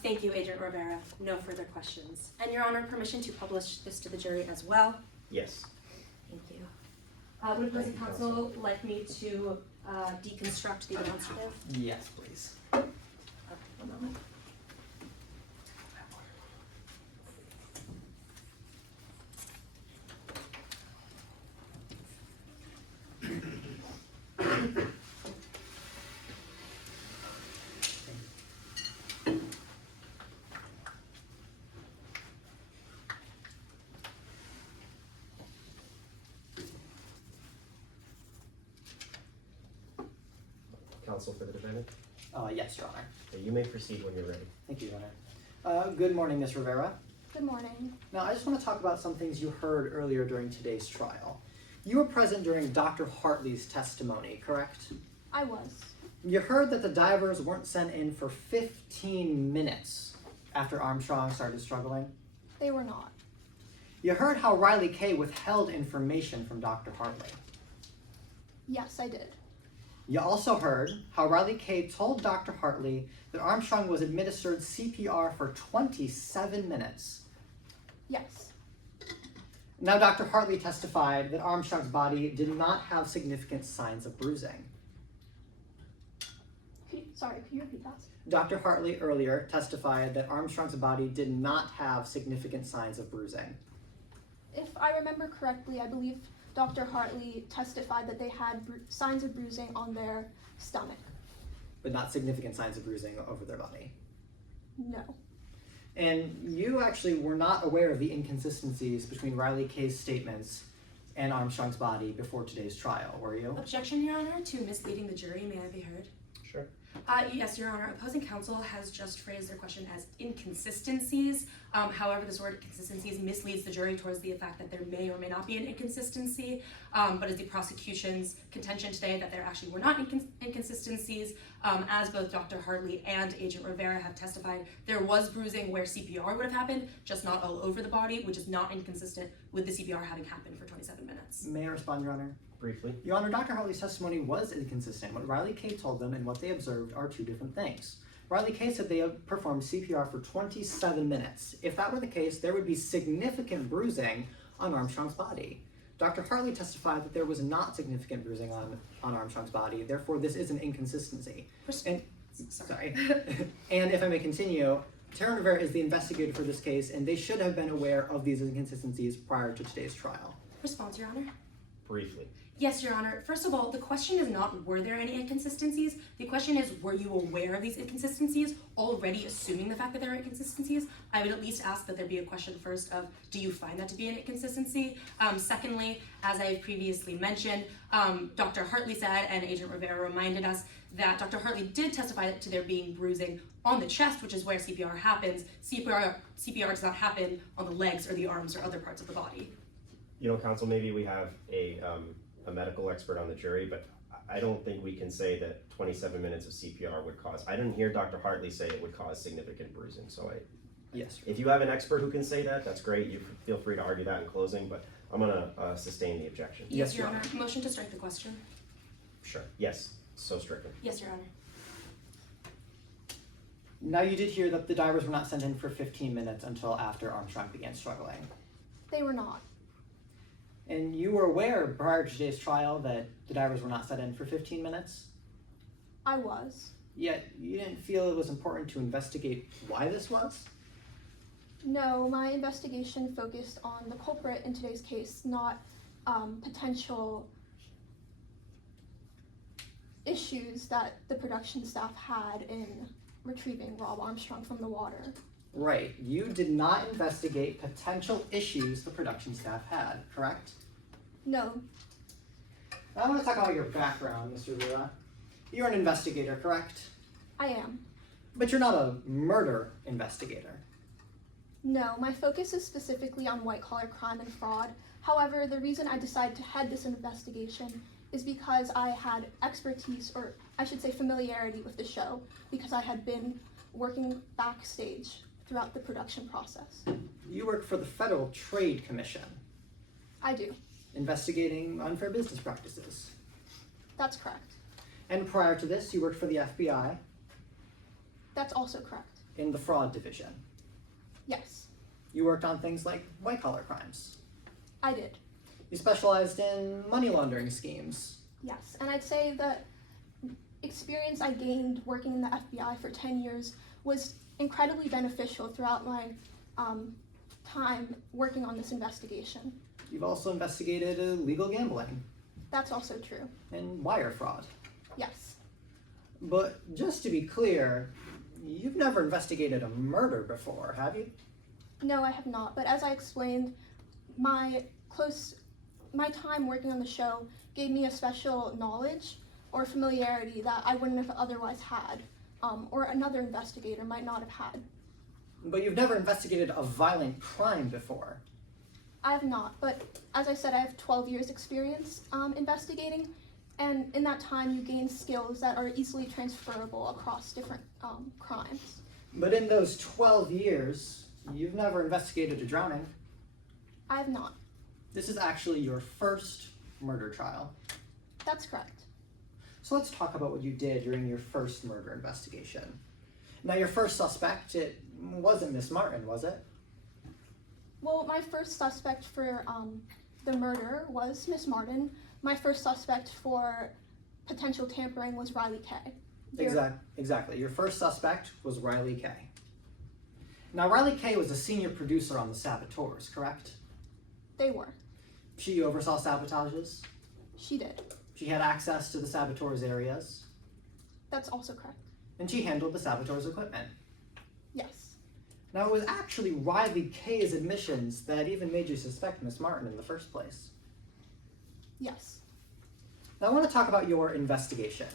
Thank you, Agent Rivera. No further questions. And Your Honor, permission to publish this to the jury as well? Yes. Thank you. Would opposing counsel like me to deconstruct the demonstrative? Yes, please. Okay, one moment. Counsel for the defendant? Yes, Your Honor. Okay, you may proceed when you're ready. Thank you, Your Honor. Good morning, Ms. Rivera. Good morning. Now, I just want to talk about some things you heard earlier during today's trial. You were present during Dr. Hartley's testimony, correct? I was. You heard that the divers weren't sent in for 15 minutes after Armstrong started struggling. They were not. You heard how Riley K withheld information from Dr. Hartley. Yes, I did. You also heard how Riley K told Dr. Hartley that Armstrong was administered CPR for 27 minutes. Yes. Now, Dr. Hartley testified that Armstrong's body did not have significant signs of bruising. Could you repeat that? Dr. Hartley earlier testified that Armstrong's body did not have significant signs of bruising. If I remember correctly, I believe Dr. Hartley testified that they had signs of bruising on their stomach. But not significant signs of bruising over their body. No. And you actually were not aware of the inconsistencies between Riley K's statements and Armstrong's body before today's trial, were you? Objection, Your Honor, to misleading the jury. May I be heard? Sure. Yes, Your Honor. Opposing counsel has just phrased their question as inconsistencies. However, this word inconsistencies misleads the jury towards the fact that there may or may not be an inconsistency, but is the prosecution's contention today that there actually were not inconsistencies. As both Dr. Hartley and Agent Rivera have testified, there was bruising where CPR would have happened, just not all over the body, which is not inconsistent with the CPR having happened for 27 minutes. May I respond, Your Honor? Briefly. Your Honor, Dr. Hartley's testimony was inconsistent. What Riley Kay told them and what they observed are two different things. Riley Kay said they had performed CPR for 27 minutes. If that were the case, there would be significant bruising on Armstrong's body. Dr. Hartley testified that there was not significant bruising on Armstrong's body, therefore this is an inconsistency. And, sorry. And if I may continue, Taryn Rivera is the investigator for this case, and they should have been aware of these inconsistencies prior to today's trial. Response, Your Honor. Briefly. Yes, Your Honor. First of all, the question is not were there any inconsistencies. The question is were you aware of these inconsistencies, already assuming the fact that there are inconsistencies? I would at least ask that there be a question first of do you find that to be an inconsistency? Secondly, as I previously mentioned, Dr. Hartley said and Agent Rivera reminded us that Dr. Hartley did testify to there being bruising on the chest, which is where CPR happens. CPR does not happen on the legs or the arms or other parts of the body. You know, counsel, maybe we have a medical expert on the jury, but I don't think we can say that 27 minutes of CPR would cause, I didn't hear Dr. Hartley say it would cause significant bruising, so Yes. if you have an expert who can say that, that's great, you feel free to argue that in closing, but I'm gonna sustain the objection. Yes, Your Honor. Motion to strike the question. Sure, yes, so stricken. Yes, Your Honor. Now you did hear that the divers were not sent in for 15 minutes until after Armstrong began struggling. They were not. And you were aware prior to today's trial that the divers were not sent in for 15 minutes? I was. Yet you didn't feel it was important to investigate why this was? No, my investigation focused on the culprit in today's case, not potential issues that the production staff had in retrieving Rob Armstrong from the water. Right. You did not investigate potential issues the production staff had, correct? No, I want to talk about your background, Mr. Lura. You're an investigator, correct? I am. But you're not a murder investigator. No, my focus is specifically on white-collar crime and fraud. However, the reason I decided to head this investigation is because I had expertise, or I should say familiarity with the show, because I had been working backstage throughout the production process. You work for the Federal Trade Commission, I do. investigating unfair business practices. That's correct. And prior to this, you worked for the FBI That's also correct. in the fraud division. Yes, You worked on things like white-collar crimes. I did. You specialized in money laundering schemes. Yes, and I'd say that experience I gained working in the FBI for 10 years was incredibly beneficial throughout my time working on this investigation. You've also investigated illegal gambling That's also true. and wire fraud. Yes, But just to be clear, you've never investigated a murder before, have you? no, I have not. But as I explained, my time working on the show gave me a special knowledge or familiarity that I wouldn't have otherwise had, or another investigator might not have had. But you've never investigated a violent crime before. I have not, but as I said, I have 12 years experience investigating, and in that time you gain skills that are easily transferable across different crimes. But in those 12 years, you've never investigated a drowning. I have not. This is actually your first murder trial. That's correct. So let's talk about what you did during your first murder investigation. Now, your first suspect, it wasn't Miss Martin, was it? Well, my first suspect for the murder was Miss Martin. My first suspect for potential tampering was Riley Kay. Exactly. Your first suspect was Riley Kay. Now, Riley Kay was a senior producer on the Saboteurs, correct? They were. She oversaw sabotages. She did. She had access to the Saboteurs areas. That's also correct. And she handled the Saboteurs equipment. Yes. Now, it was actually Riley Kay's admissions that even made you suspect Miss Martin in the first place. Yes. Now, I want to talk about your investigation.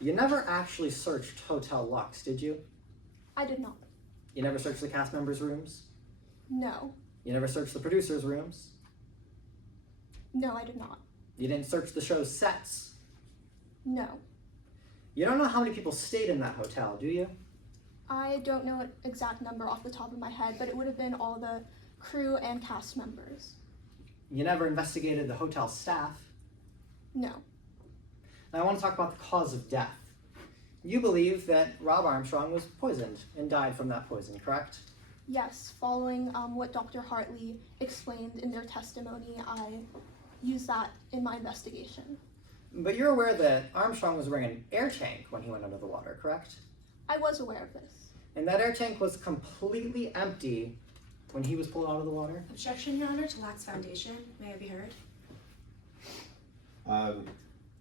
You never actually searched Hotel Lux, did you? I did not. You never searched the cast members' rooms? No. You never searched the producers' rooms? No, I did not. You didn't search the show's sets? No. You don't know how many people stayed in that hotel, do you? I don't know an exact number off the top of my head, but it would have been all the crew and cast members. You never investigated the hotel staff? No. Now I want to talk about the cause of death. You believe that Rob Armstrong was poisoned and died from that poison, correct? Yes, following what Dr. Hartley explained in their testimony, I used that in my investigation. But you're aware that Armstrong was wearing an air tank when he went under the water, correct? I was aware of this. And that air tank was completely empty when he was pulled out of the water? Objection, Your Honor, to lax foundation. May I be heard?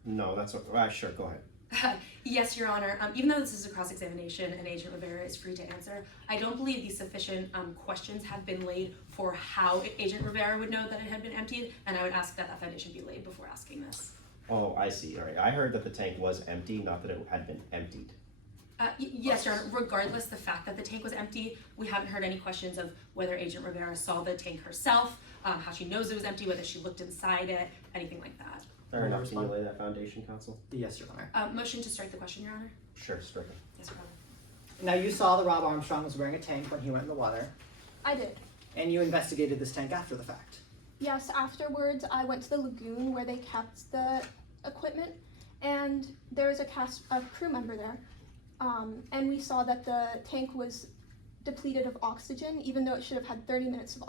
No, that's, sure, go ahead. Yes, Your Honor. Even though this is a cross-examination and Agent Rivera is free to answer, I don't believe these sufficient questions have been laid for how Agent Rivera would know that it had been emptied, and I would ask that that foundation be laid before asking this. Oh, I see, all right. I heard that the tank was empty, not that it had been emptied. Yes, Your Honor. Regardless, the fact that the tank was empty, we haven't heard any questions of whether Agent Rivera saw the tank herself, how she knows it was empty, whether she looked inside it, anything like that. Fair enough. Can you lay that foundation, counsel? Yes, Your Honor. Motion to strike the question, Your Honor. Sure, strike it. Yes, Your Honor. Now you saw that Rob Armstrong was wearing a tank when he went in the water, I did. and you investigated this tank after the fact. Yes, afterwards I went to the lagoon where they kept the equipment, and there was a crew member there, and we saw that the tank was depleted of oxygen, even though it should have had 30 minutes of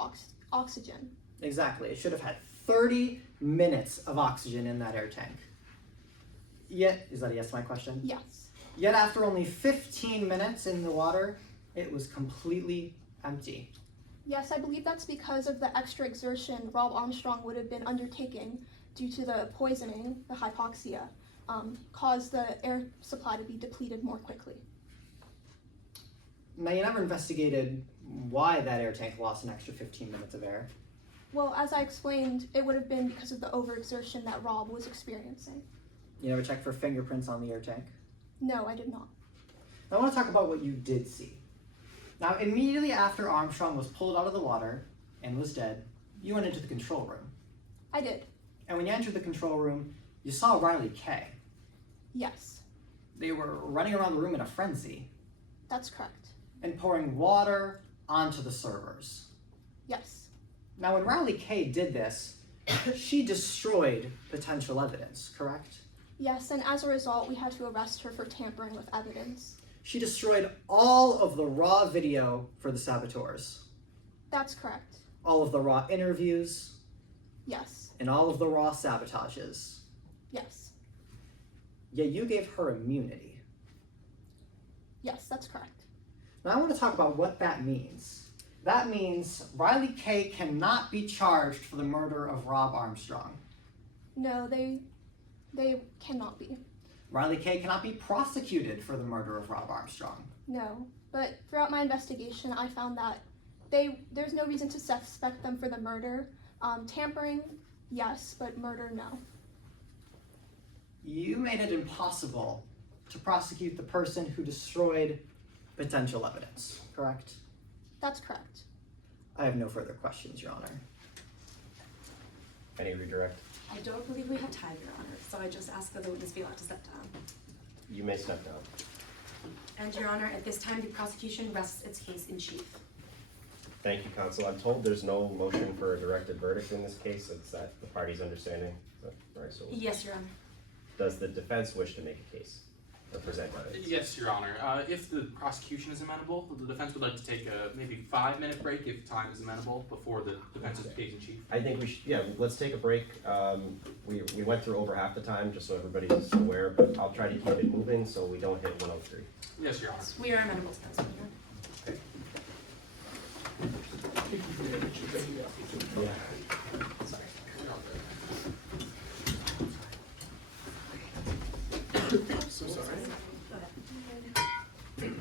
oxygen. Exactly. It should have had 30 minutes of oxygen in that air tank. Yet, is that a yes to my question? Yes. Yet after only 15 minutes in the water, it was completely empty. Yes, I believe that's because of the extra exertion Rob Armstrong would have been undertaking due to the poisoning, the hypoxia, caused the air supply to be depleted more quickly. Now you never investigated why that air tank lost an extra 15 minutes of air. Well, as I explained, it would have been because of the overexertion that Rob was experiencing. You never checked for fingerprints on the air tank. No, I did not. Now I want to talk about what you did see. Now immediately after Armstrong was pulled out of the water and was dead, you went into the control room. I did. And when you entered the control room, you saw Riley Kay. Yes, They were running around the room in a frenzy that's correct. and pouring water onto the servers. Yes. Now when Riley Kay did this, she destroyed potential evidence, correct? Yes, and as a result, we had to arrest her for tampering with evidence. She destroyed all of the raw video for the saboteurs, That's correct. all of the raw interviews, Yes. and all of the raw sabotages. Yes. Yet you gave her immunity. Yes, that's correct. Now I want to talk about what that means. That means Riley Kay cannot be charged for the murder of Rob Armstrong. No, they cannot be. Riley Kay cannot be prosecuted for the murder of Rob Armstrong. No. But throughout my investigation, I found that there's no reason to suspect them for the murder. Tampering, yes, but murder, no. You made it impossible to prosecute the person who destroyed potential evidence, correct? That's correct. I have no further questions, Your Honor. Any redirect? I don't believe we have time, Your Honor, so I just ask that the witness be allowed to step down. You may step down. And Your Honor, at this time, the prosecution rests its case in chief. Thank you, counsel. I'm told there's no motion for a directed verdict in this case. It's that the party's understanding. Is that right? So Yes, Your Honor. does the defense wish to make a case or present evidence? Yes, Your Honor. If the prosecution is amenable, the defense would like to take a maybe 5-minute break if time is amenable before the defense's case in chief. I think we should, yeah, let's take a break. We went through over half the time, just so everybody's aware, but I'll try to keep it moving so we don't hit 103. Yes, Your Honor. We are amenable to that, Your Honor. So sorry. Go ahead.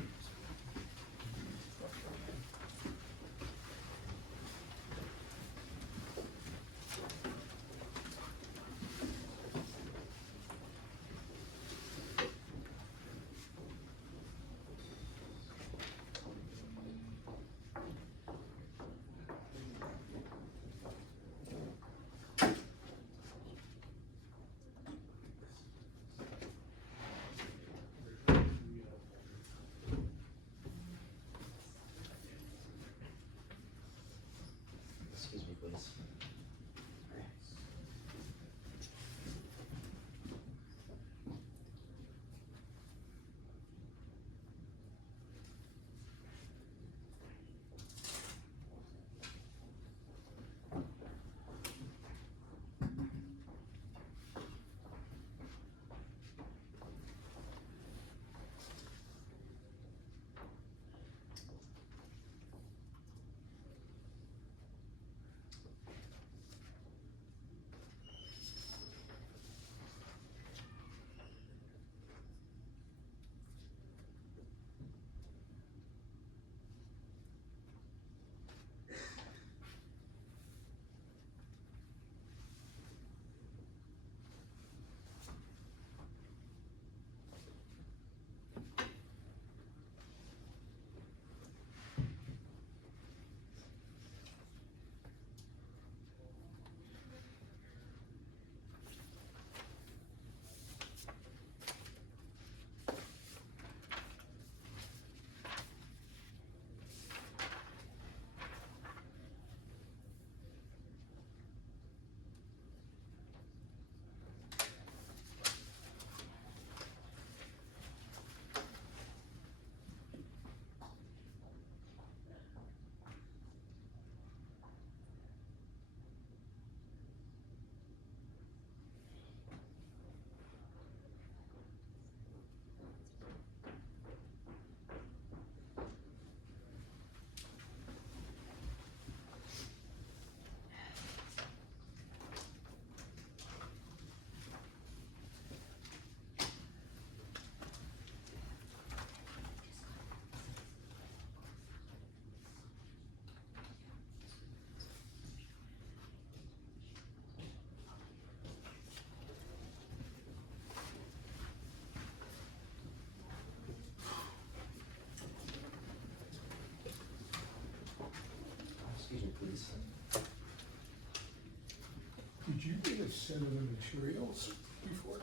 set of the materials before?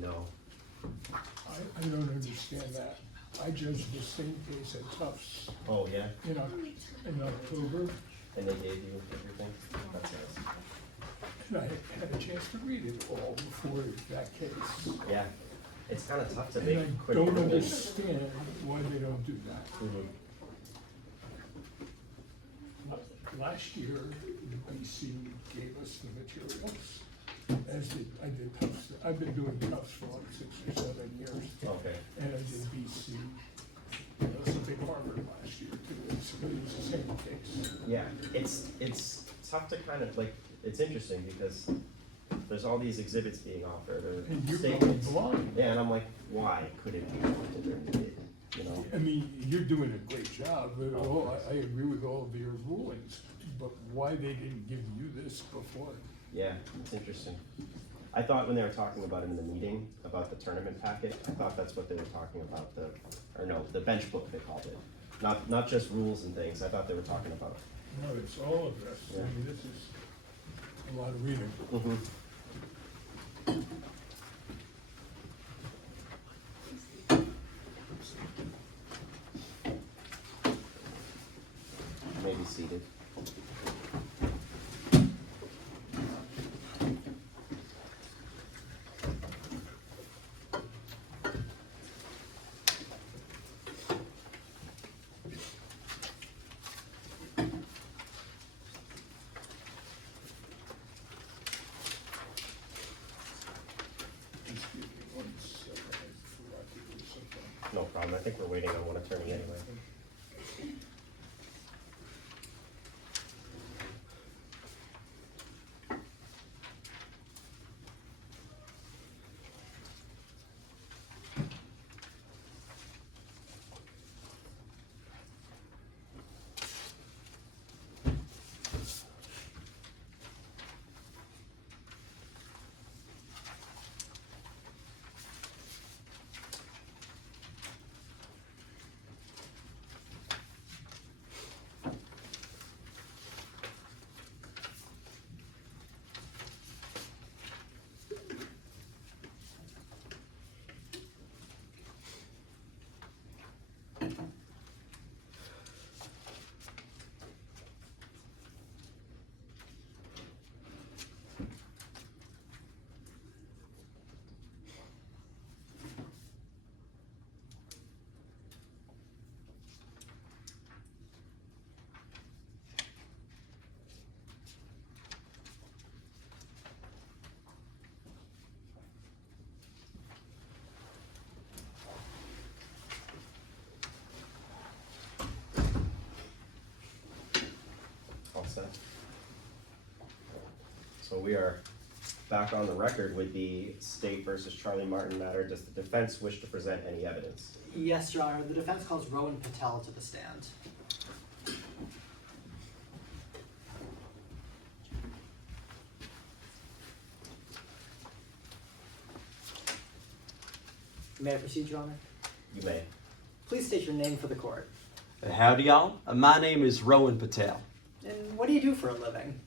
No. I don't understand that. I judged the same case at Tufts Oh, yeah? in October, And they gave you everything? That's nice. and I had a chance to read it all before that case. Yeah. It's kind of tough to And make I quick don't rulings. understand why they don't do that. Mhm. Last year, the BC gave us the materials, as I did Tufts. I've been doing Tufts for like 6 or 7 years, Okay. and I did BC. It was a big Harvard last year too, it was the same case. Yeah, it's tough to kind of like, it's interesting because there's all these exhibits being offered or And you're going statements. blind. Yeah, and I'm like, why could it be wanted or needed, you know? I mean, you're doing a great job, but I agree with all of your rulings, but why they didn't give you this before? Yeah, it's interesting. I thought when they were talking about it in the meeting, about the tournament packet, I thought that's what they were talking about, the bench book they called it. Not just rules and things, I thought they were talking about. No, it's all of this. I Yeah. mean, this is a lot of reading. Mm-hmm. Maybe seated. Excuse me 1 second, I forgot to do something. No problem, I think we're waiting on one attorney anyway. All set. So we are back on the record with the State versus Charlie Martin matter. Does the defense wish to present any evidence? Yes, Your Honor, the defense calls Rowan Patel to the stand. May I proceed, Your Honor? You may. Please state your name for the court. Howdy, y'all. My name is Rowan Patel. And what do you do for a living?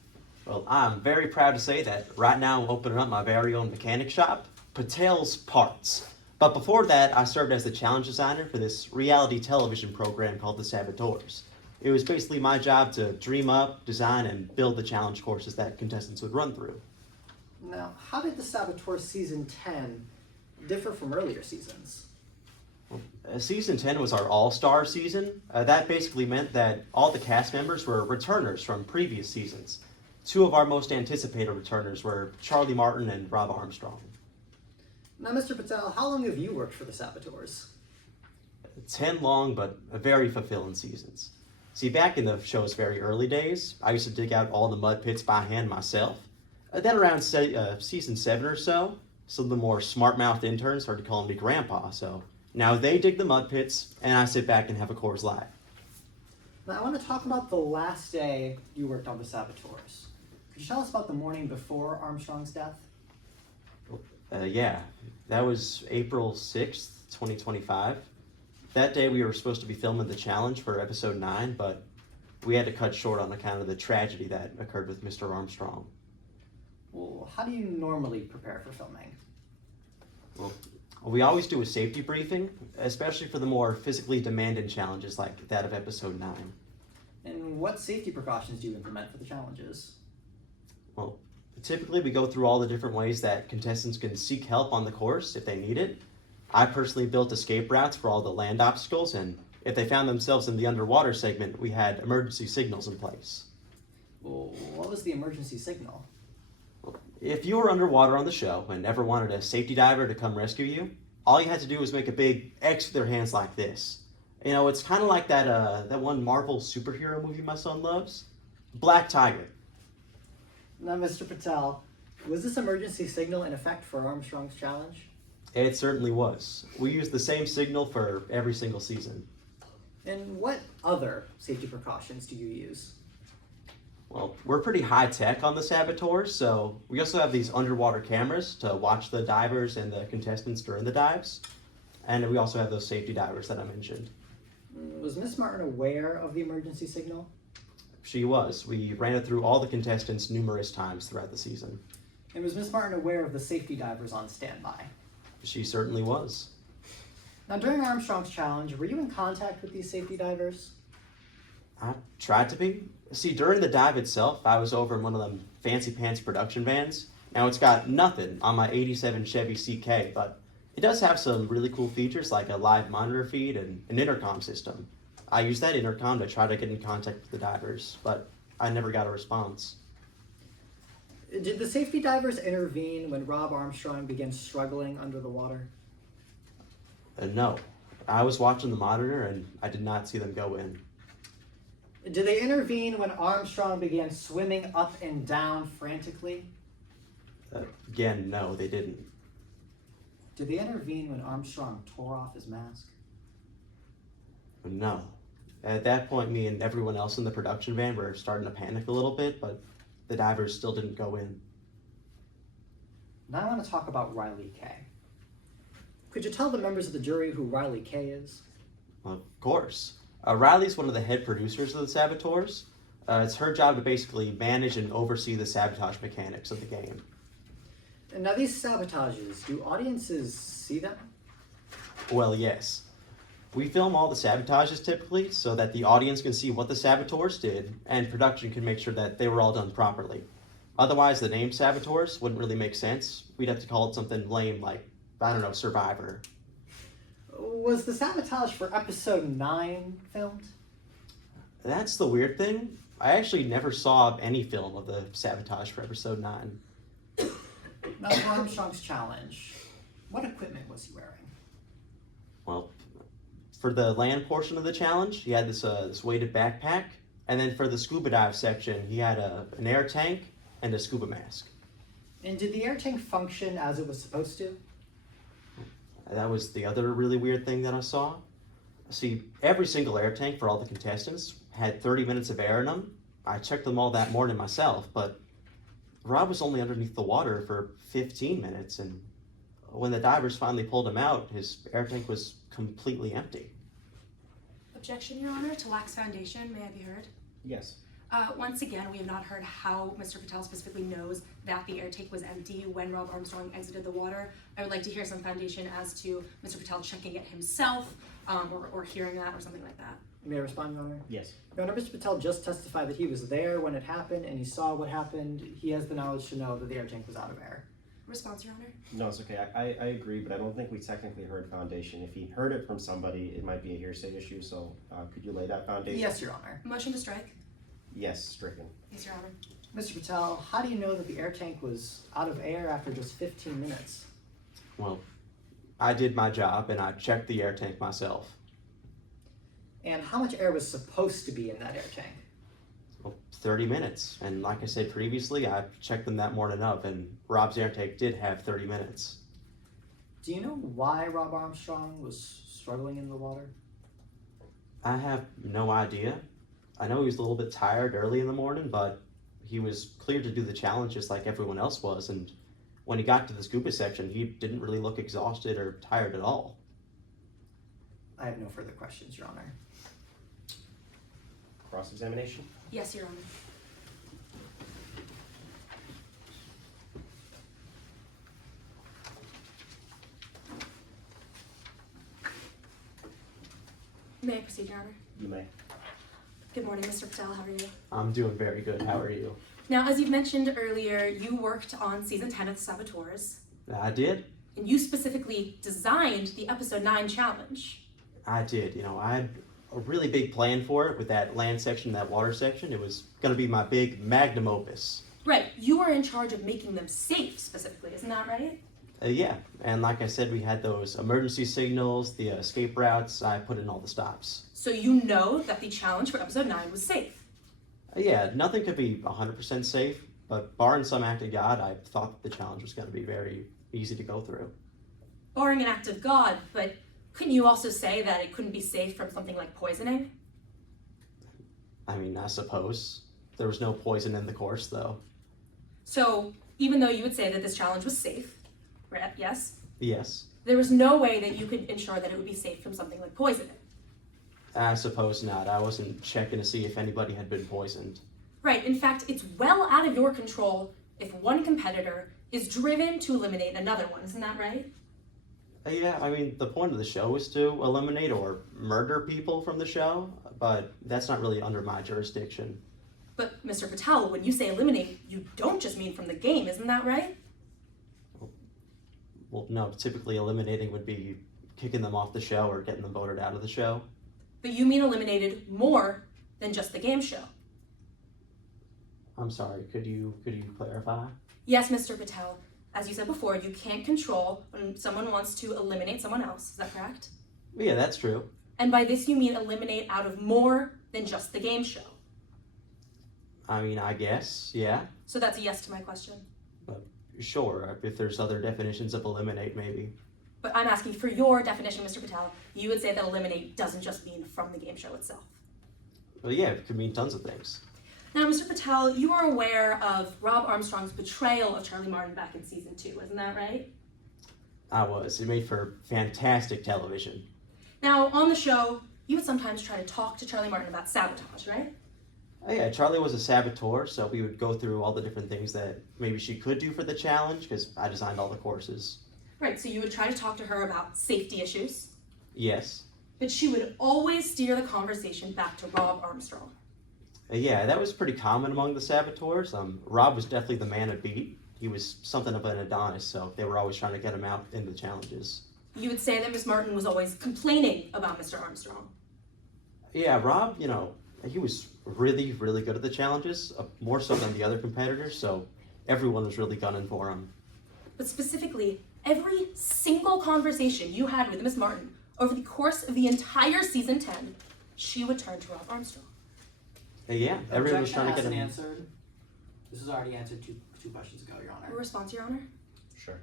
Well, I'm very proud to say that right now I'm opening up my very own mechanic shop, Patel's Parts. But before that, I served as the challenge designer for this reality television program called The Saboteurs. It was basically my job to dream up, design, and build the challenge courses that contestants would run through. Now, how did the Saboteur Season 10 differ from earlier seasons? Season 10 was our all-star season. That basically meant that all the cast members were returners from previous seasons. Two of our most anticipated returners were Charlie Martin and Rob Armstrong. Now, Mr. Patel, how long have you worked for the Saboteurs? 10 long but very fulfilling seasons. See, back in the show's very early days, I used to dig out all the mud pits by hand myself. Then around season 7 or so, some of the more smart-mouthed interns started calling me Grandpa, so now they dig the mud pits, and I sit back and have a Coors Light. Now, I want to talk about the last day you worked on the Saboteurs. Could you tell us about the morning before Armstrong's death? Yeah, that was April 6th, 2025. That day we were supposed to be filming the challenge for episode 9, but we had to cut short on account of the tragedy that occurred with Mr. Armstrong. Well, how do you normally prepare for filming? Well, we always do a safety briefing, especially for the more physically demanding challenges like that of episode 9. And what safety precautions do you implement for the challenges? Well, typically we go through all the different ways that contestants can seek help on the course if they need it. I personally built escape routes for all the land obstacles, and if they found themselves in the underwater segment, we had emergency signals in place. Well, what was the emergency signal? If you were underwater on the show and ever wanted a safety diver to come rescue you, all you had to do was make a big X with your hands like this. You know, it's kind of like that one Marvel superhero movie my son loves, Black Tiger. Now, Mr. Patel, was this emergency signal in effect for Armstrong's challenge? It certainly was. We used the same signal for every single season. And what other safety precautions do you use? Well, we're pretty high tech on the saboteurs, so we also have these underwater cameras to watch the divers and the contestants during the dives. And we also have those safety divers that I mentioned. Was Miss Martin aware of the emergency signal? She was. We ran it through all the contestants numerous times throughout the season. And was Miss Martin aware of the safety divers on standby? She certainly was. Now, during Armstrong's challenge, were you in contact with these safety divers? I tried to be. See, during the dive itself, I was over in one of them fancy pants production vans. Now, it's got nothing on my 87 Chevy CK, but it does have some really cool features like a live monitor feed and an intercom system. I used that intercom to try to get in contact with the divers, but I never got a response. Did the safety divers intervene when Rob Armstrong began struggling under the water? No. I was watching the monitor and I did not see them go in. Did they intervene when Armstrong began swimming up and down frantically? Again, no, they didn't. Did they intervene when Armstrong tore off his mask? No. At that point, me and everyone else in the production van were starting to panic a little bit, but the divers still didn't go in. Now I want to talk about Riley Kay. Could you tell the members of the jury who Riley Kay is? Of course. Riley's one of the head producers of the Saboteurs. It's her job to basically manage and oversee the sabotage mechanics of the game. And now these sabotages, do audiences see them? Well, yes. We film all the sabotages typically so that the audience can see what the Saboteurs did and production can make sure that they were all done properly. Otherwise, the name Saboteurs wouldn't really make sense. We'd have to call it something lame like, I don't know, Survivor. Was the sabotage for episode 9 filmed? That's the weird thing. I actually never saw any film of the sabotage for episode 9. Now for Armstrong's challenge, what equipment was he wearing? Well, for the land portion of the challenge, he had this weighted backpack, and then for the scuba dive section, he had an air tank and a scuba mask. And did the air tank function as it was supposed to? That was the other really weird thing that I saw. See, every single air tank for all the contestants had 30 minutes of air in them. I checked them all that morning myself, but Rob was only underneath the water for 15 minutes, and when the divers finally pulled him out, his air tank was completely empty. Objection, Your Honor, to lax foundation. May I be heard? Yes. Once again, we have not heard how Mr. Patel specifically knows that the air tank was empty when Rob Armstrong exited the water. I would like to hear some foundation as to Mr. Patel checking it himself, or hearing that, or something like that. May I respond, Your Honor? Yes. Your Honor, Mr. Patel just testified that he was there when it happened and he saw what happened. He has the knowledge to know that the air tank was out of air. Response, Your Honor? No, it's okay. I agree, but I don't think we technically heard foundation. If he heard it from somebody, it might be a hearsay issue, so could you lay that foundation? Yes, Your Honor. Motion to strike. Yes, stricken. Yes, Your Honor. Mr. Patel, how do you know that the air tank was out of air after just 15 minutes? Well, I did my job and I checked the air tank myself. And how much air was supposed to be in that air tank? Well, 30 minutes. And like I said previously, I checked them that morning up, and Rob's air tank did have 30 minutes. Do you know why Rob Armstrong was struggling in the water? I have no idea. I know he was a little bit tired early in the morning, but he was cleared to do the challenge just like everyone else was, and when he got to the scuba section, he didn't really look exhausted or tired at all. I have no further questions, Your Honor. Cross-examination? Yes, Your Honor. May I proceed, Your Honor? You may. Good morning, Mr. Patel. How are you? I'm doing very good. How are you? Now, as you've mentioned earlier, you worked on season 10 of The Saboteurs, I did. and you specifically designed the episode 9 challenge. I did. You know, I had a really big plan for it with that land section, that water section. It was going to be my big magnum opus. Right, you were in charge of making them safe specifically, isn't that right? Yeah, and like I said, we had those emergency signals, the escape routes. I put in all the stops. So you know that the challenge for episode 9 was safe. Yeah, nothing could be 100% safe, but barring some act of God, I thought the challenge was going to be very easy to go through. Barring an act of God, but couldn't you also say that it couldn't be safe from something like poisoning? I mean, I suppose. There was no poison in the course, though. So even though you would say that this challenge was safe, right? Yes? Yes. There was no way that you could ensure that it would be safe from something like poisoning. I suppose not. I wasn't checking to see if anybody had been poisoned. Right, in fact, it's well out of your control if one competitor is driven to eliminate another one, isn't that right? Yeah, I mean, the point of the show is to eliminate or murder people from the show, but that's not really under my jurisdiction. But Mr. Patel, when you say eliminate, you don't just mean from the game, isn't that right? Well, no, typically eliminating would be kicking them off the show or getting them voted out of the show. But you mean eliminated more than just the game show. I'm sorry, could you clarify? Yes, Mr. Patel. As you said before, you can't control when someone wants to eliminate someone else. Is that correct? Yeah, that's true. And by this you mean eliminate out of more than just the game show. I mean, I guess, yeah. So that's a yes to my question. Sure, if there's other definitions of eliminate, maybe. But I'm asking for your definition, Mr. Patel. You would say that eliminate doesn't just mean from the game show itself. Well, yeah, it could mean tons of things. Now, Mr. Patel, you are aware of Rob Armstrong's betrayal of Charlie Martin back in season 2, isn't that right? I was. It made for fantastic television. Now, on the show, you would sometimes try to talk to Charlie Martin about sabotage, right? Oh, yeah, Charlie was a saboteur, so we would go through all the different things that maybe she could do for the challenge, because I designed all the courses. Right, so you would try to talk to her about safety issues, Yes. but she would always steer the conversation back to Rob Armstrong. Yeah, that was pretty common among the saboteurs. Rob was definitely the man to beat. He was something of an Adonis, so they were always trying to get him out in the challenges. You would say that Miss Martin was always complaining about Mr. Armstrong. Yeah, Rob, you know, he was really, really good at the challenges, more so than the other competitors, so everyone was really gunning for him. But specifically, every single conversation you had with Miss Martin over the course of the entire season 10, she would turn to Rob Armstrong. Yeah, everyone was Objection trying to get him. answered. This was already answered two questions ago, Your A Honor. response, Your Honor? Sure.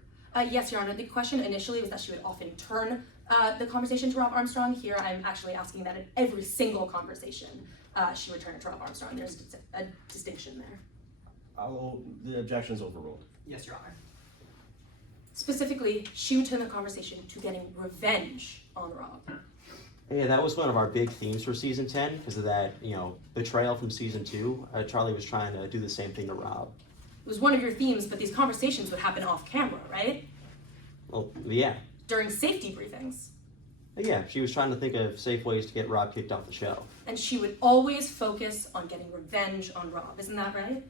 Yes, Your Honor. The question initially was that she would often turn the conversation to Rob Armstrong. Here, I'm actually asking that in every single conversation, she would turn it to Rob Armstrong. There's a distinction there. The objection's overruled. Yes, Your Honor. Specifically, she would turn the conversation to getting revenge on Rob. Yeah, that was one of our big themes for season 10 because of that, you know, betrayal from season 2. Charlie was trying to do the same thing to Rob. It was one of your themes, but these conversations would happen off camera, right? Well, yeah. During safety briefings. Yeah, she was trying to think of safe ways to get Rob kicked off the show. And she would always focus on getting revenge on Rob. Isn't that right?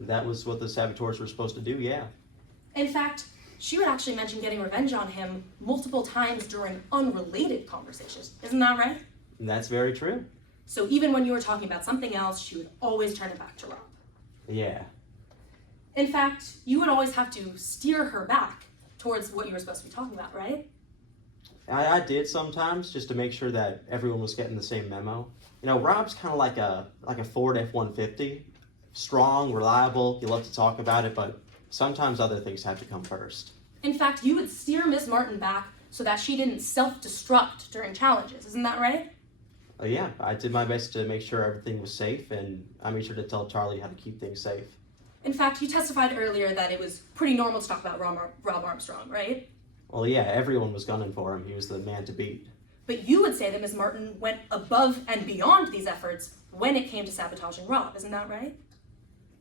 That was what the saboteurs were supposed to do, yeah. In fact, she would actually mention getting revenge on him multiple times during unrelated conversations. Isn't that right? And that's very true. So even when you were talking about something else, she would always turn it back to Rob. Yeah. In fact, you would always have to steer her back towards what you were supposed to be talking about, right? I did sometimes just to make sure that everyone was getting the same memo. You know, Rob's kind of like a Ford F-150. Strong, reliable, you love to talk about it, but sometimes other things have to come first. In fact, you would steer Miss Martin back so that she didn't self-destruct during challenges. Isn't that right? Yeah, I did my best to make sure everything was safe, and I made sure to tell Charlie how to keep things safe. In fact, you testified earlier that it was pretty normal to talk about Rob Armstrong, right? Well, yeah, everyone was gunning for him. He was the man to beat. But you would say that Miss Martin went above and beyond these efforts when it came to sabotaging Rob. Isn't that right?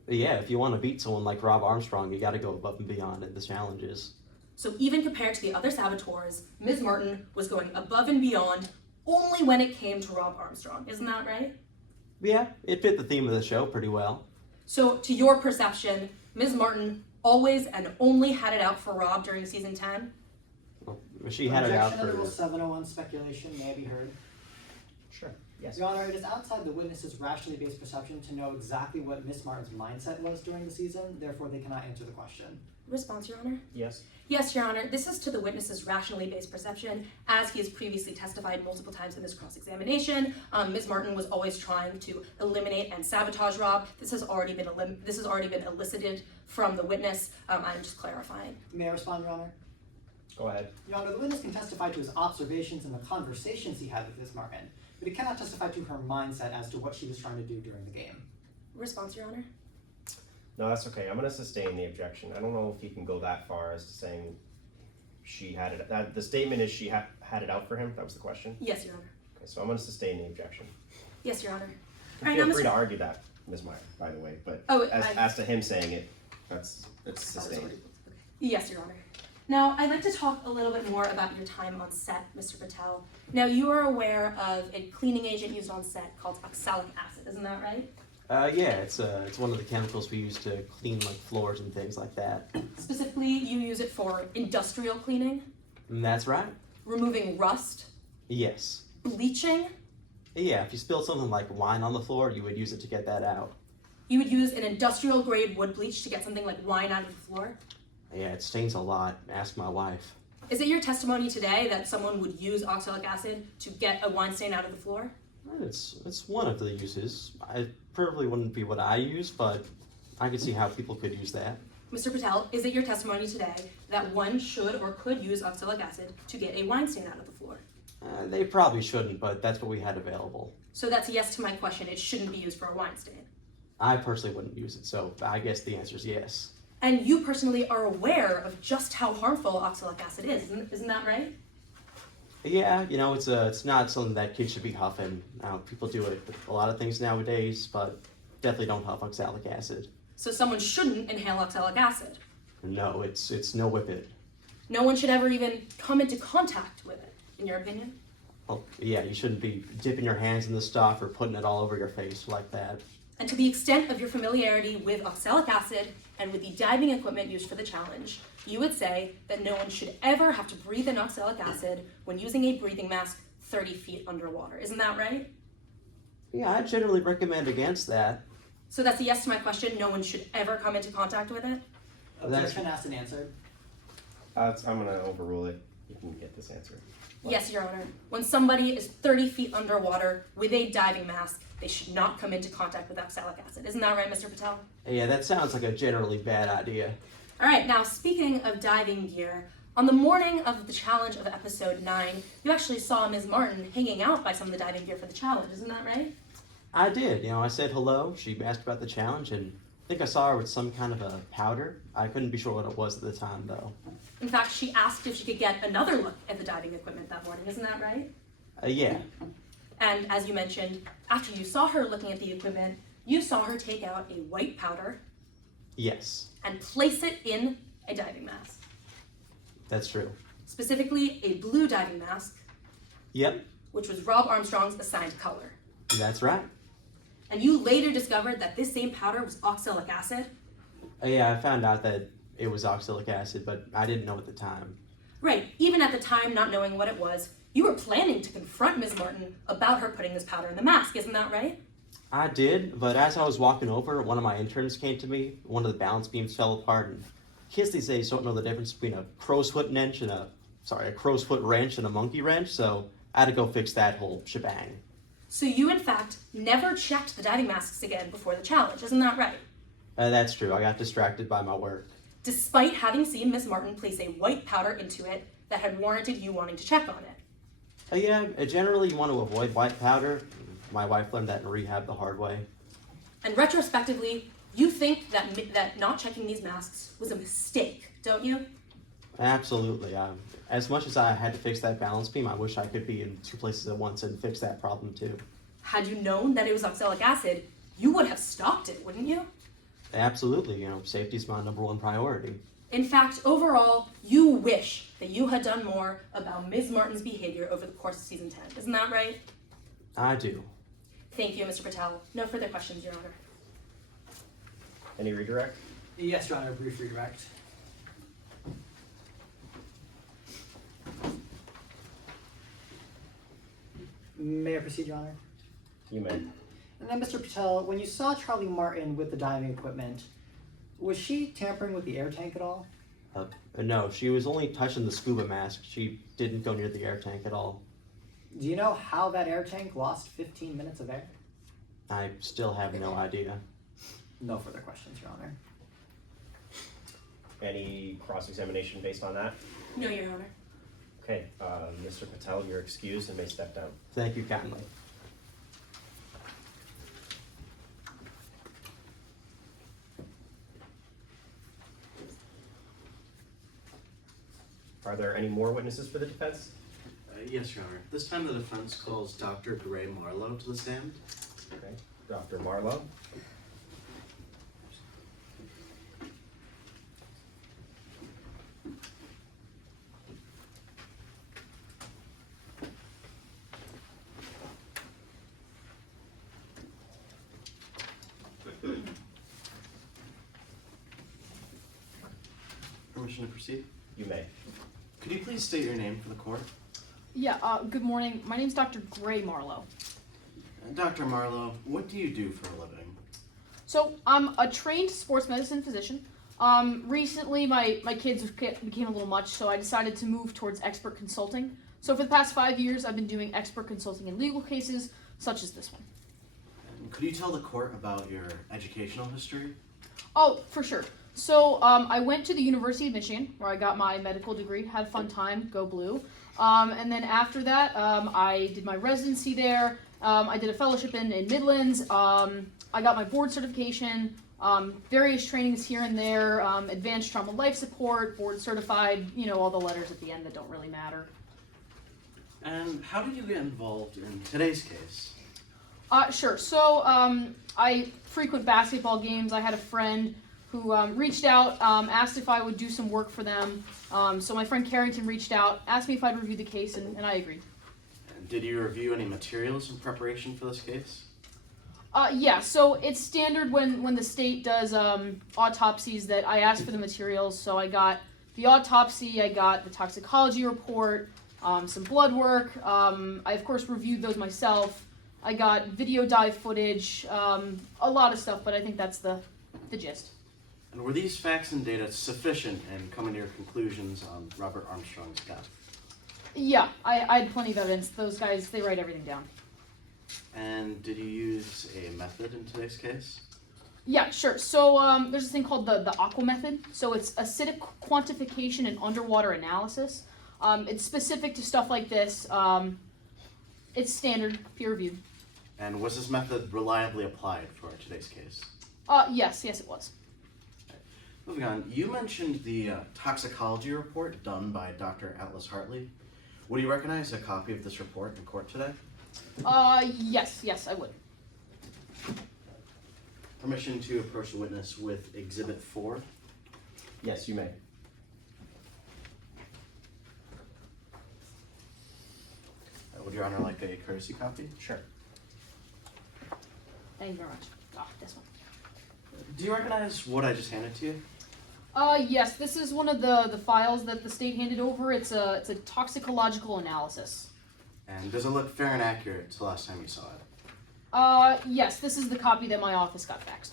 Yeah, if you want to beat someone like Rob Armstrong, you got to go above and beyond in the challenges. So even compared to the other saboteurs, Ms. Martin was going above and beyond only when it came to Rob Armstrong. Isn't that right? Yeah, it fit the theme of the show pretty well. So, to your perception, Ms. Martin always and only had it out for Rob during season 10? Well, she had it out Objection under for. Rule 701 speculation may be heard. Sure, yes. Your Honor, it is outside the witness's rationally based perception to know exactly what Miss Martin's mindset was during the season, therefore they cannot answer the question. Response, Your Honor? Yes. Yes, Your Honor. This is to the witness's rationally based perception, as he has previously testified multiple times in this cross-examination. Ms. Martin was always trying to eliminate and sabotage Rob. This has already been elicited from the witness. I'm just clarifying. May I respond, Your Honor? Go ahead. Your Honor, the witness can testify to his observations and the conversations he had with Miss Martin, but he cannot testify to her mindset as to what she was trying to do during the game. Response, Your Honor? No, that's okay. I'm gonna sustain the objection. I don't know if you can go that far as to saying she had it. The statement is she had it out for him. That was the question. Yes, Your Honor. Okay, so I'm gonna sustain the objection. Yes, Your Honor. Feel free to argue that, Ms. Meyer, by the way. But as to him saying it, it's sustained. Yes, Your Honor. Now, I'd like to talk a little bit more about your time on set, Mr. Patel. Now, you are aware of a cleaning agent used on set called oxalic acid, isn't that right? Yeah, it's one of the chemicals we use to clean like floors and things like that. Specifically, you use it for industrial cleaning, And that's right. removing rust, Yes. bleaching. Yeah, if you spilled something like wine on the floor, you would use it to get that out. You would use an industrial grade wood bleach to get something like wine out of the floor. Yeah, it stains a lot. Ask my wife. Is it your testimony today that someone would use oxalic acid to get a wine stain out of the floor? It's one of the uses. I probably wouldn't be what I use, but I could see how people could use that. Mr. Patel, is it your testimony today that one should or could use oxalic acid to get a wine stain out of the floor? They probably shouldn't, but that's what we had available. So that's a yes to my question. It shouldn't be used for a wine stain. I personally wouldn't use it, so I guess the answer is yes. And you personally are aware of just how harmful oxalic acid is, isn't that right? Yeah, it's not something that kids should be huffing. People do it with a lot of things nowadays, but definitely don't huff oxalic acid. So someone shouldn't inhale oxalic acid. No, it's no whippet. No one should ever even come into contact with it, in your opinion? Well, yeah, you shouldn't be dipping your hands in the stuff or putting it all over your face like that. And to the extent of your familiarity with oxalic acid and with the diving equipment used for the challenge, you would say that no one should ever have to breathe in oxalic acid when using a breathing mask 30 feet underwater. Isn't that right? Yeah, I generally recommend against that. So that's a yes to my question. No one should ever come into contact with it? Objection asked and answered. I'm gonna overrule it. You can get this answer. Yes, Your Honor. When somebody is 30 feet underwater with a diving mask, they should not come into contact with oxalic acid. Isn't that right, Mr. Patel? Yeah, that sounds like a generally bad idea. All right, now speaking of diving gear, on the morning of the challenge of episode 9, you actually saw Ms. Martin hanging out by some of the diving gear for the challenge. Isn't that right? I did. I said hello. She asked about the challenge, and I think I saw her with some kind of a powder. I couldn't be sure what it was at the time, though. In fact, she asked if she could get another look at the diving equipment that morning. Isn't that right? Yeah. And as you mentioned, after you saw her looking at the equipment, you saw her take out a white powder Yes, and place it in a diving mask. that's true. Specifically, a blue diving mask, Yep, which was Rob Armstrong's assigned color. that's right. And you later discovered that this same powder was oxalic acid. Yeah, I found out that it was oxalic acid, but I didn't know at the time. Right, even at the time not knowing what it was, you were planning to confront Ms. Martin about her putting this powder in the mask, isn't that right? I did, but as I was walking over, one of my interns came to me. One of the balance beams fell apart, and kids these days don't know the difference between a crow's foot wrench and a crow's foot wrench and a monkey wrench, so I had to go fix that whole shebang. So you, in fact, never checked the diving masks again before the challenge, isn't that right? That's true. I got distracted by my work. Despite having seen Ms. Martin place a white powder into it that had warranted you wanting to check on it. Yeah, generally you want to avoid white powder. My wife learned that in rehab the hard way. And retrospectively, you think that not checking these masks was a mistake, don't you? Absolutely. As much as I had to fix that balance beam, I wish I could be in 2 places at once and fix that problem too. Had you known that it was oxalic acid, you would have stopped it, wouldn't you? Absolutely. Safety is my #1 priority. In fact, overall, you wish that you had done more about Ms. Martin's behavior over the course of season 10. Isn't that right? I do. Thank you, Mr. Patel. No further questions, Your Honor. Any redirect? Yes, Your Honor, brief redirect. May I proceed, Your Honor? You may. And then, Mr. Patel, when you saw Charlie Martin with the diving equipment, was she tampering with the air tank at all? No, she was only touching the scuba mask. She didn't go near the air tank at all. Do you know how that air tank lost 15 minutes of air? I still have no idea. No further questions, Your Honor. Any cross-examination based on that? No, Your Honor. Okay, Mr. Patel, you're excused and may step down. Thank you kindly. Are there any more witnesses for the defense? Yes, Your Honor. This time the defense calls Dr. Gray Marlowe to the stand. Okay, Dr. Marlowe. Permission to proceed? You may. Could you please state your name for the court? Yeah, good morning. My name's Dr. Gray Marlowe. Dr. Marlowe, what do you do for a living? So, I'm a trained sports medicine physician. Recently, my kids became a little much, so I decided to move towards expert consulting. So for the past 5 years, I've been doing expert consulting in legal cases, such as this one. And could you tell the court about your educational history? Oh, for sure. So, I went to the University of Michigan, where I got my medical degree, had a fun time, go blue. And then after that, I did my residency there. I did a fellowship in Midlands. I got my board certification, various trainings here and there, advanced trauma life support, board certified, all the letters at the end that don't really matter. And how did you get involved in today's case? Sure. So, I frequent basketball games. I had a friend who reached out, asked if I would do some work for them. So my friend Carrington reached out, asked me if I'd review the case, and I agreed. And did you review any materials in preparation for this case? Yeah, so it's standard when the state does autopsies that I ask for the materials. So I got the autopsy, I got the toxicology report, some blood work. I, of course, reviewed those myself. I got video dive footage, a lot of stuff, but I think that's the gist. And were these facts and data sufficient in coming to your conclusions on Robert Armstrong's death? Yeah, I had plenty of evidence. Those guys, they write everything down. And did you use a method in today's case? Yeah, sure. So there's this thing called the aqua method. So it's acidic quantification and underwater analysis. It's specific to stuff like this. It's standard, peer-reviewed. And was this method reliably applied for today's case? Yes, it was. Moving on, you mentioned the toxicology report done by Dr. Atlas Hartley. Would you recognize a copy of this report in court today? Yes, I would. Permission to approach the witness with Exhibit 4. Yes, you may. Would Your Honor like a courtesy copy? Sure. Thank you very much. This one. Do you recognize what I just handed to you? Yes, this is one of the files that the state handed over. It's a toxicological analysis. And does it look fair and accurate to the last time you saw it? Yes, this is the copy that my office got faxed.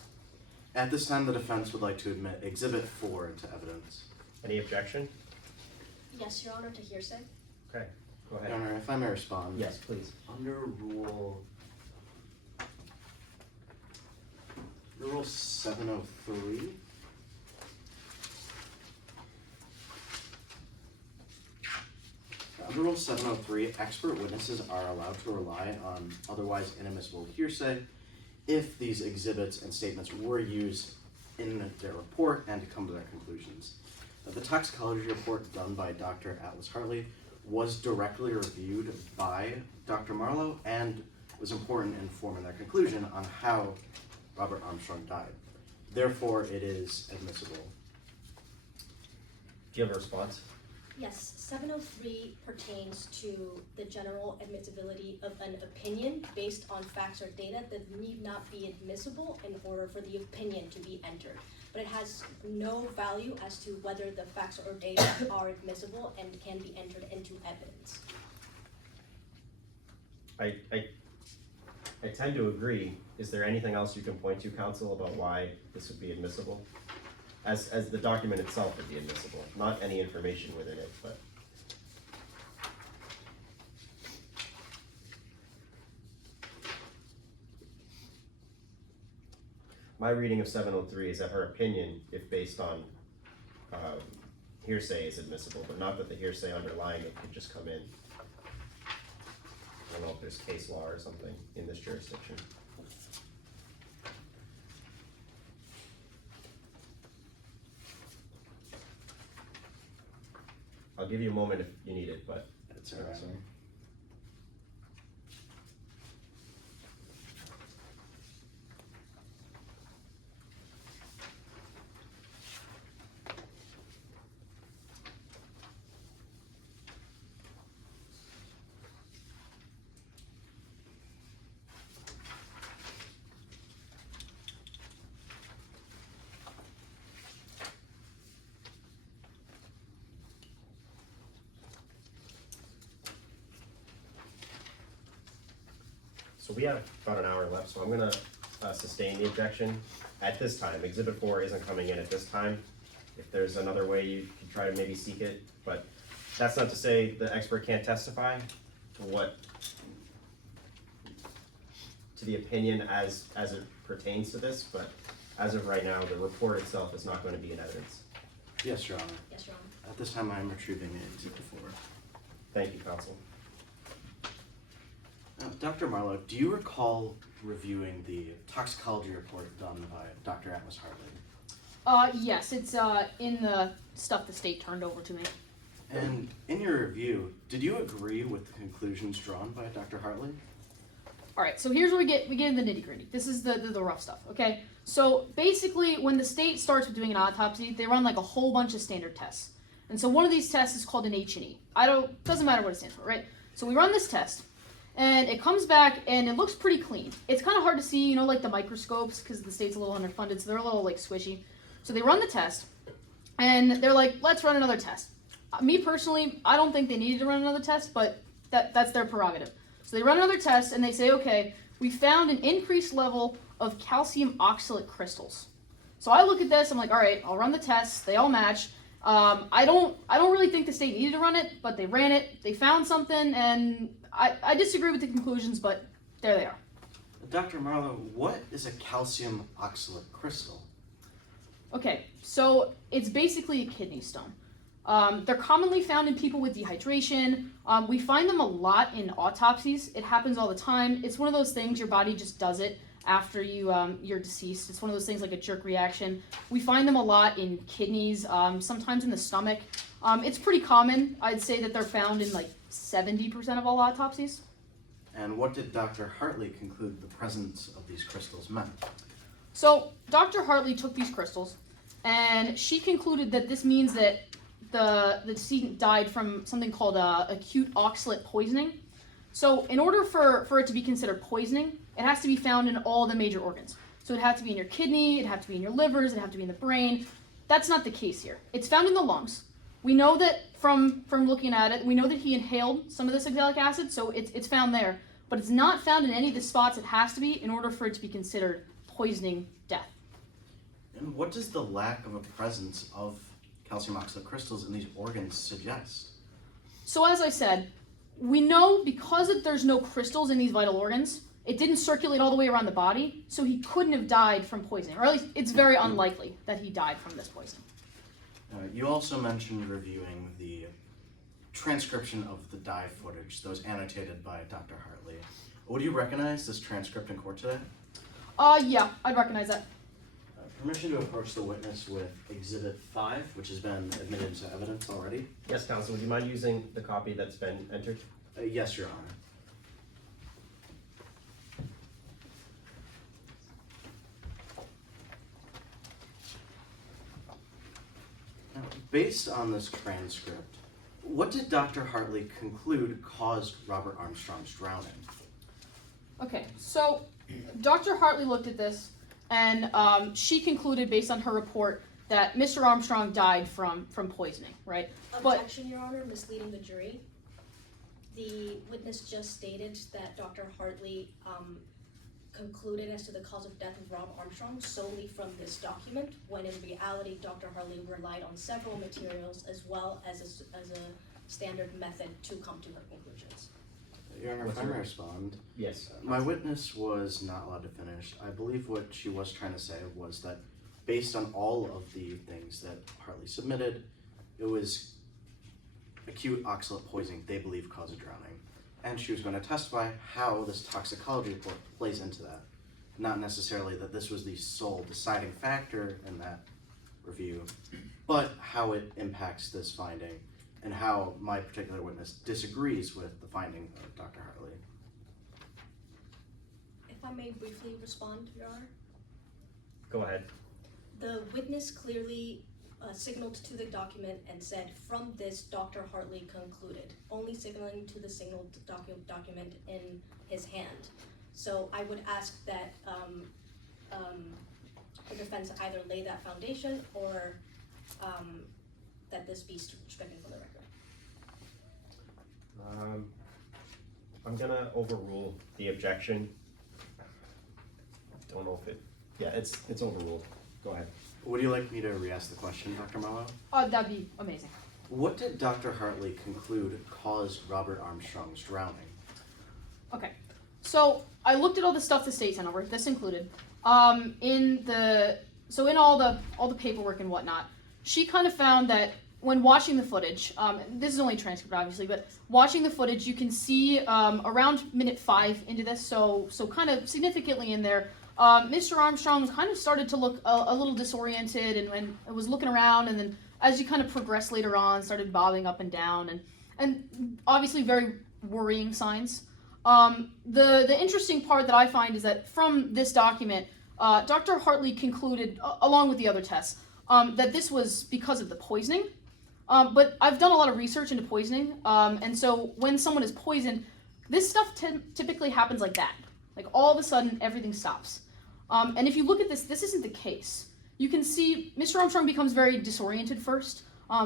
At this time, the defense would like to admit Exhibit 4 into evidence. Any objection? Yes, Your Honor, to hearsay. Okay, go ahead. Your Honor, if I may respond. Yes, please. Under Rule 703. Under Rule 703, expert witnesses are allowed to rely on otherwise inadmissible hearsay if these exhibits and statements were used in their report and to come to their conclusions. The toxicology report done by Dr. Atlas Hartley was directly reviewed by Dr. Marlowe and was important in forming their conclusion on how Robert Armstrong died. Therefore, it is admissible. Do you have a response? Yes, 703 pertains to the general admissibility of an opinion based on facts or data that need not be admissible in order for the opinion to be entered. But it has no value as to whether the facts or data are admissible and can be entered into evidence. I tend to agree. Is there anything else you can point to, counsel, about why this would be admissible? As the document itself would be admissible, not any information within it, but. My reading of 703 is that her opinion, if based on hearsay, is admissible, but not that the hearsay underlying it could just come in. I don't know if there's case law or something in this jurisdiction. I'll give you a moment if you need it, but. That's all right. So we have about an hour left, so I'm gonna sustain the objection at this time. Exhibit 4 isn't coming in at this time. If there's another way, you can try to maybe seek it, but that's not to say the expert can't testify to the opinion as it pertains to this, but as of right now, the report itself is not going to be in evidence. Yes, Your Honor. Yes, Your Honor. At this time, I am retrieving Exhibit 4. Thank you, counsel. Dr. Marlowe, do you recall reviewing the toxicology report done by Dr. Atlas Hartley? Yes, it's in the stuff the state turned over to me. And in your review, did you agree with the conclusions drawn by Dr. Hartley? All right, so here's where we get in the nitty gritty. This is the rough stuff, okay? So basically, when the state starts with doing an autopsy, they run like a whole bunch of standard tests. And so one of these tests is called an H&E. Doesn't matter what it stands for, right? So we run this test, and it comes back, and it looks pretty clean. It's kind of hard to see, you know, like the microscopes, because the state's a little underfunded, so they're a little like squishy. So they run the test, and they're like, let's run another test. Me personally, I don't think they needed to run another test, but that's their prerogative. So they run another test, and they say, okay, we found an increased level of calcium oxalate crystals. So I look at this, I'm like, all right, I'll run the tests. They all match. I don't really think the state needed to run it, but they ran it. They found something, and I disagree with the conclusions, but there they are. Dr. Marlowe, what is a calcium oxalate crystal? Okay, so it's basically a kidney stone. They're commonly found in people with dehydration. We find them a lot in autopsies. It happens all the time. It's one of those things, your body just does it after you're deceased. It's one of those things like a jerk reaction. We find them a lot in kidneys, sometimes in the stomach. It's pretty common. I'd say that they're found in like 70% of all autopsies. And what did Dr. Hartley conclude the presence of these crystals meant? So Dr. Hartley took these crystals, and she concluded that this means that the decedent died from something called acute oxalate poisoning. So in order for it to be considered poisoning, it has to be found in all the major organs. So it'd have to be in your kidney, it'd have to be in your livers, it'd have to be in the brain. That's not the case here. It's found in the lungs. We know that from looking at it, we know that he inhaled some of this oxalic acid, so it's found there. But it's not found in any of the spots it has to be in order for it to be considered poisoning death. And what does the lack of a presence of calcium oxalate crystals in these organs suggest? So as I said, we know because there's no crystals in these vital organs, it didn't circulate all the way around the body, so he couldn't have died from poisoning, or at least it's very unlikely that he died from this poisoning. You also mentioned reviewing the transcription of the dive footage that was annotated by Dr. Hartley. Would you recognize this transcript in court today? Yeah, I'd recognize that. Permission to approach the witness with Exhibit 5, which has been admitted into evidence already. Yes, counsel, would you mind using the copy that's been entered? Yes, Your Honor. Now, Based on this transcript, what did Dr. Hartley conclude caused Robert Armstrong's drowning? Okay, so Dr. Hartley looked at this, and she concluded, based on her report, that Mr. Armstrong died from poisoning, right? Objection, Your Honor, misleading the jury. The witness just stated that Dr. Hartley concluded as to the cause of death of Rob Armstrong solely from this document, when in reality Dr. Hartley relied on several materials as well as a standard method to come to her conclusions. Your Honor, if I may respond. Yes. My witness was not allowed to finish. I believe what she was trying to say was that based on all of the things that Hartley submitted, it was acute oxalate poisoning they believe caused a drowning. And she was going to testify how this toxicology report plays into that. Not necessarily that this was the sole deciding factor in that review, but how it impacts this finding and how my particular witness disagrees with the finding of Dr. Hartley. If I may briefly respond, Your Honor. Go ahead. The witness clearly signaled to the document and said, from this, Dr. Hartley concluded, only signaling to the signaled document in his hand. So I would ask that the defense either lay that foundation or that this be stricken from the record. I'm gonna overrule the objection. Don't know if it's overruled. Go ahead. Would you like me to re-ask the question, Dr. Marlowe? That'd be amazing. What did Dr. Hartley conclude caused Robert Armstrong's drowning? Okay, so I looked at all the stuff the state sent over, this included. In all the paperwork and whatnot, she kind of found that when watching the footage, this is only a transcript obviously, but watching the footage, you can see around minute 5 into this, so kind of significantly in there, Mr. Armstrong kind of started to look a little disoriented and was looking around, and then as you kind of progress later on, started bobbing up and down, and obviously very worrying signs. The interesting part that I find is that from this document, Dr. Hartley concluded, along with the other tests, that this was because of the poisoning. But I've done a lot of research into poisoning, and so when someone is poisoned, this stuff typically happens like that. Like all of a sudden, everything stops. And if you look at this isn't the case. You can see Mr. Armstrong becomes very disoriented first.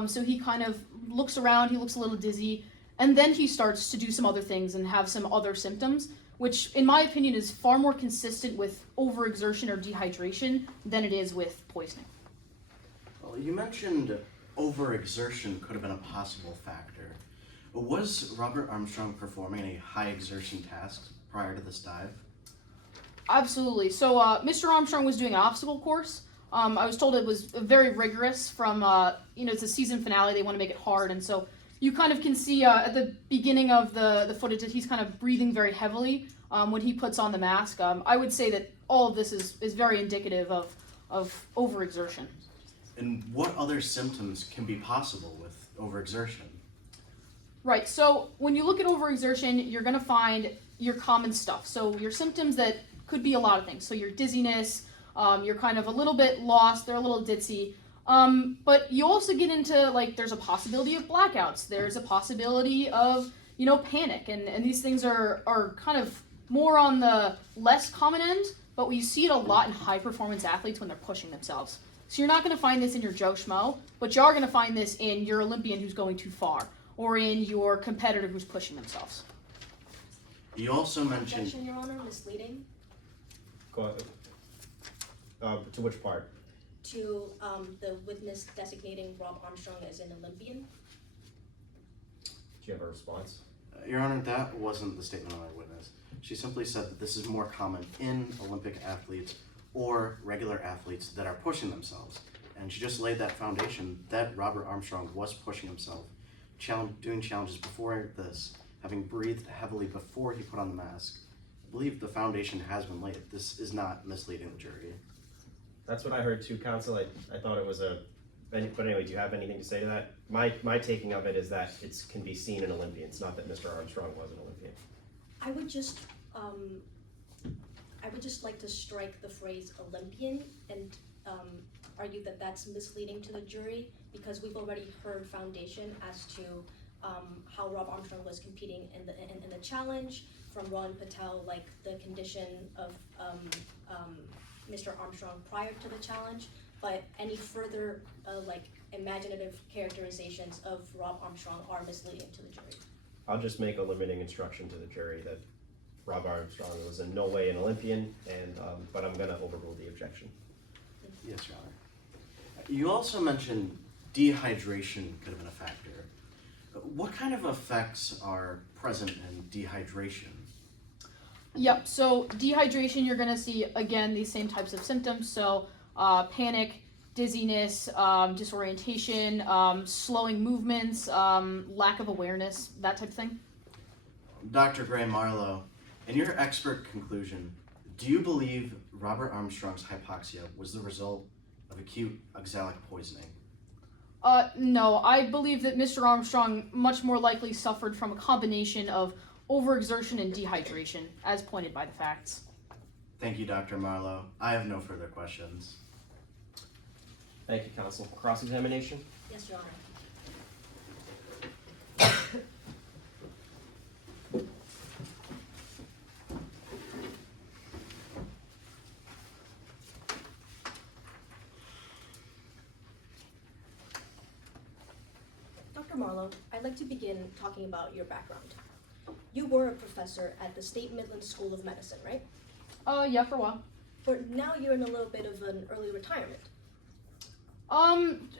So he kind of looks around, he looks a little dizzy, and then he starts to do some other things and have some other symptoms, which in my opinion is far more consistent with overexertion or dehydration than it is with poisoning. Well, you mentioned overexertion could have been a possible factor. Was Robert Armstrong performing a high exertion task prior to this dive? Absolutely. So Mr. Armstrong was doing an obstacle course. I was told it was very rigorous from, it's a season finale, they want to make it hard, and so you kind of can see at the beginning of the footage that he's kind of breathing very heavily when he puts on the mask. I would say that all of this is very indicative of overexertion. And what other symptoms can be possible with overexertion? Right, so when you look at overexertion, you're going to find your common stuff. So your symptoms that could be a lot of things. So your dizziness, you're kind of a little bit lost, they're a little ditzy. But you also get into, like, there's a possibility of blackouts. There's a possibility of, panic. And these things are kind of more on the less common end, but we see it a lot in high-performance athletes when they're pushing themselves. So you're not going to find this in your Joe Schmo, but you are going to find this in your Olympian who's going too far, or in your competitor who's pushing themselves. You also mentioned... Objection, Your Honor, misleading. Go ahead. To which part? To the witness designating Rob Armstrong as an Olympian. Do you have a response? Your Honor, that wasn't the statement of my witness. She simply said that this is more common in Olympic athletes or regular athletes that are pushing themselves. And she just laid that foundation that Robert Armstrong was pushing himself, doing challenges before this, having breathed heavily before he put on the mask. I believe the foundation has been laid. This is not misleading the jury. That's what I heard too, counsel. I thought it was but anyway, do you have anything to say to that? My taking of it is that it can be seen in Olympians, not that Mr. Armstrong was an Olympian. I would just like to strike the phrase Olympian and argue that that's misleading to the jury because we've already heard foundation as to how Rob Armstrong was competing in the challenge from Ron Patel, like the condition of Mr. Armstrong prior to the challenge, but any further like imaginative characterizations of Rob Armstrong are misleading to the jury. I'll just make a limiting instruction to the jury that Rob Armstrong was in no way an Olympian, and but I'm gonna overrule the objection. Yes, Your Honor. You also mentioned dehydration could have been a factor. What kind of effects are present in dehydration? Yep, so dehydration, you're gonna see, again, these same types of symptoms. So panic, dizziness, disorientation, slowing movements, lack of awareness, that type of thing. Dr. Gray Marlowe, in your expert conclusion, do you believe Robert Armstrong's hypoxia was the result of acute oxalic poisoning? No, I believe that Mr. Armstrong much more likely suffered from a combination of overexertion and dehydration, as pointed by the facts. Thank you, Dr. Marlowe. I have no further questions. Thank you, counsel. Cross-examination? Yes, Your Honor. Dr. Marlowe, I'd like to begin talking about your background. You were a professor at the State Midland School of Medicine, right? Yeah, for a while. But now you're in a little bit of an early retirement.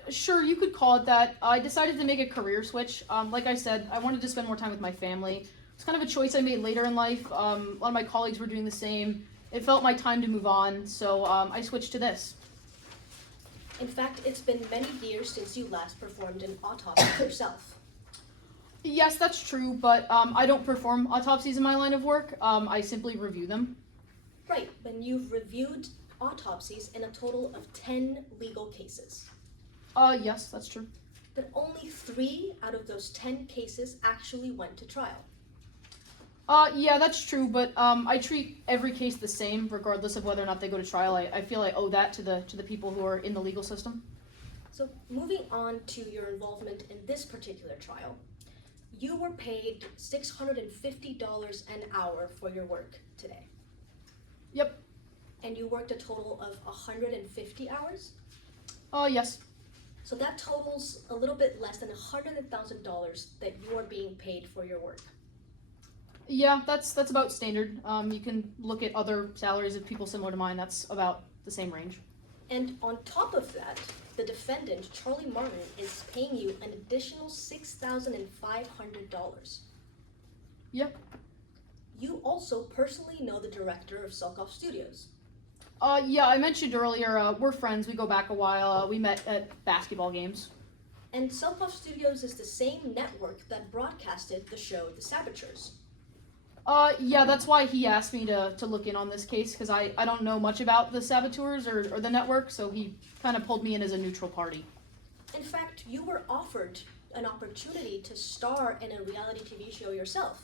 Sure, you could call it that. I decided to make a career switch. Like I said, I wanted to spend more time with my family. It's kind of a choice I made later in life. A lot of my colleagues were doing the same. It felt my time to move on, so I switched to this. In fact, it's been many years since you last performed an autopsy yourself. Yes, that's true, but I don't perform autopsies in my line of work. I simply review them. Right, but you've reviewed autopsies in a total of 10 legal cases. Yes, that's true. But only 3 out of those 10 cases actually went to trial. Yeah, that's true, but I treat every case the same, regardless of whether or not they go to trial. I feel I owe that to the people who are in the legal system. So moving on to your involvement in this particular trial, you were paid $650 an hour for your work today. Yep. And you worked a total of 150 hours? Yes. So that totals a little bit less than $100,000 that you are being paid for your work. Yeah, that's about standard. You can look at other salaries of people similar to mine. That's about the same range. And on top of that, the defendant, Charlie Martin, is paying you an additional $6,500. Yep. You also personally know the director of Selkoff Studios. Yeah, I mentioned earlier, we're friends. We go back a while. We met at basketball games. And Selkoff Studios is the same network that broadcasted the show The Saboteurs. Yeah, that's why he asked me to look in on this case, because I don't know much about the Saboteurs or the network, so he kind of pulled me in as a neutral party. In fact, you were offered an opportunity to star in a reality TV show yourself.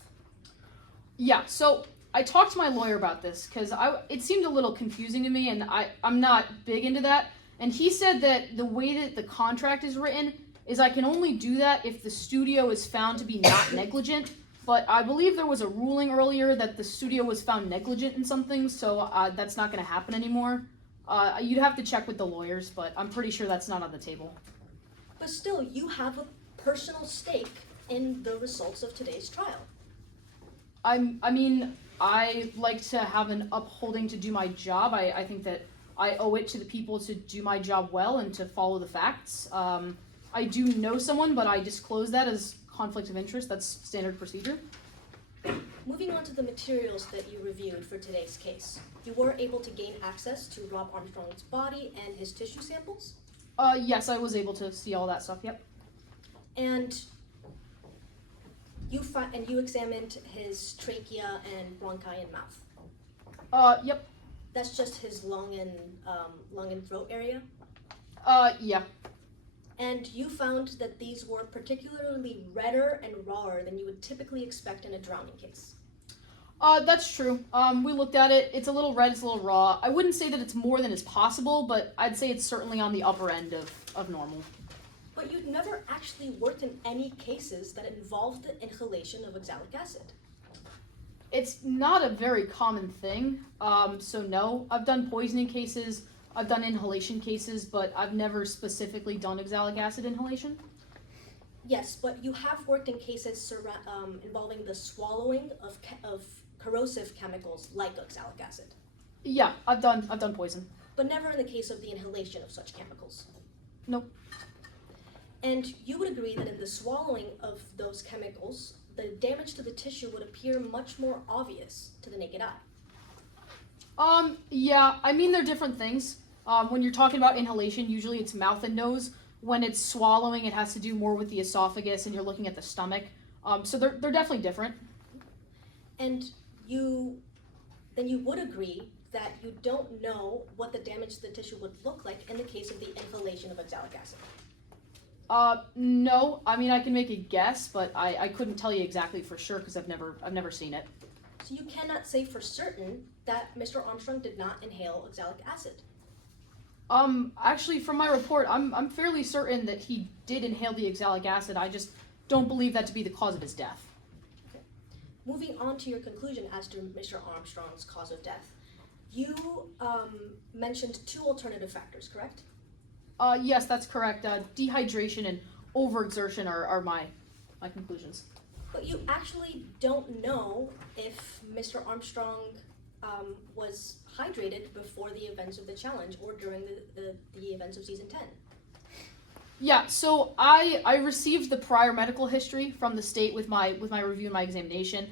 Yeah, so I talked to my lawyer about this, because it seemed a little confusing to me, and I'm not big into that. And he said that the way that the contract is written is I can only do that if the studio is found to be not negligent. But I believe there was a ruling earlier that the studio was found negligent in something, so that's not going to happen anymore. You'd have to check with the lawyers, but I'm pretty sure that's not on the table. But still, you have a personal stake in the results of today's trial. I mean, I like to have an upholding to do my job. I think that I owe it to the people to do my job well and to follow the facts. I do know someone, but I disclose that as conflict of interest. That's standard procedure. Moving on to the materials that you reviewed for today's case, you were able to gain access to Rob Armstrong's body and his tissue samples? Yes, I was able to see all that stuff, yep. And you examined his trachea and bronchi and mouth? Yep. That's just his lung and throat area? Yeah. And you found that these were particularly redder and rawer than you would typically expect in a drowning case. That's true. We looked at it. It's a little red, it's a little raw. I wouldn't say that it's more than is possible, but I'd say it's certainly on the upper end of normal. But you'd never actually worked in any cases that involved the inhalation of oxalic acid. It's not a very common thing, so no. I've done poisoning cases, I've done inhalation cases, but I've never specifically done oxalic acid inhalation. Yes, but you have worked in cases involving the swallowing of corrosive chemicals like oxalic acid, Yeah, I've done poison. but never in the case of the inhalation of such chemicals. Nope. And you would agree that in the swallowing of those chemicals, the damage to the tissue would appear much more obvious to the naked eye. Yeah, I mean, they're different things. When you're talking about inhalation, usually it's mouth and nose. When it's swallowing, it has to do more with the esophagus, and you're looking at the stomach. So they're definitely different. And then you would agree that you don't know what the damage to the tissue would look like in the case of the inhalation of oxalic acid. No. I mean, I can make a guess, but I couldn't tell you exactly for sure because I've never seen it. So you cannot say for certain that Mr. Armstrong did not inhale oxalic acid. Actually, from my report, I'm fairly certain that he did inhale the oxalic acid. I just don't believe that to be the cause of his death. Okay. Moving on to your conclusion as to Mr. Armstrong's cause of death, you mentioned two alternative factors, correct? Yes, that's correct. Dehydration and overexertion are my conclusions. But you actually don't know if Mr. Armstrong was hydrated before the events of the challenge or during the events of season 10. Yeah, so I received the prior medical history from the state with my review and my examination.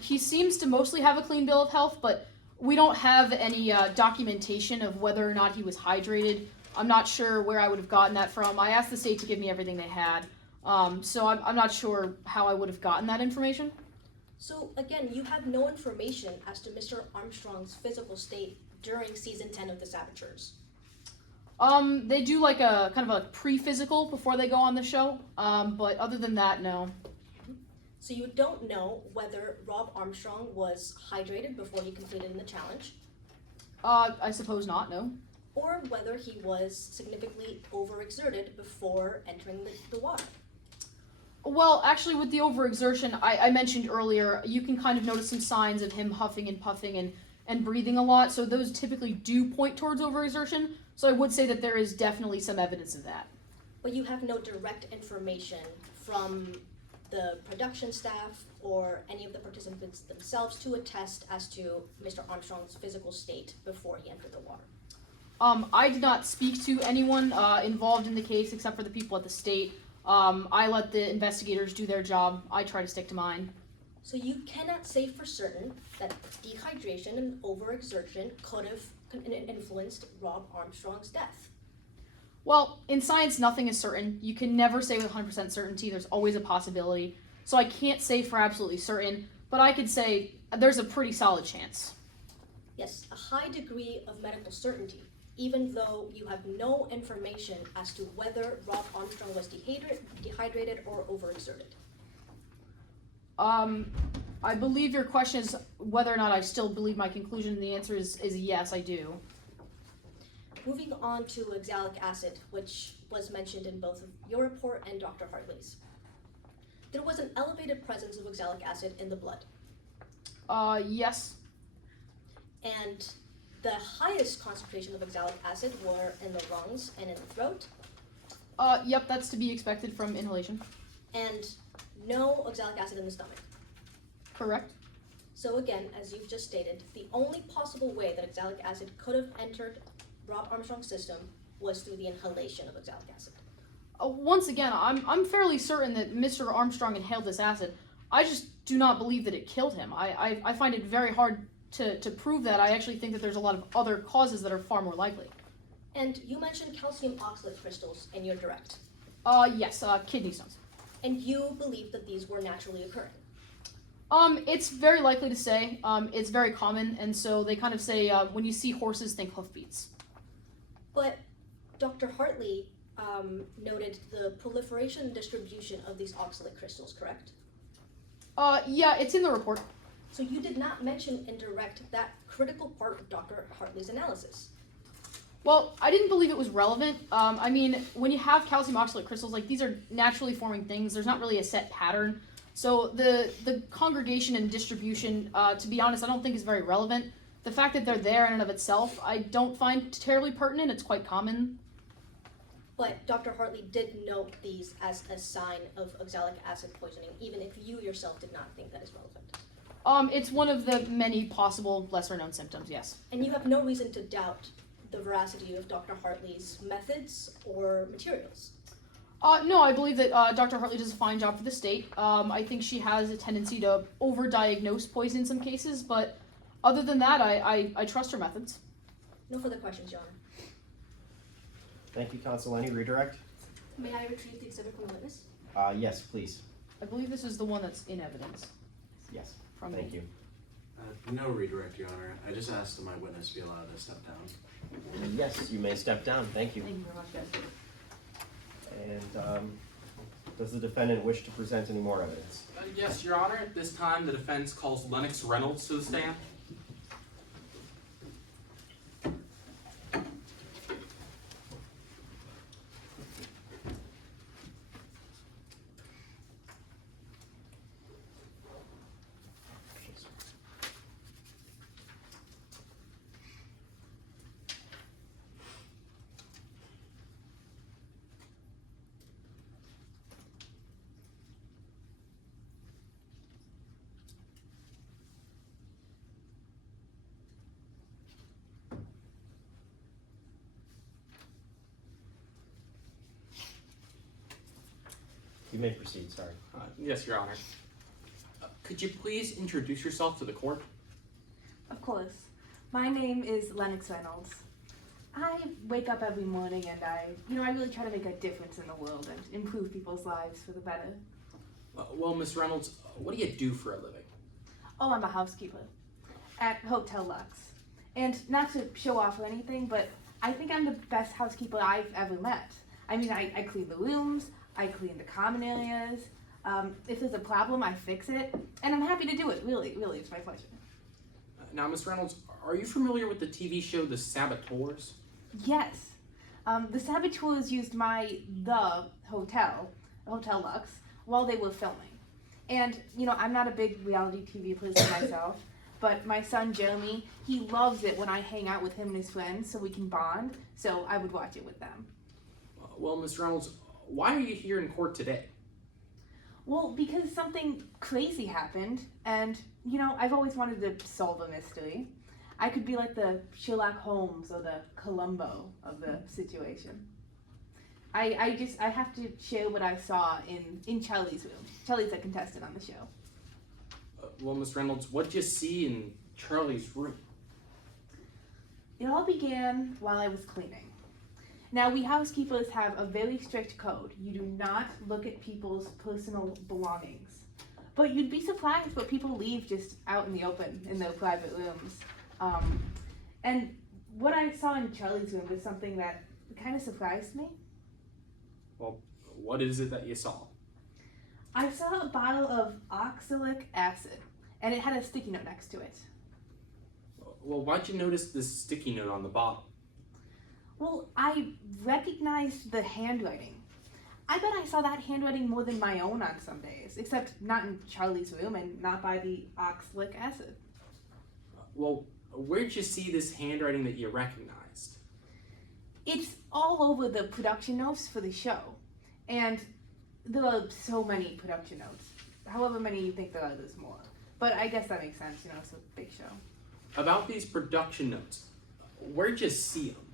He seems to mostly have a clean bill of health, but we don't have any documentation of whether or not he was hydrated. I'm not sure where I would have gotten that from. I asked the state to give me everything they had, so I'm not sure how I would have gotten that information. So again, you have no information as to Mr. Armstrong's physical state during season 10 of the Saboteurs. They do like a kind of a pre-physical before they go on the show, but other than that, no. So you don't know whether Rob Armstrong was hydrated before he completed the challenge, I suppose not, no. or whether he was significantly overexerted before entering the water. Well, actually, with the overexertion, I mentioned earlier, you can kind of notice some signs of him huffing and puffing and breathing a lot, so those typically do point towards overexertion, so I would say that there is definitely some evidence of that. But you have no direct information from the production staff or any of the participants themselves to attest as to Mr. Armstrong's physical state before he entered the water. I did not speak to anyone involved in the case except for the people at the state. I let the investigators do their job. I try to stick to mine. So you cannot say for certain that dehydration and overexertion could have influenced Rob Armstrong's death. Well, in science, nothing is certain. You can never say with 100% certainty. There's always a possibility. So I can't say for absolutely certain, but I could say there's a pretty solid chance. Yes, a high degree of medical certainty, even though you have no information as to whether Rob Armstrong was dehydrated or overexerted. I believe your question is whether or not I still believe my conclusion, and the answer is yes, I do. Moving on to oxalic acid, which was mentioned in both your report and Dr. Hartley's. There was an elevated presence of oxalic acid in the blood. Yes. And the highest concentration of oxalic acid were in the lungs and in the throat. Yep, that's to be expected from inhalation. And no oxalic acid in the stomach. Correct. So again, as you've just stated, the only possible way that oxalic acid could have entered Rob Armstrong's system was through the inhalation of oxalic acid. Once again, I'm fairly certain that Mr. Armstrong inhaled this acid. I just do not believe that it killed him. I find it very hard to prove that. I actually think that there's a lot of other causes that are far more likely. And you mentioned calcium oxalate crystals in your direct. Yes, kidney stones. And you believe that these were naturally occurring. It's very likely to say. It's very common, and so they kind of say, when you see horses, think hoofbeats. But Dr. Hartley noted the proliferation and distribution of these oxalate crystals, correct? Yeah, it's in the report. So you did not mention and direct that critical part of Dr. Hartley's analysis. Well, I didn't believe it was relevant. I mean, when you have calcium oxalate crystals, like these are naturally forming things. There's not really a set pattern. So the congregation and distribution, to be honest, I don't think is very relevant. The fact that they're there in and of itself, I don't find terribly pertinent. It's quite common. But Dr. Hartley did note these as a sign of oxalic acid poisoning, even if you yourself did not think that is relevant. It's one of the many possible lesser-known symptoms, yes. And you have no reason to doubt the veracity of Dr. Hartley's methods or materials. No, I believe that Dr. Hartley does a fine job for the state. I think she has a tendency to overdiagnose poison in some cases, but other than that, I trust her methods. No further questions, Your Honor. Thank you, Counsel. Any redirect? May I retrieve the exhibit from the witness? Yes, please. I believe this is the one that's in evidence. Yes. From Thank me. you. No redirect, Your Honor. I just asked that my witness be allowed to step down. Yes, you may step down. Thank you. Thank you very much, guys. And does the defendant wish to present any more evidence? Yes, Your Honor. At this time, the defense calls Lennox Reynolds to the stand. You may proceed, sorry. Yes, Your Honor. Could you please introduce yourself to the court? Of course. My name is Lennox Reynolds. I wake up every morning and I really try to make a difference in the world and improve people's lives for the better. Well, Miss Reynolds, what do you do for a living? Oh, I'm a housekeeper at Hotel Lux. And not to show off or anything, but I think I'm the best housekeeper I've ever met. I mean, I clean the rooms, I clean the common areas. If there's a problem, I fix it. And I'm happy to do it, really, it's my pleasure. Now, Miss Reynolds, are you familiar with the TV show The Saboteurs? Yes. The saboteurs used the Hotel Lux, while they were filming. And, I'm not a big reality TV person myself, but my son Jeremy, he loves it when I hang out with him and his friends so we can bond, so I would watch it with them. Well, Miss Reynolds, why are you here in court today? Well, because something crazy happened, and, I've always wanted to solve a mystery. I could be like the Sherlock Holmes or the Columbo of the situation. I have to share what I saw in Charlie's room. Charlie's a contestant on the show. Well, Miss Reynolds, what'd you see in Charlie's room? It all began while I was cleaning. Now, we housekeepers have a very strict code. You do not look at people's personal belongings. But you'd be surprised what people leave just out in the open in their private rooms. And what I saw in Charlie's room was something that kind of surprised me. Well, what is it that you saw? I saw a bottle of oxalic acid, and it had a sticky note next to it. Well, why'd you notice this sticky note on the bottle? Well, I recognized the handwriting. I bet I saw that handwriting more than my own on some days, except not in Charlie's room and not by the oxalic acid. Well, where'd you see this handwriting that you recognized? It's all over the production notes for the show. And there are so many production notes. However many you think there are, there's more. But I guess that makes sense, it's a big show. About these production notes, where'd you see them?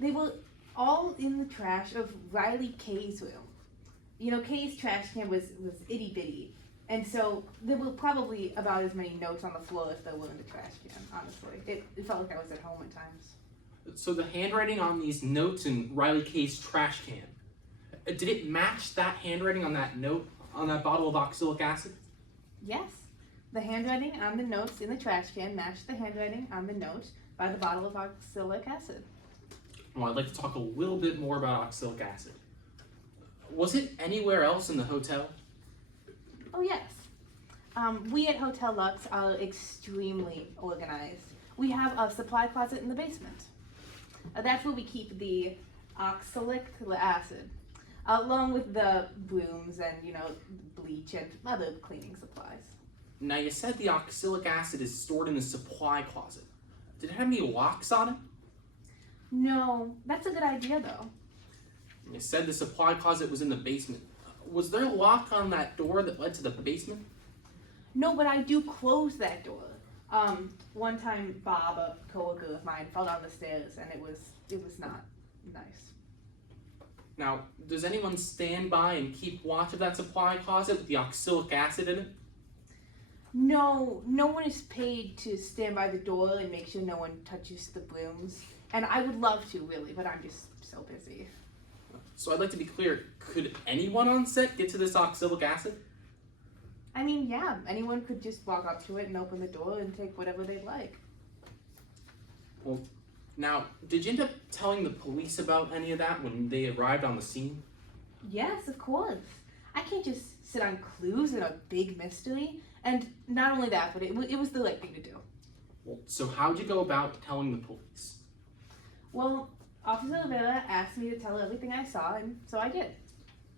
They were all in the trash of Riley Kay's room. Kay's trash can was itty bitty. And so there were probably about as many notes on the floor as there were in the trash can, honestly. It felt like I was at home at times. So the handwriting on these notes in Riley Kay's trash can, did it match that handwriting on that note on that bottle of oxalic acid? Yes. The handwriting on the notes in the trash can matched the handwriting on the note by the bottle of oxalic acid. Well, I'd like to talk a little bit more about oxalic acid. Was it anywhere else in the hotel? Oh, yes. We at Hotel Lux are extremely organized. We have a supply closet in the basement. That's where we keep the oxalic acid, along with the brooms and, bleach and other cleaning supplies. Now, you said the oxalic acid is stored in the supply closet. Did it have any locks on it? No, that's a good idea though. You said the supply closet was in the basement. Was there a lock on that door that led to the basement? No, but I do close that door. One time Bob, a coworker of mine, fell down the stairs and it was not nice. Now, does anyone stand by and keep watch of that supply closet with the oxalic acid in it? No one is paid to stand by the door and make sure no one touches the brooms. And I would love to, really, but I'm just so busy. So I'd like to be clear, could anyone on set get to this oxalic acid? I mean, yeah, anyone could just walk up to it and open the door and take whatever they'd like. Well, now, did you end up telling the police about any of that when they arrived on the scene? Yes, of course. I can't just sit on clues in a big mystery. And not only that, but it was the right thing to do. Well, so how'd you go about telling the police? Well, Officer Rivera asked me to tell her everything I saw, and so I did.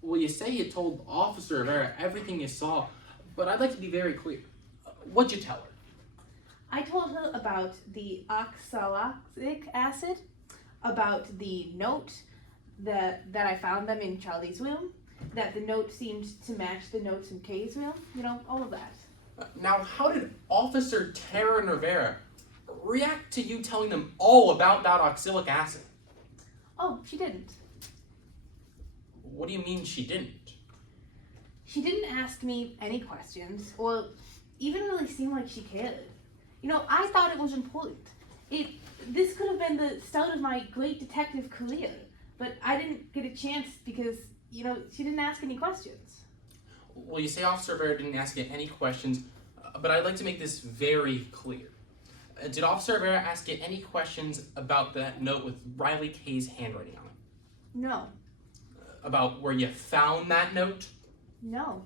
Well, you say you told Officer Rivera everything you saw, but I'd like to be very clear. What'd you tell her? I told her about the oxalic acid, about the note that I found them in Charlie's room, that the note seemed to match the notes in Kay's room, all of that. Now, how did Officer Taryn Rivera react to you telling them all about that oxalic acid? Oh, she didn't. What do you mean she didn't? She didn't ask me any questions, or even really seem like she cared. I thought it was important. This could have been the start of my great detective career, but I didn't get a chance because, she didn't ask any questions. Well, you say Officer Rivera didn't ask you any questions, but I'd like to make this very clear. Did Officer Rivera ask you any questions about that note with Riley Kay's handwriting on it? No. About where you found that note? No.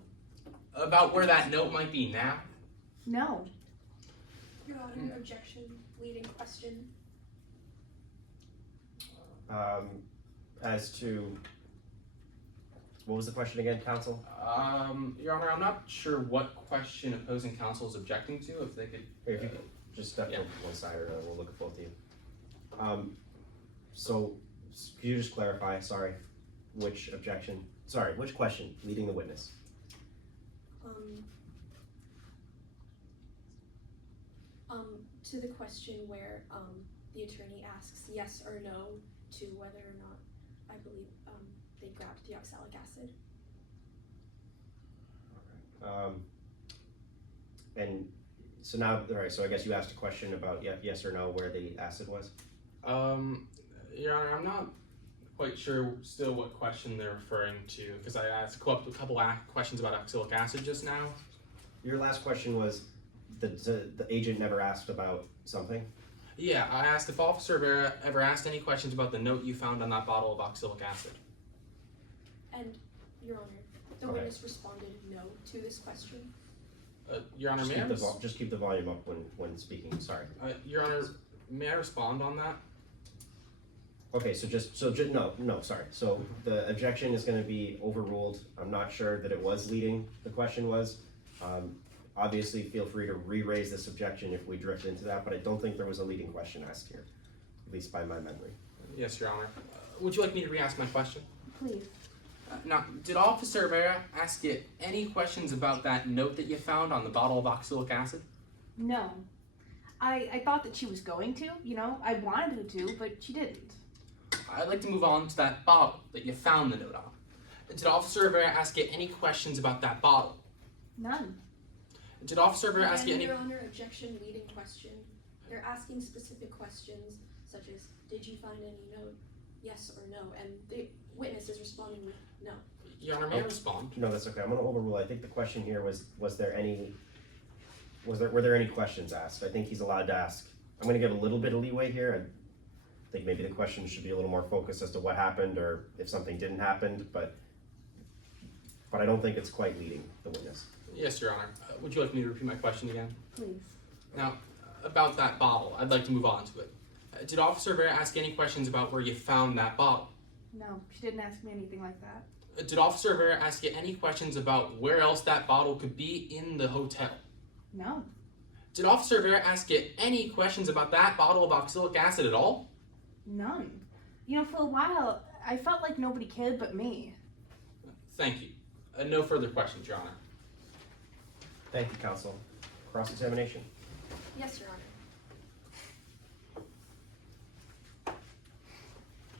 About where that note might be now? No. Your Honor, objection, leading question. As to, what was the question again, counsel? Your Honor, I'm not sure what question opposing counsel is objecting to. If they could, If you could just step to one side, or we'll look at both of you. So, could you just clarify, sorry, which objection, which question, leading the witness? To the question where the attorney asks yes or no to whether or not I believe they grabbed the oxalic acid. And so now, all right, so I guess you asked a question about yes or no where the acid was? Your Honor, I'm not quite sure still what question they're referring to, because I asked a couple questions about oxalic acid just now. Your last question was, the agent never asked about something? Yeah, I asked if Officer Rivera ever asked any questions about the note you found on that bottle of oxalic acid. And, Your Honor, the witness responded no to this question. Your Honor, Just keep the volume up when speaking, sorry. Your Honor, may I respond on that? Okay, no, sorry. So the objection is gonna be overruled. I'm not sure that it was leading, the question was. Obviously, feel free to re-raise this objection if we drift into that, but I don't think there was a leading question asked here, at least by my memory. Yes, Your Honor. Would you like me to re-ask my question? Please. Now, did Officer Rivera ask you any questions about that note that you found on the bottle of oxalic acid? No. I thought that she was going to, I wanted her to, but she didn't. I'd like to move on to that bottle that you found the note on. Did Officer Rivera ask you any questions about that bottle? None. Did Officer Rivera ask you any... Your Honor, objection, leading question. You're asking specific questions, such as, did you find any note? Yes or no, and the witness is responding with no. Your Honor, may I respond? No, that's okay. I'm gonna overrule. I think the question here was were there any questions asked? I think he's allowed to ask. I'm gonna give a little bit of leeway here. I think maybe the question should be a little more focused as to what happened or if something didn't happen, but but I don't think it's quite leading the witness. Yes, Your Honor. Would you like me to repeat my question again? Please. Now, about that bottle, I'd like to move on to it. Did Officer Vera ask any questions about where you found that bottle? No, she didn't ask me anything like that. Did Officer Vera ask you any questions about where else that bottle could be in the hotel? No. Did Officer Vera ask you any questions about that bottle of oxalic acid at all? None. You know, for a while, I felt like nobody cared but me. Thank you. No further questions, Your Honor. Thank you, counsel. Cross-examination. Yes, Your Honor.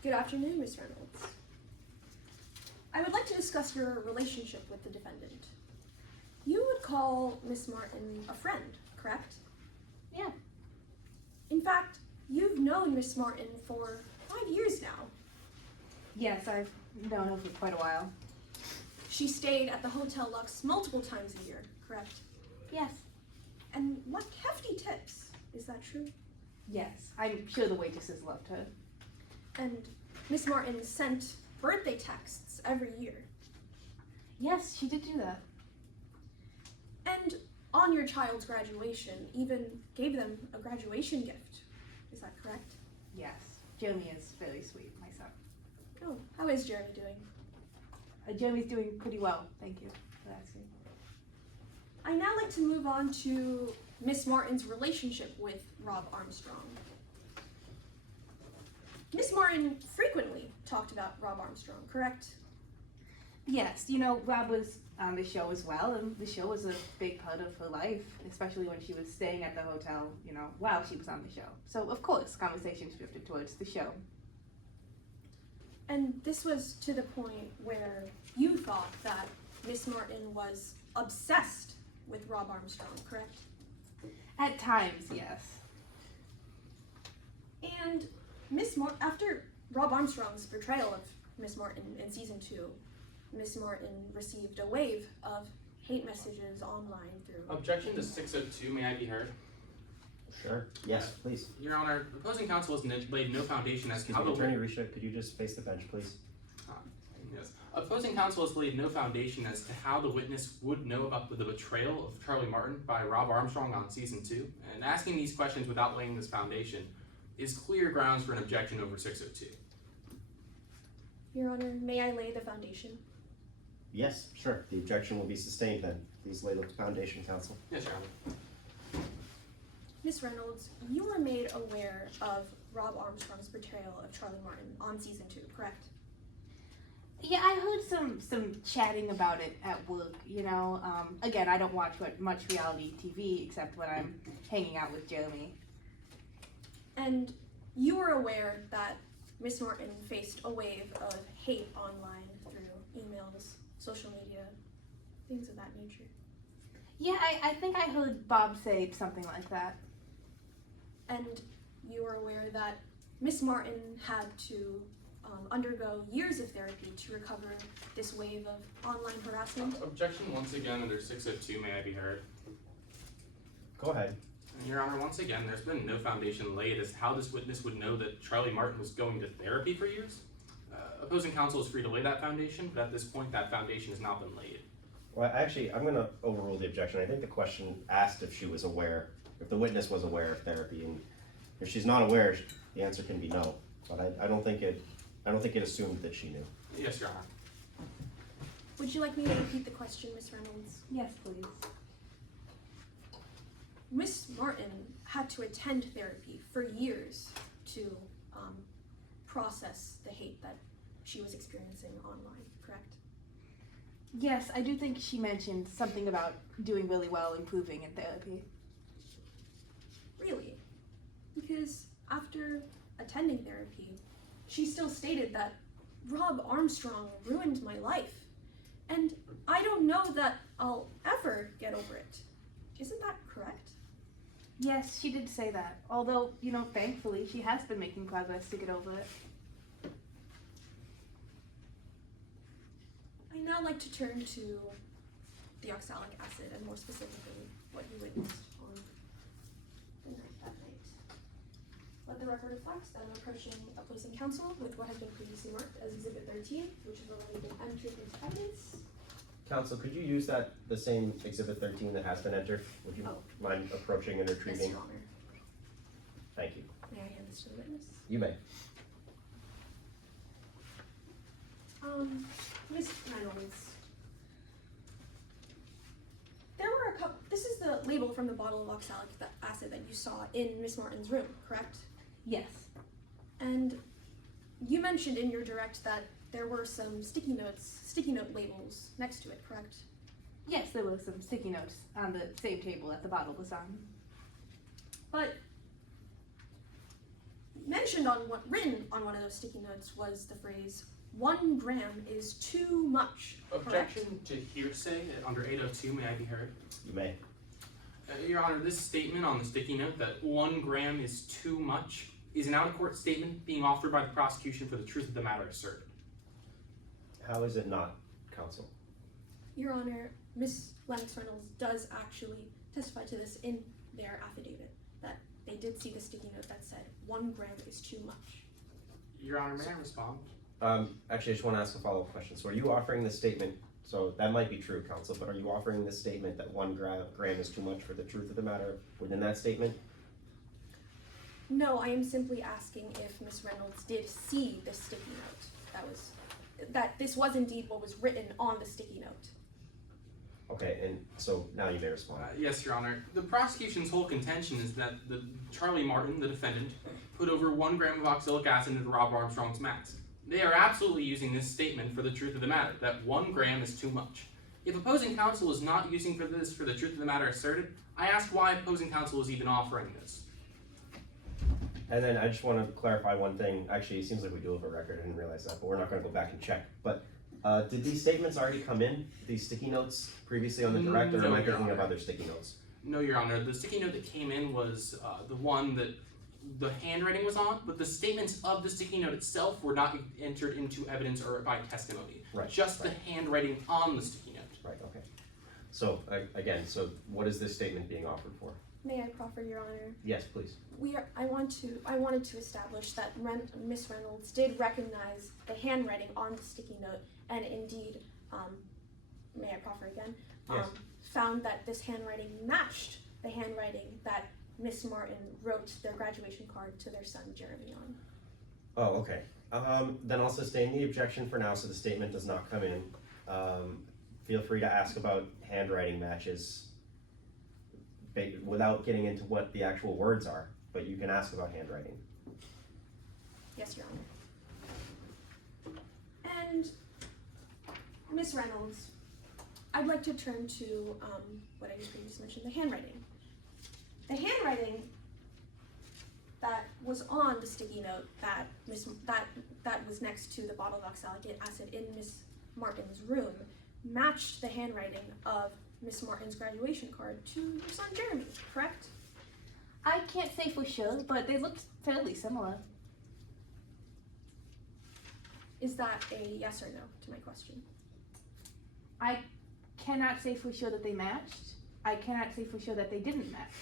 Good afternoon, Ms. Reynolds. I would like to discuss your relationship with the defendant. You would call Miss Martin a friend, correct? Yeah. In fact, you've known Miss Martin for 5 years now. Yes, I've known her for quite a while. She stayed at the Hotel Lux multiple times a year, correct? Yes. And what hefty tips. Is that true? Yes, I'm sure the waitresses loved her. And Miss Martin sent birthday texts every year. Yes, she did do that. And on your child's graduation, even gave them a graduation gift. Is that correct? Yes, Jeremy is very sweet, my son. Oh, how is Jeremy doing? Jeremy's doing pretty well, thank you for asking. I now like to move on to Miss Martin's relationship with Rob Armstrong. Miss Martin frequently talked about Rob Armstrong, correct? Yes, you know, Rob was on the show as well, and the show was a big part of her life, especially when she was staying at the hotel, you know, while she was on the show. So, of course, conversations drifted towards the show. And this was to the point where you thought that Miss Martin was obsessed with Rob Armstrong, correct? At times, yes. And after Rob Armstrong's portrayal of Miss Martin in season 2, Miss Martin received a wave of hate messages online through. Objection to 602, may I be heard? Sure. Yes, please. Your Honor, opposing counsel has laid no foundation as to Excuse how me, the Attorney Risha, could you just face the bench, please? Yes. Opposing counsel has laid no foundation as to how the witness would know about the betrayal of Charlie Martin by Rob Armstrong on season 2, and asking these questions without laying this foundation is clear grounds for an objection over 602. Your Honor, may I lay the foundation? Yes, sure. The objection will be sustained then. Please lay the foundation, counsel. Yes, Your Honor. Miss Reynolds, you were made aware of Rob Armstrong's portrayal of Charlie Martin on season 2, correct? Yeah, I heard some chatting about it at work, you know. Again, I don't watch much reality TV except when I'm hanging out with Jeremy. And you were aware that Miss Martin faced a wave of hate online through emails, social media, things of that nature. Yeah, I think I heard Bob say something like that. And you were aware that Miss Martin had to undergo years of therapy to recover this wave of online harassment. Objection once again under 602, may I be heard? Go ahead. Your Honor, once again, there's been no foundation laid as to how this witness would know that Charlie Martin was going to therapy for years. Opposing counsel is free to lay that foundation, but at this point, that foundation has not been laid. Well, actually, I'm going to overrule the objection. I think the question asked if she was aware, if the witness was aware of therapy, and if she's not aware, the answer can be no. But I don't think it assumed that she knew. Yes, Your Honor. Would you like me to repeat the question, Miss Reynolds? Yes, please. Miss Martin had to attend therapy for years to process the hate that she was experiencing online, correct? Yes, I do think she mentioned something about doing really well, improving in therapy. Really? Because after attending therapy, she still stated that Rob Armstrong ruined my life, and I don't know that I'll ever get over it. Isn't that correct? Yes, she did say that. Although, you know, thankfully, she has been making progress to get over it. I now like to turn to the oxalic acid, and more specifically, what you witnessed on the night that night. Let the record reflect that I'm approaching opposing counsel with what has been previously marked as Exhibit 13, which is related to entry into evidence. Counsel, could you use the same exhibit 13 that has been entered? Would you mind approaching and Yes, retrieving? Your Honor. Thank you. May I hand this to the witness? You may. Ms. Reynolds. There were a couple, this is the label from the bottle of oxalic acid that you saw in Miss Martin's room, correct? Yes. And you mentioned in your direct that there were some sticky note labels next to it, correct? Yes, there were some sticky notes on the same table that the bottle was on. But written on one of those sticky notes was the phrase, 1 gram is too much, correct? Objection to hearsay under 802, may I be heard? You may. Your Honor, this statement on the sticky note that 1 gram is too much is an out-of-court statement being offered by the prosecution for the truth of the matter asserted. How is it not, counsel? Your Honor, Miss Lennox Reynolds does actually testify to this in their affidavit, that they did see the sticky note that said 1 gram is too much. Your Honor, may I respond? Actually, I just want to ask a follow-up question. So are you offering this statement, so that might be true, counsel, but are you offering this statement that 1 gram is too much for the truth of the matter within that statement? No, I am simply asking if Miss Reynolds did see the sticky note. That this was indeed what was written on the sticky note. Okay, and so now you may respond. Yes, Your Honor. The prosecution's whole contention is that Charlie Martin, the defendant, put over 1 gram of oxalic acid into Rob Armstrong's mask. They are absolutely using this statement for the truth of the matter, that 1 gram is too much. If opposing counsel is not using this for the truth of the matter asserted, I ask why opposing counsel is even offering this. And then I just want to clarify one thing. Actually, it seems like we do have a record. I didn't realize that, but we're not going to go back and check. But did these statements already come in, these sticky notes, previously on the direct, or No, am I Your thinking of Honor. other sticky notes? No, Your Honor. The sticky note that came in was the one that the handwriting was on, but the statements of the sticky note itself were not entered into evidence or by testimony. Right. Just right. the handwriting on the sticky note. Right, okay. So, again, so what is this statement being offered for? May I proffer, Your Honor? Yes, please. I wanted to establish that Miss Reynolds did recognize the handwriting on the sticky note, and indeed, may I proffer again? Yes. Found that this handwriting matched the handwriting that Miss Martin wrote their graduation card to their son Jeremy on. Oh, okay. Then I'll sustain the objection for now, so the statement does not come in. Feel free to ask about handwriting matches without getting into what the actual words are, but you can ask about handwriting. Yes, Your Honor. And Miss Reynolds, I'd like to turn to what I just previously mentioned, the handwriting. The handwriting that was on the sticky note that was next to the bottle of oxalic acid in Miss Martin's room matched the handwriting of Miss Martin's graduation card to your son Jeremy, correct? I can't say for sure, but they looked fairly similar. Is that a yes or no to my question? I cannot say for sure that they matched. I cannot say for sure that they didn't match.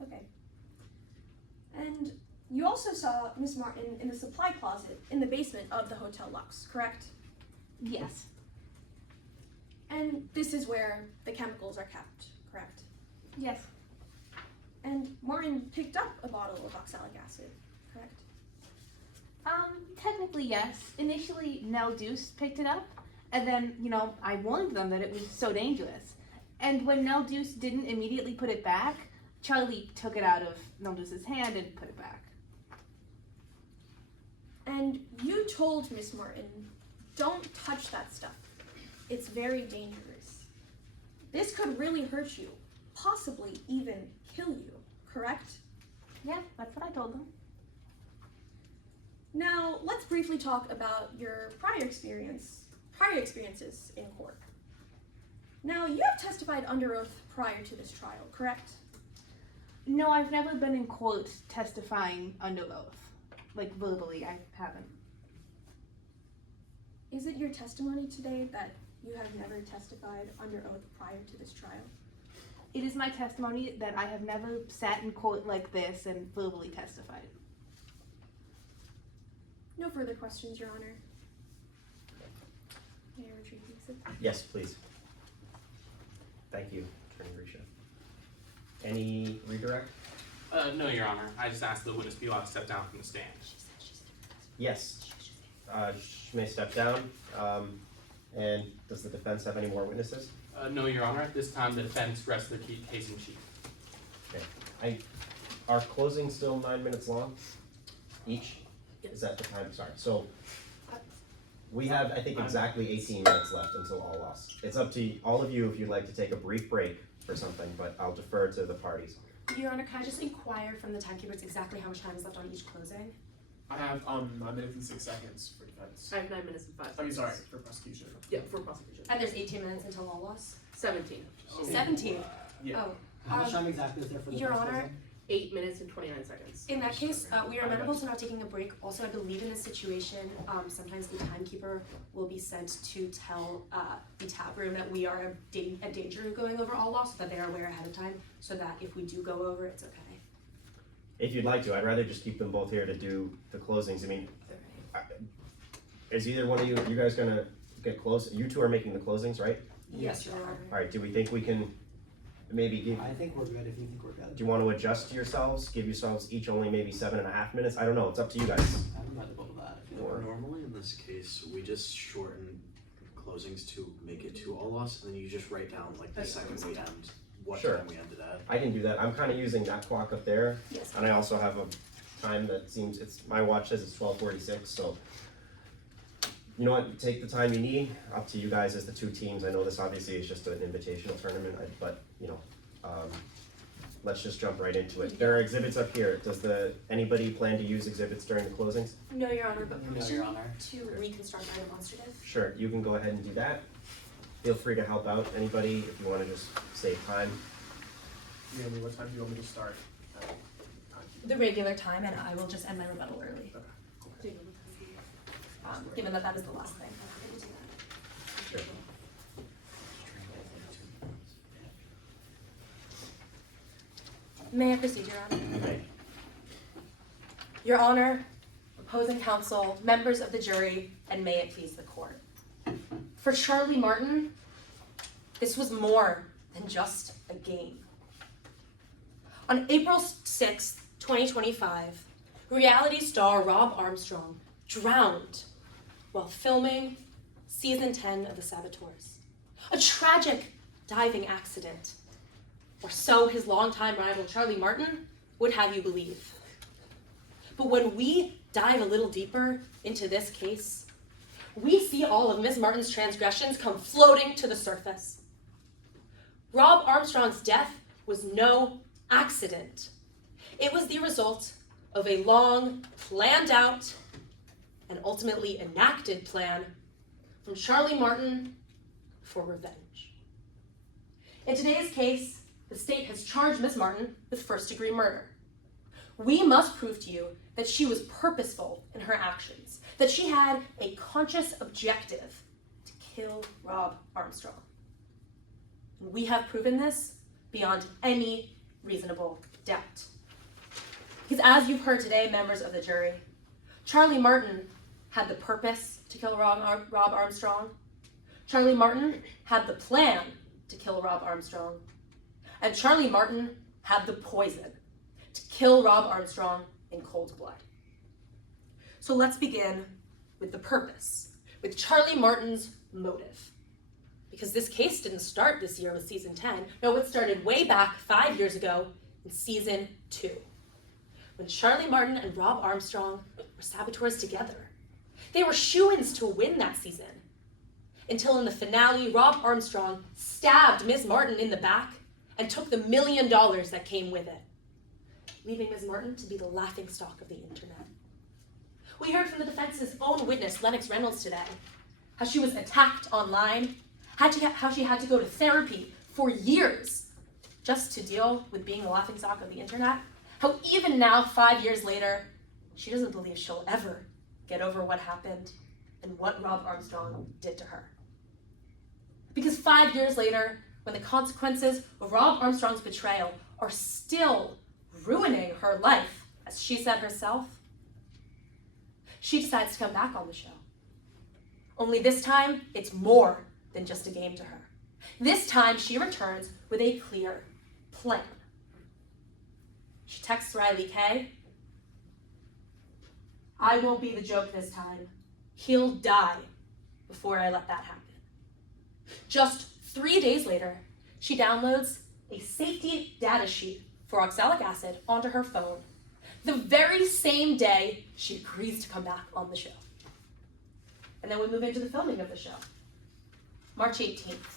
Okay. And you also saw Miss Martin in the supply closet in the basement of the Hotel Lux, correct? Yes. And this is where the chemicals are kept, correct? Yes. And Martin picked up a bottle of oxalic acid, correct? Technically yes. Initially, Nell Deuce picked it up, and then, I warned them that it was so dangerous. And when Nell Deuce didn't immediately put it back, Charlie took it out of Nell Deuce's hand and put it back. And you told Miss Martin, don't touch that stuff. It's very dangerous. This could really hurt you, possibly even kill you, correct? Yeah, that's what I told them. Now, let's briefly talk about your prior experiences in court. Now, you have testified under oath prior to this trial, correct? No, I've never been in court testifying under oath. Like, verbally, I haven't. Is it your testimony today that you have never testified under oath prior to this trial? It is my testimony that I have never sat in court like this and verbally testified. No further questions, Your Honor. May I retrieve these? Yes, please. Thank you, Attorney Risha. Any redirect? No, Your Honor. I just asked the witness be allowed to step down from the stand. Yes. She may step down. And does the defense have any more witnesses? No, Your Honor. At this time, the defense rests their case in chief. Okay. Are closings still 9 minutes long? Each? Is that the time? Sorry. So we have, I think, exactly 18 minutes left until all lost. It's up to all of you if you'd like to take a brief break for something, but I'll defer to the parties. Your Honor, can I just inquire from the timekeepers exactly how much time is left on each closing? I have 9 minutes and 6 seconds for defense. I have 9 minutes and 5 seconds. I mean, sorry, for prosecution. Yeah, for prosecution. And there's 18 minutes until all loss? 17. 17? Yeah. Oh. How much time exactly is there for the Your first Honor, closing? 8 minutes and 29 seconds. in that case, we are amenable to not taking a break. Also, I believe in this situation, sometimes the timekeeper will be sent to tell the tap room that we are a danger of going over all loss, so that they are aware ahead of time, so that if we do go over, it's okay. If you'd like to, I'd rather just keep them both here to do the closings. I mean, is either one of you guys gonna get close? You two are making the closings, right? Yes, Your Honor. All right, do we think we can maybe give, I think we're good if you think we're good. do you want to adjust yourselves, give yourselves each only maybe 7.5 minutes? I don't know, it's up to you guys. I'm amenable to that. Normally in this case, we just shorten closings to make it to all loss, and then you just write down like the second we end, what Sure. time we ended at. I can do that. I'm kind of using that clock up there, Yes. and I also have a time that seems, my watch says it's 12:46, so you know what, take the time you need, up to you guys as the two teams. I know this obviously is just an invitational tournament, but you know, let's just jump right into it. There are exhibits up here. Does anybody plan to use exhibits during the closings? No, Your Honor, but No, permission Your Honor. to reconstruct my demonstrative? Sure, you can go ahead and do that. Feel free to help out anybody if you want to just save time. Naomi, what time do you want me to start? The regular time, and I will just end my rebuttal early. Given that that is the last thing. I'm happy to do that. Sure. May I proceed, Your Honor? Your Honor, opposing counsel, members of the jury, and may it please the court. For Charlie Martin, this was more than just a game. On April 6th, 2025, reality star Rob Armstrong drowned while filming season 10 of The Saboteurs. A tragic diving accident, or so his longtime rival Charlie Martin would have you believe. But when we dive a little deeper into this case, we see all of Ms. Martin's transgressions come floating to the surface. Rob Armstrong's death was no accident. It was the result of a long, planned out, and ultimately enacted plan from Charlie Martin for revenge. In today's case, the state has charged Ms. Martin with first-degree murder. We must prove to you that she was purposeful in her actions, that she had a conscious objective to kill Rob Armstrong. We have proven this beyond any reasonable doubt. Because as you've heard today, members of the jury, Charlie Martin had the purpose to kill Rob Armstrong. Charlie Martin had the plan to kill Rob Armstrong. And Charlie Martin had the poison to kill Rob Armstrong in cold blood. So let's begin with the purpose, with Charlie Martin's motive. Because this case didn't start this year with season 10. No, it started way back 5 years ago in season 2. When Charlie Martin and Rob Armstrong were saboteurs together. They were shoo-ins to win that season. Until in the finale, Rob Armstrong stabbed Ms. Martin in the back and took the $1 million that came with it, leaving Ms. Martin to be the laughingstock of the internet. We heard from the defense's own witness, Lennox Reynolds, today, how she was attacked online, how she had to go to therapy for years just to deal with being the laughingstock of the internet. How even now, 5 years later, she doesn't believe she'll ever get over what happened and what Rob Armstrong did to her. Because 5 years later, when the consequences of Rob Armstrong's betrayal are still ruining her life, as she said herself, she decides to come back on the show. Only this time, it's more than just a game to her. This time, she returns with a clear plan. She texts Riley K. I won't be the joke this time. He'll die before I let that happen. Just 3 days later, she downloads a safety data sheet for oxalic acid onto her phone, the very same day she agrees to come back on the show. And then we move into the filming of the show. March 18th.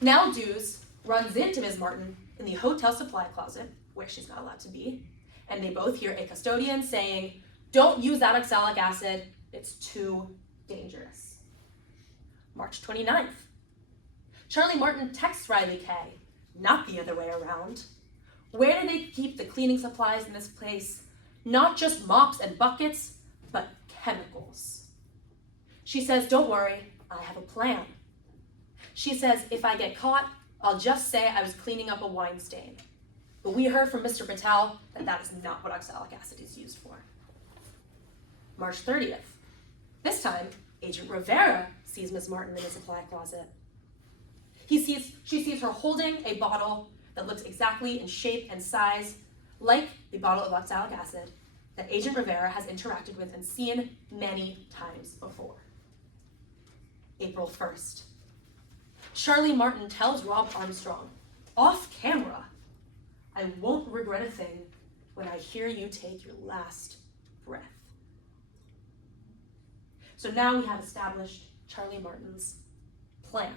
Nell Dews runs into Ms. Martin in the hotel supply closet, where she's not allowed to be, and they both hear a custodian saying, "Don't use that oxalic acid, it's too dangerous." March 29th. Charlie Martin texts Riley K, not the other way around. Where do they keep the cleaning supplies in this place? Not just mops and buckets, but chemicals. She says, "Don't worry, I have a plan." She says, "If I get caught, I'll just say I was cleaning up a wine stain." But we heard from Mr. Patel that that is not what oxalic acid is used for. March 30th. This time, Agent Rivera sees Ms. Martin in the supply closet. She sees her holding a bottle that looks exactly in shape and size like the bottle of oxalic acid that Agent Rivera has interacted with and seen many times before. April 1st. Charlie Martin tells Rob Armstrong, off camera, "I won't regret a thing when I hear you take your last breath." So now we have established Charlie Martin's plan.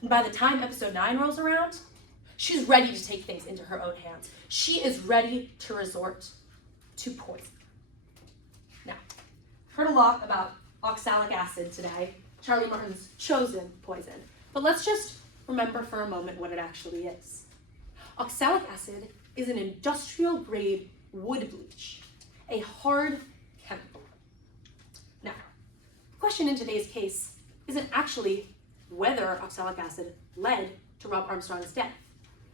And by the time episode 9 rolls around, she's ready to take things into her own hands. She is ready to resort to poison. Now, I've heard a lot about oxalic acid today, Charlie Martin's chosen poison. But let's just remember for a moment what it actually is. Oxalic acid is an industrial-grade wood bleach, a hard chemical. Now, the question in today's case isn't actually whether oxalic acid led to Rob Armstrong's death.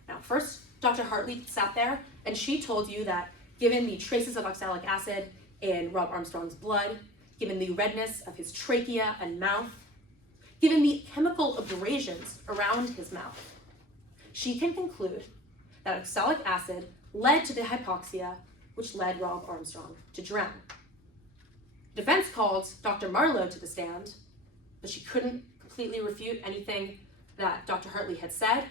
Now, first, Dr. Hartley sat there and she told you that given the traces of oxalic acid in Rob Armstrong's blood, given the redness of his trachea and mouth, given the chemical abrasions around his mouth, she can conclude that oxalic acid led to the hypoxia, which led Rob Armstrong to drown. Defense called Dr. Marlowe to the stand, but she couldn't completely refute anything that Dr. Hartley had said,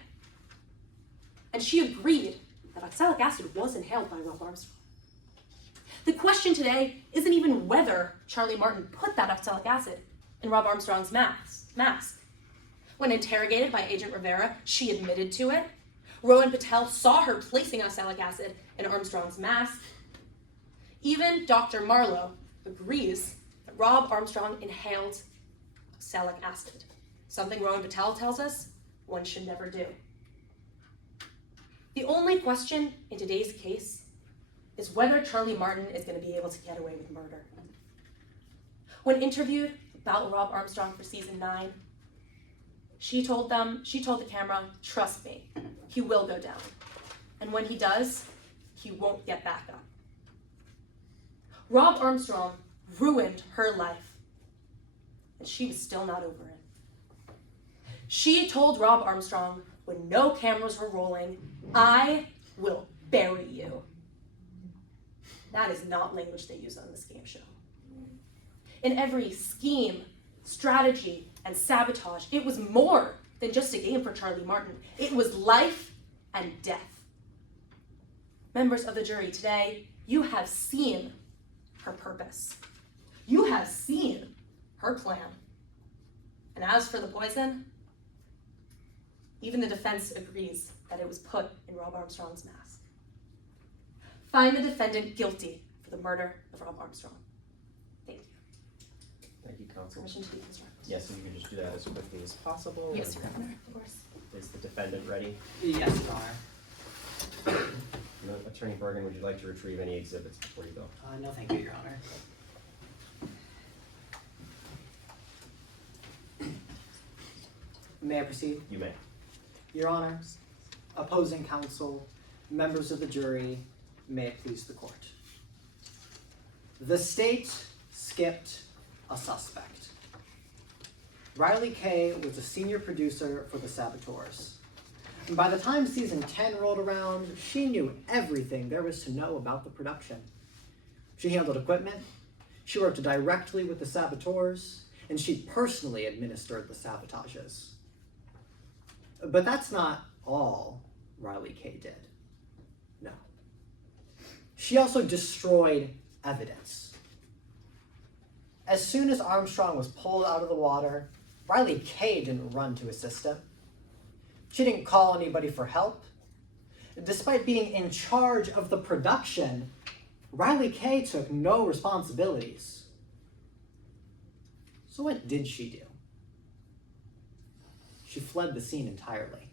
and she agreed that oxalic acid was inhaled by Rob Armstrong. The question today isn't even whether Charlie Martin put that oxalic acid in Rob Armstrong's mask. When interrogated by Agent Rivera, she admitted to it. Rowan Patel saw her placing oxalic acid in Armstrong's mask. Even Dr. Marlowe agrees that Rob Armstrong inhaled oxalic acid, something Rowan Patel tells us one should never do. The only question in today's case is whether Charlie Martin is going to be able to get away with murder. When interviewed about Rob Armstrong for season 9, she told the camera, "Trust me, he will go down. And when he does, he won't get back up." Rob Armstrong ruined her life, and she was still not over it. She told Rob Armstrong, when no cameras were rolling, "I will bury you." That is not language they use on this game show. In every scheme, strategy, and sabotage, it was more than just a game for Charlie Martin. It was life and death. Members of the jury, today, you have seen her purpose. You have seen her plan. And as for the poison, even the defense agrees that it was put in Rob Armstrong's mask. Find the defendant guilty for the murder of Rob Armstrong. Thank you. Thank you, counsel. Permission to deconstruct. Yes, so you can just do that as quickly as possible. Yes, Your Honor, of course. Is the defendant ready? Yes, Your Honor. Attorney Bergen, would you like to retrieve any exhibits before you go? No, thank you, Your Honor. May I proceed? You may. Your Honors, opposing counsel, members of the jury, may it please the court. The state skipped a suspect. Riley Kay was a senior producer for The Saboteurs. And by the time season 10 rolled around, she knew everything there was to know about the production. She handled equipment, she worked directly with the saboteurs, and she personally administered the sabotages. But that's not all Riley Kay did. No. She also destroyed evidence. As soon as Armstrong was pulled out of the water, Riley Kay didn't run to assist him. She didn't call anybody for help. Despite being in charge of the production, Riley Kay took no responsibilities. So what did she do? She fled the scene entirely.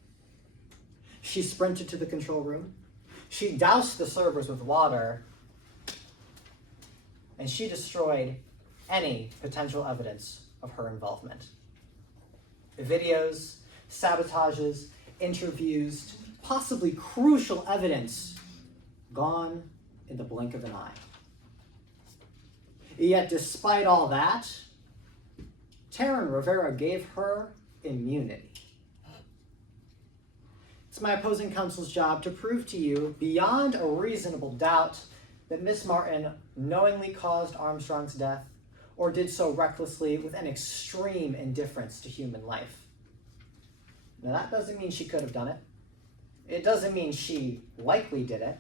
She sprinted to the control room. She doused the servers with water. And she destroyed any potential evidence of her involvement. Videos, sabotages, interviews, possibly crucial evidence, gone in the blink of an eye. Yet despite all that, Taryn Rivera gave her immunity. It's my opposing counsel's job to prove to you, beyond a reasonable doubt, that Miss Martin knowingly caused Armstrong's death, or did so recklessly with an extreme indifference to human life. Now that doesn't mean she could have done it. It doesn't mean she likely did it.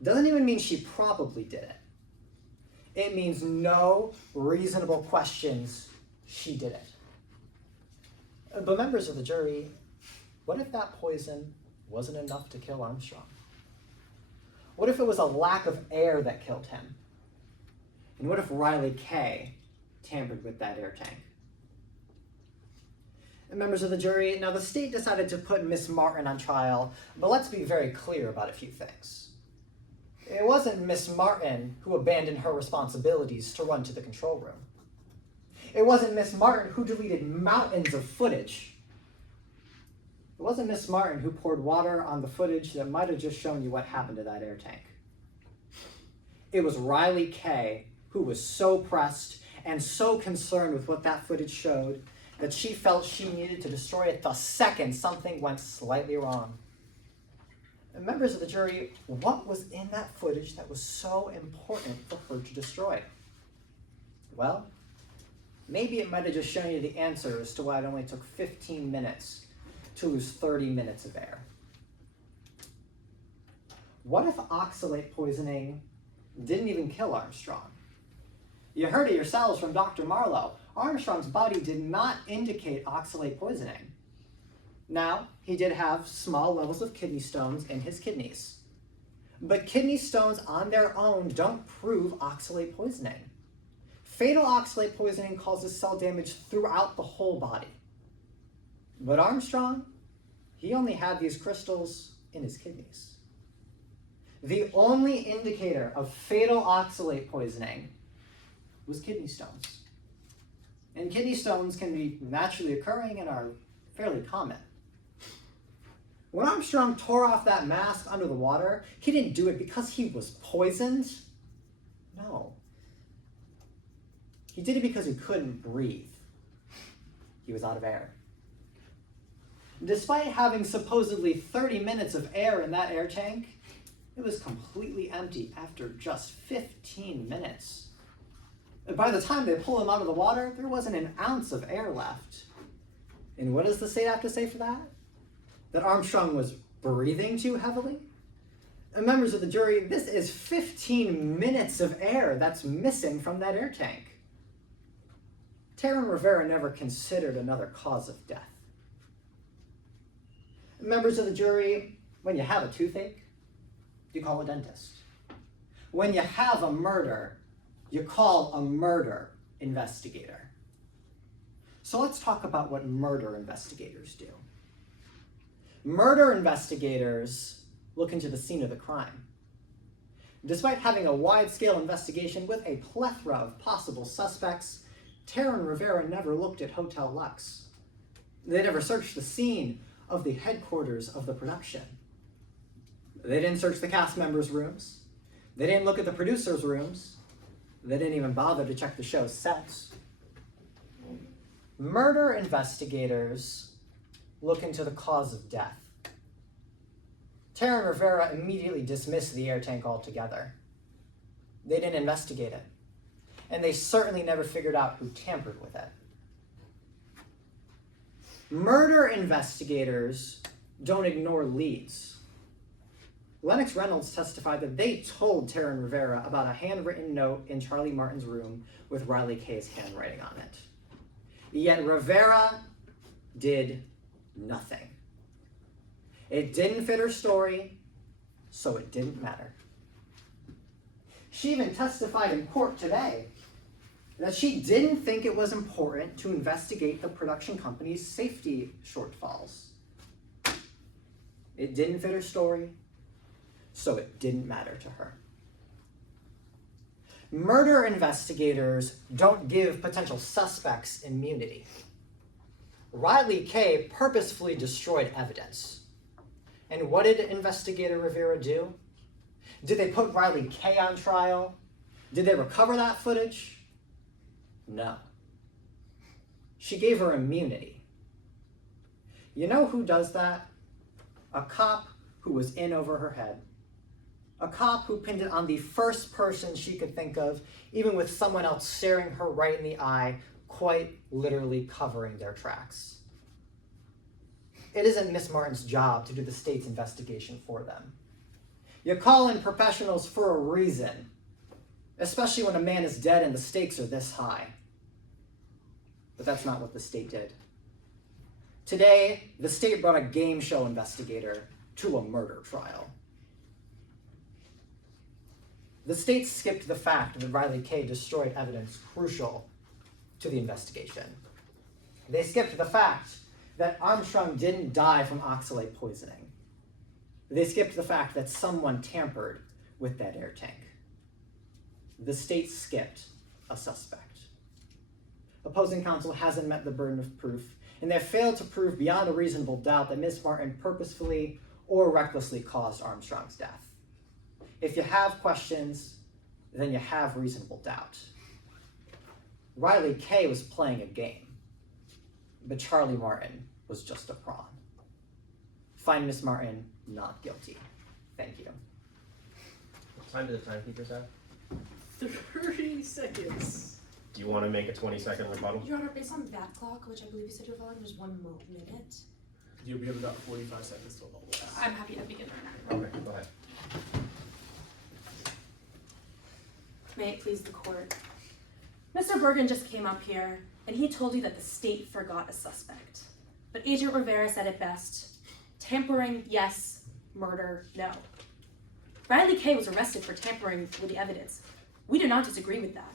It doesn't even mean she probably did it. It means no reasonable questions, she did it. But members of the jury, what if that poison wasn't enough to kill Armstrong? What if it was a lack of air that killed him? And what if Riley Kay tampered with that air tank? And members of the jury, now the state decided to put Miss Martin on trial, but let's be very clear about a few things. It wasn't Miss Martin who abandoned her responsibilities to run to the control room. It wasn't Miss Martin who deleted mountains of footage. It wasn't Miss Martin who poured water on the footage that might have just shown you what happened to that air tank. It was Riley Kay who was so pressed and so concerned with what that footage showed that she felt she needed to destroy it the second something went slightly wrong. And members of the jury, what was in that footage that was so important for her to destroy? Well, maybe it might have just shown you the answer as to why it only took 15 minutes to lose 30 minutes of air. What if oxalate poisoning didn't even kill Armstrong? You heard it yourselves from Dr. Marlowe. Armstrong's body did not indicate oxalate poisoning. Now, he did have small levels of kidney stones in his kidneys. But kidney stones on their own don't prove oxalate poisoning. Fatal oxalate poisoning causes cell damage throughout the whole body. But Armstrong, he only had these crystals in his kidneys. The only indicator of fatal oxalate poisoning was kidney stones. And kidney stones can be naturally occurring and are fairly common. When Armstrong tore off that mask under the water, he didn't do it because he was poisoned. No. He did it because he couldn't breathe. He was out of air. Despite having supposedly 30 minutes of air in that air tank, it was completely empty after just 15 minutes. And by the time they pulled him out of the water, there wasn't an ounce of air left. And what does the state have to say for that? That Armstrong was breathing too heavily? And members of the jury, this is 15 minutes of air that's missing from that air tank. Taryn Rivera never considered another cause of death. Members of the jury, when you have a toothache, you call a dentist. When you have a murder, you call a murder investigator. So let's talk about what murder investigators do. Murder investigators look into the scene of the crime. Despite having a wide-scale investigation with a plethora of possible suspects, Taryn Rivera never looked at Hotel Lux. They never searched the scene of the headquarters of the production. They didn't search the cast members' rooms. They didn't look at the producers' rooms. They didn't even bother to check the show's sets. Murder investigators look into the cause of death. Tara and Rivera immediately dismissed the air tank altogether. They didn't investigate it. And they certainly never figured out who tampered with it. Murder investigators don't ignore leads. Lennox Reynolds testified that they told Tara and Rivera about a handwritten note in Charlie Martin's room with Riley Kay's handwriting on it. Yet Rivera did nothing. It didn't fit her story, so it didn't matter. She even testified in court today that she didn't think it was important to investigate the production company's safety shortfalls. It didn't fit her story, so it didn't matter to her. Murder investigators don't give potential suspects immunity. Riley Kay purposefully destroyed evidence. And what did investigator Rivera do? Did they put Riley Kay on trial? Did they recover that footage? No. She gave her immunity. You know who does that? A cop who was in over her head. A cop who pinned it on the first person she could think of, even with someone else staring her right in the eye, quite literally covering their tracks. It isn't Miss Martin's job to do the state's investigation for them. You call in professionals for a reason, especially when a man is dead and the stakes are this high. But that's not what the state did. Today, the state brought a game show investigator to a murder trial. The state skipped the fact that Riley Kay destroyed evidence crucial to the investigation. They skipped the fact that Armstrong didn't die from oxalate poisoning. They skipped the fact that someone tampered with that air tank. The state skipped a suspect. Opposing counsel hasn't met the burden of proof, and they failed to prove beyond a reasonable doubt that Ms. Martin purposefully or recklessly caused Armstrong's death. If you have questions, then you have reasonable doubt. Riley Kay was playing a game, but Charlie Martin was just a pawn. Find Miss Martin not guilty. Thank you. What time do the timekeepers have? 30 seconds. Do you want to make a 20-second rebuttal? Your Honor, based on that clock, which I believe you said you're following, was 1 minute. We have about 45 seconds to hold this. I'm happy to begin right now. Okay, go ahead. May it please the court. Mr. Bergen just came up here, and he told you that the state forgot a suspect. But Agent Rivera said it best. Tampering, yes. Murder, no. Riley Kay was arrested for tampering with the evidence. We do not disagree with that.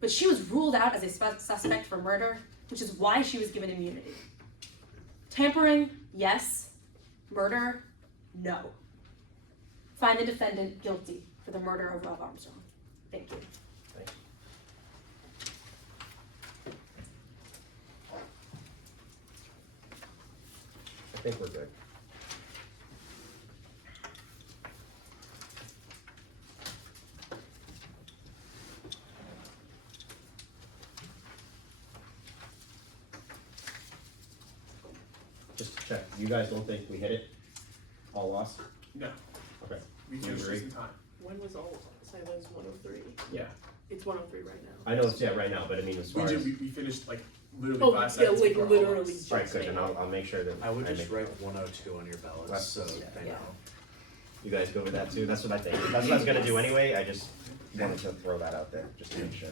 But she was ruled out as a suspect for murder, which is why she was given immunity. Tampering, yes. Murder, no. Find the defendant guilty for the murder of Rob Armstrong. Thank you. Thank you. I think we're good. Just to check, you guys don't think we hit it? All lost? No. Okay. We You finished agree? this in time. When was all silence 103? Yeah. It's 103 right now. I know it's right now, but I mean as far as. We finished like literally Oh, 5 yeah, seconds. like before all literally lost. Right, good, and I'll make sure that. I would just make- write 102 on your ballots, so they know. You guys go with that too? That's what I think. That's what I was gonna do anyway, I just wanted to throw that out there, just to make sure.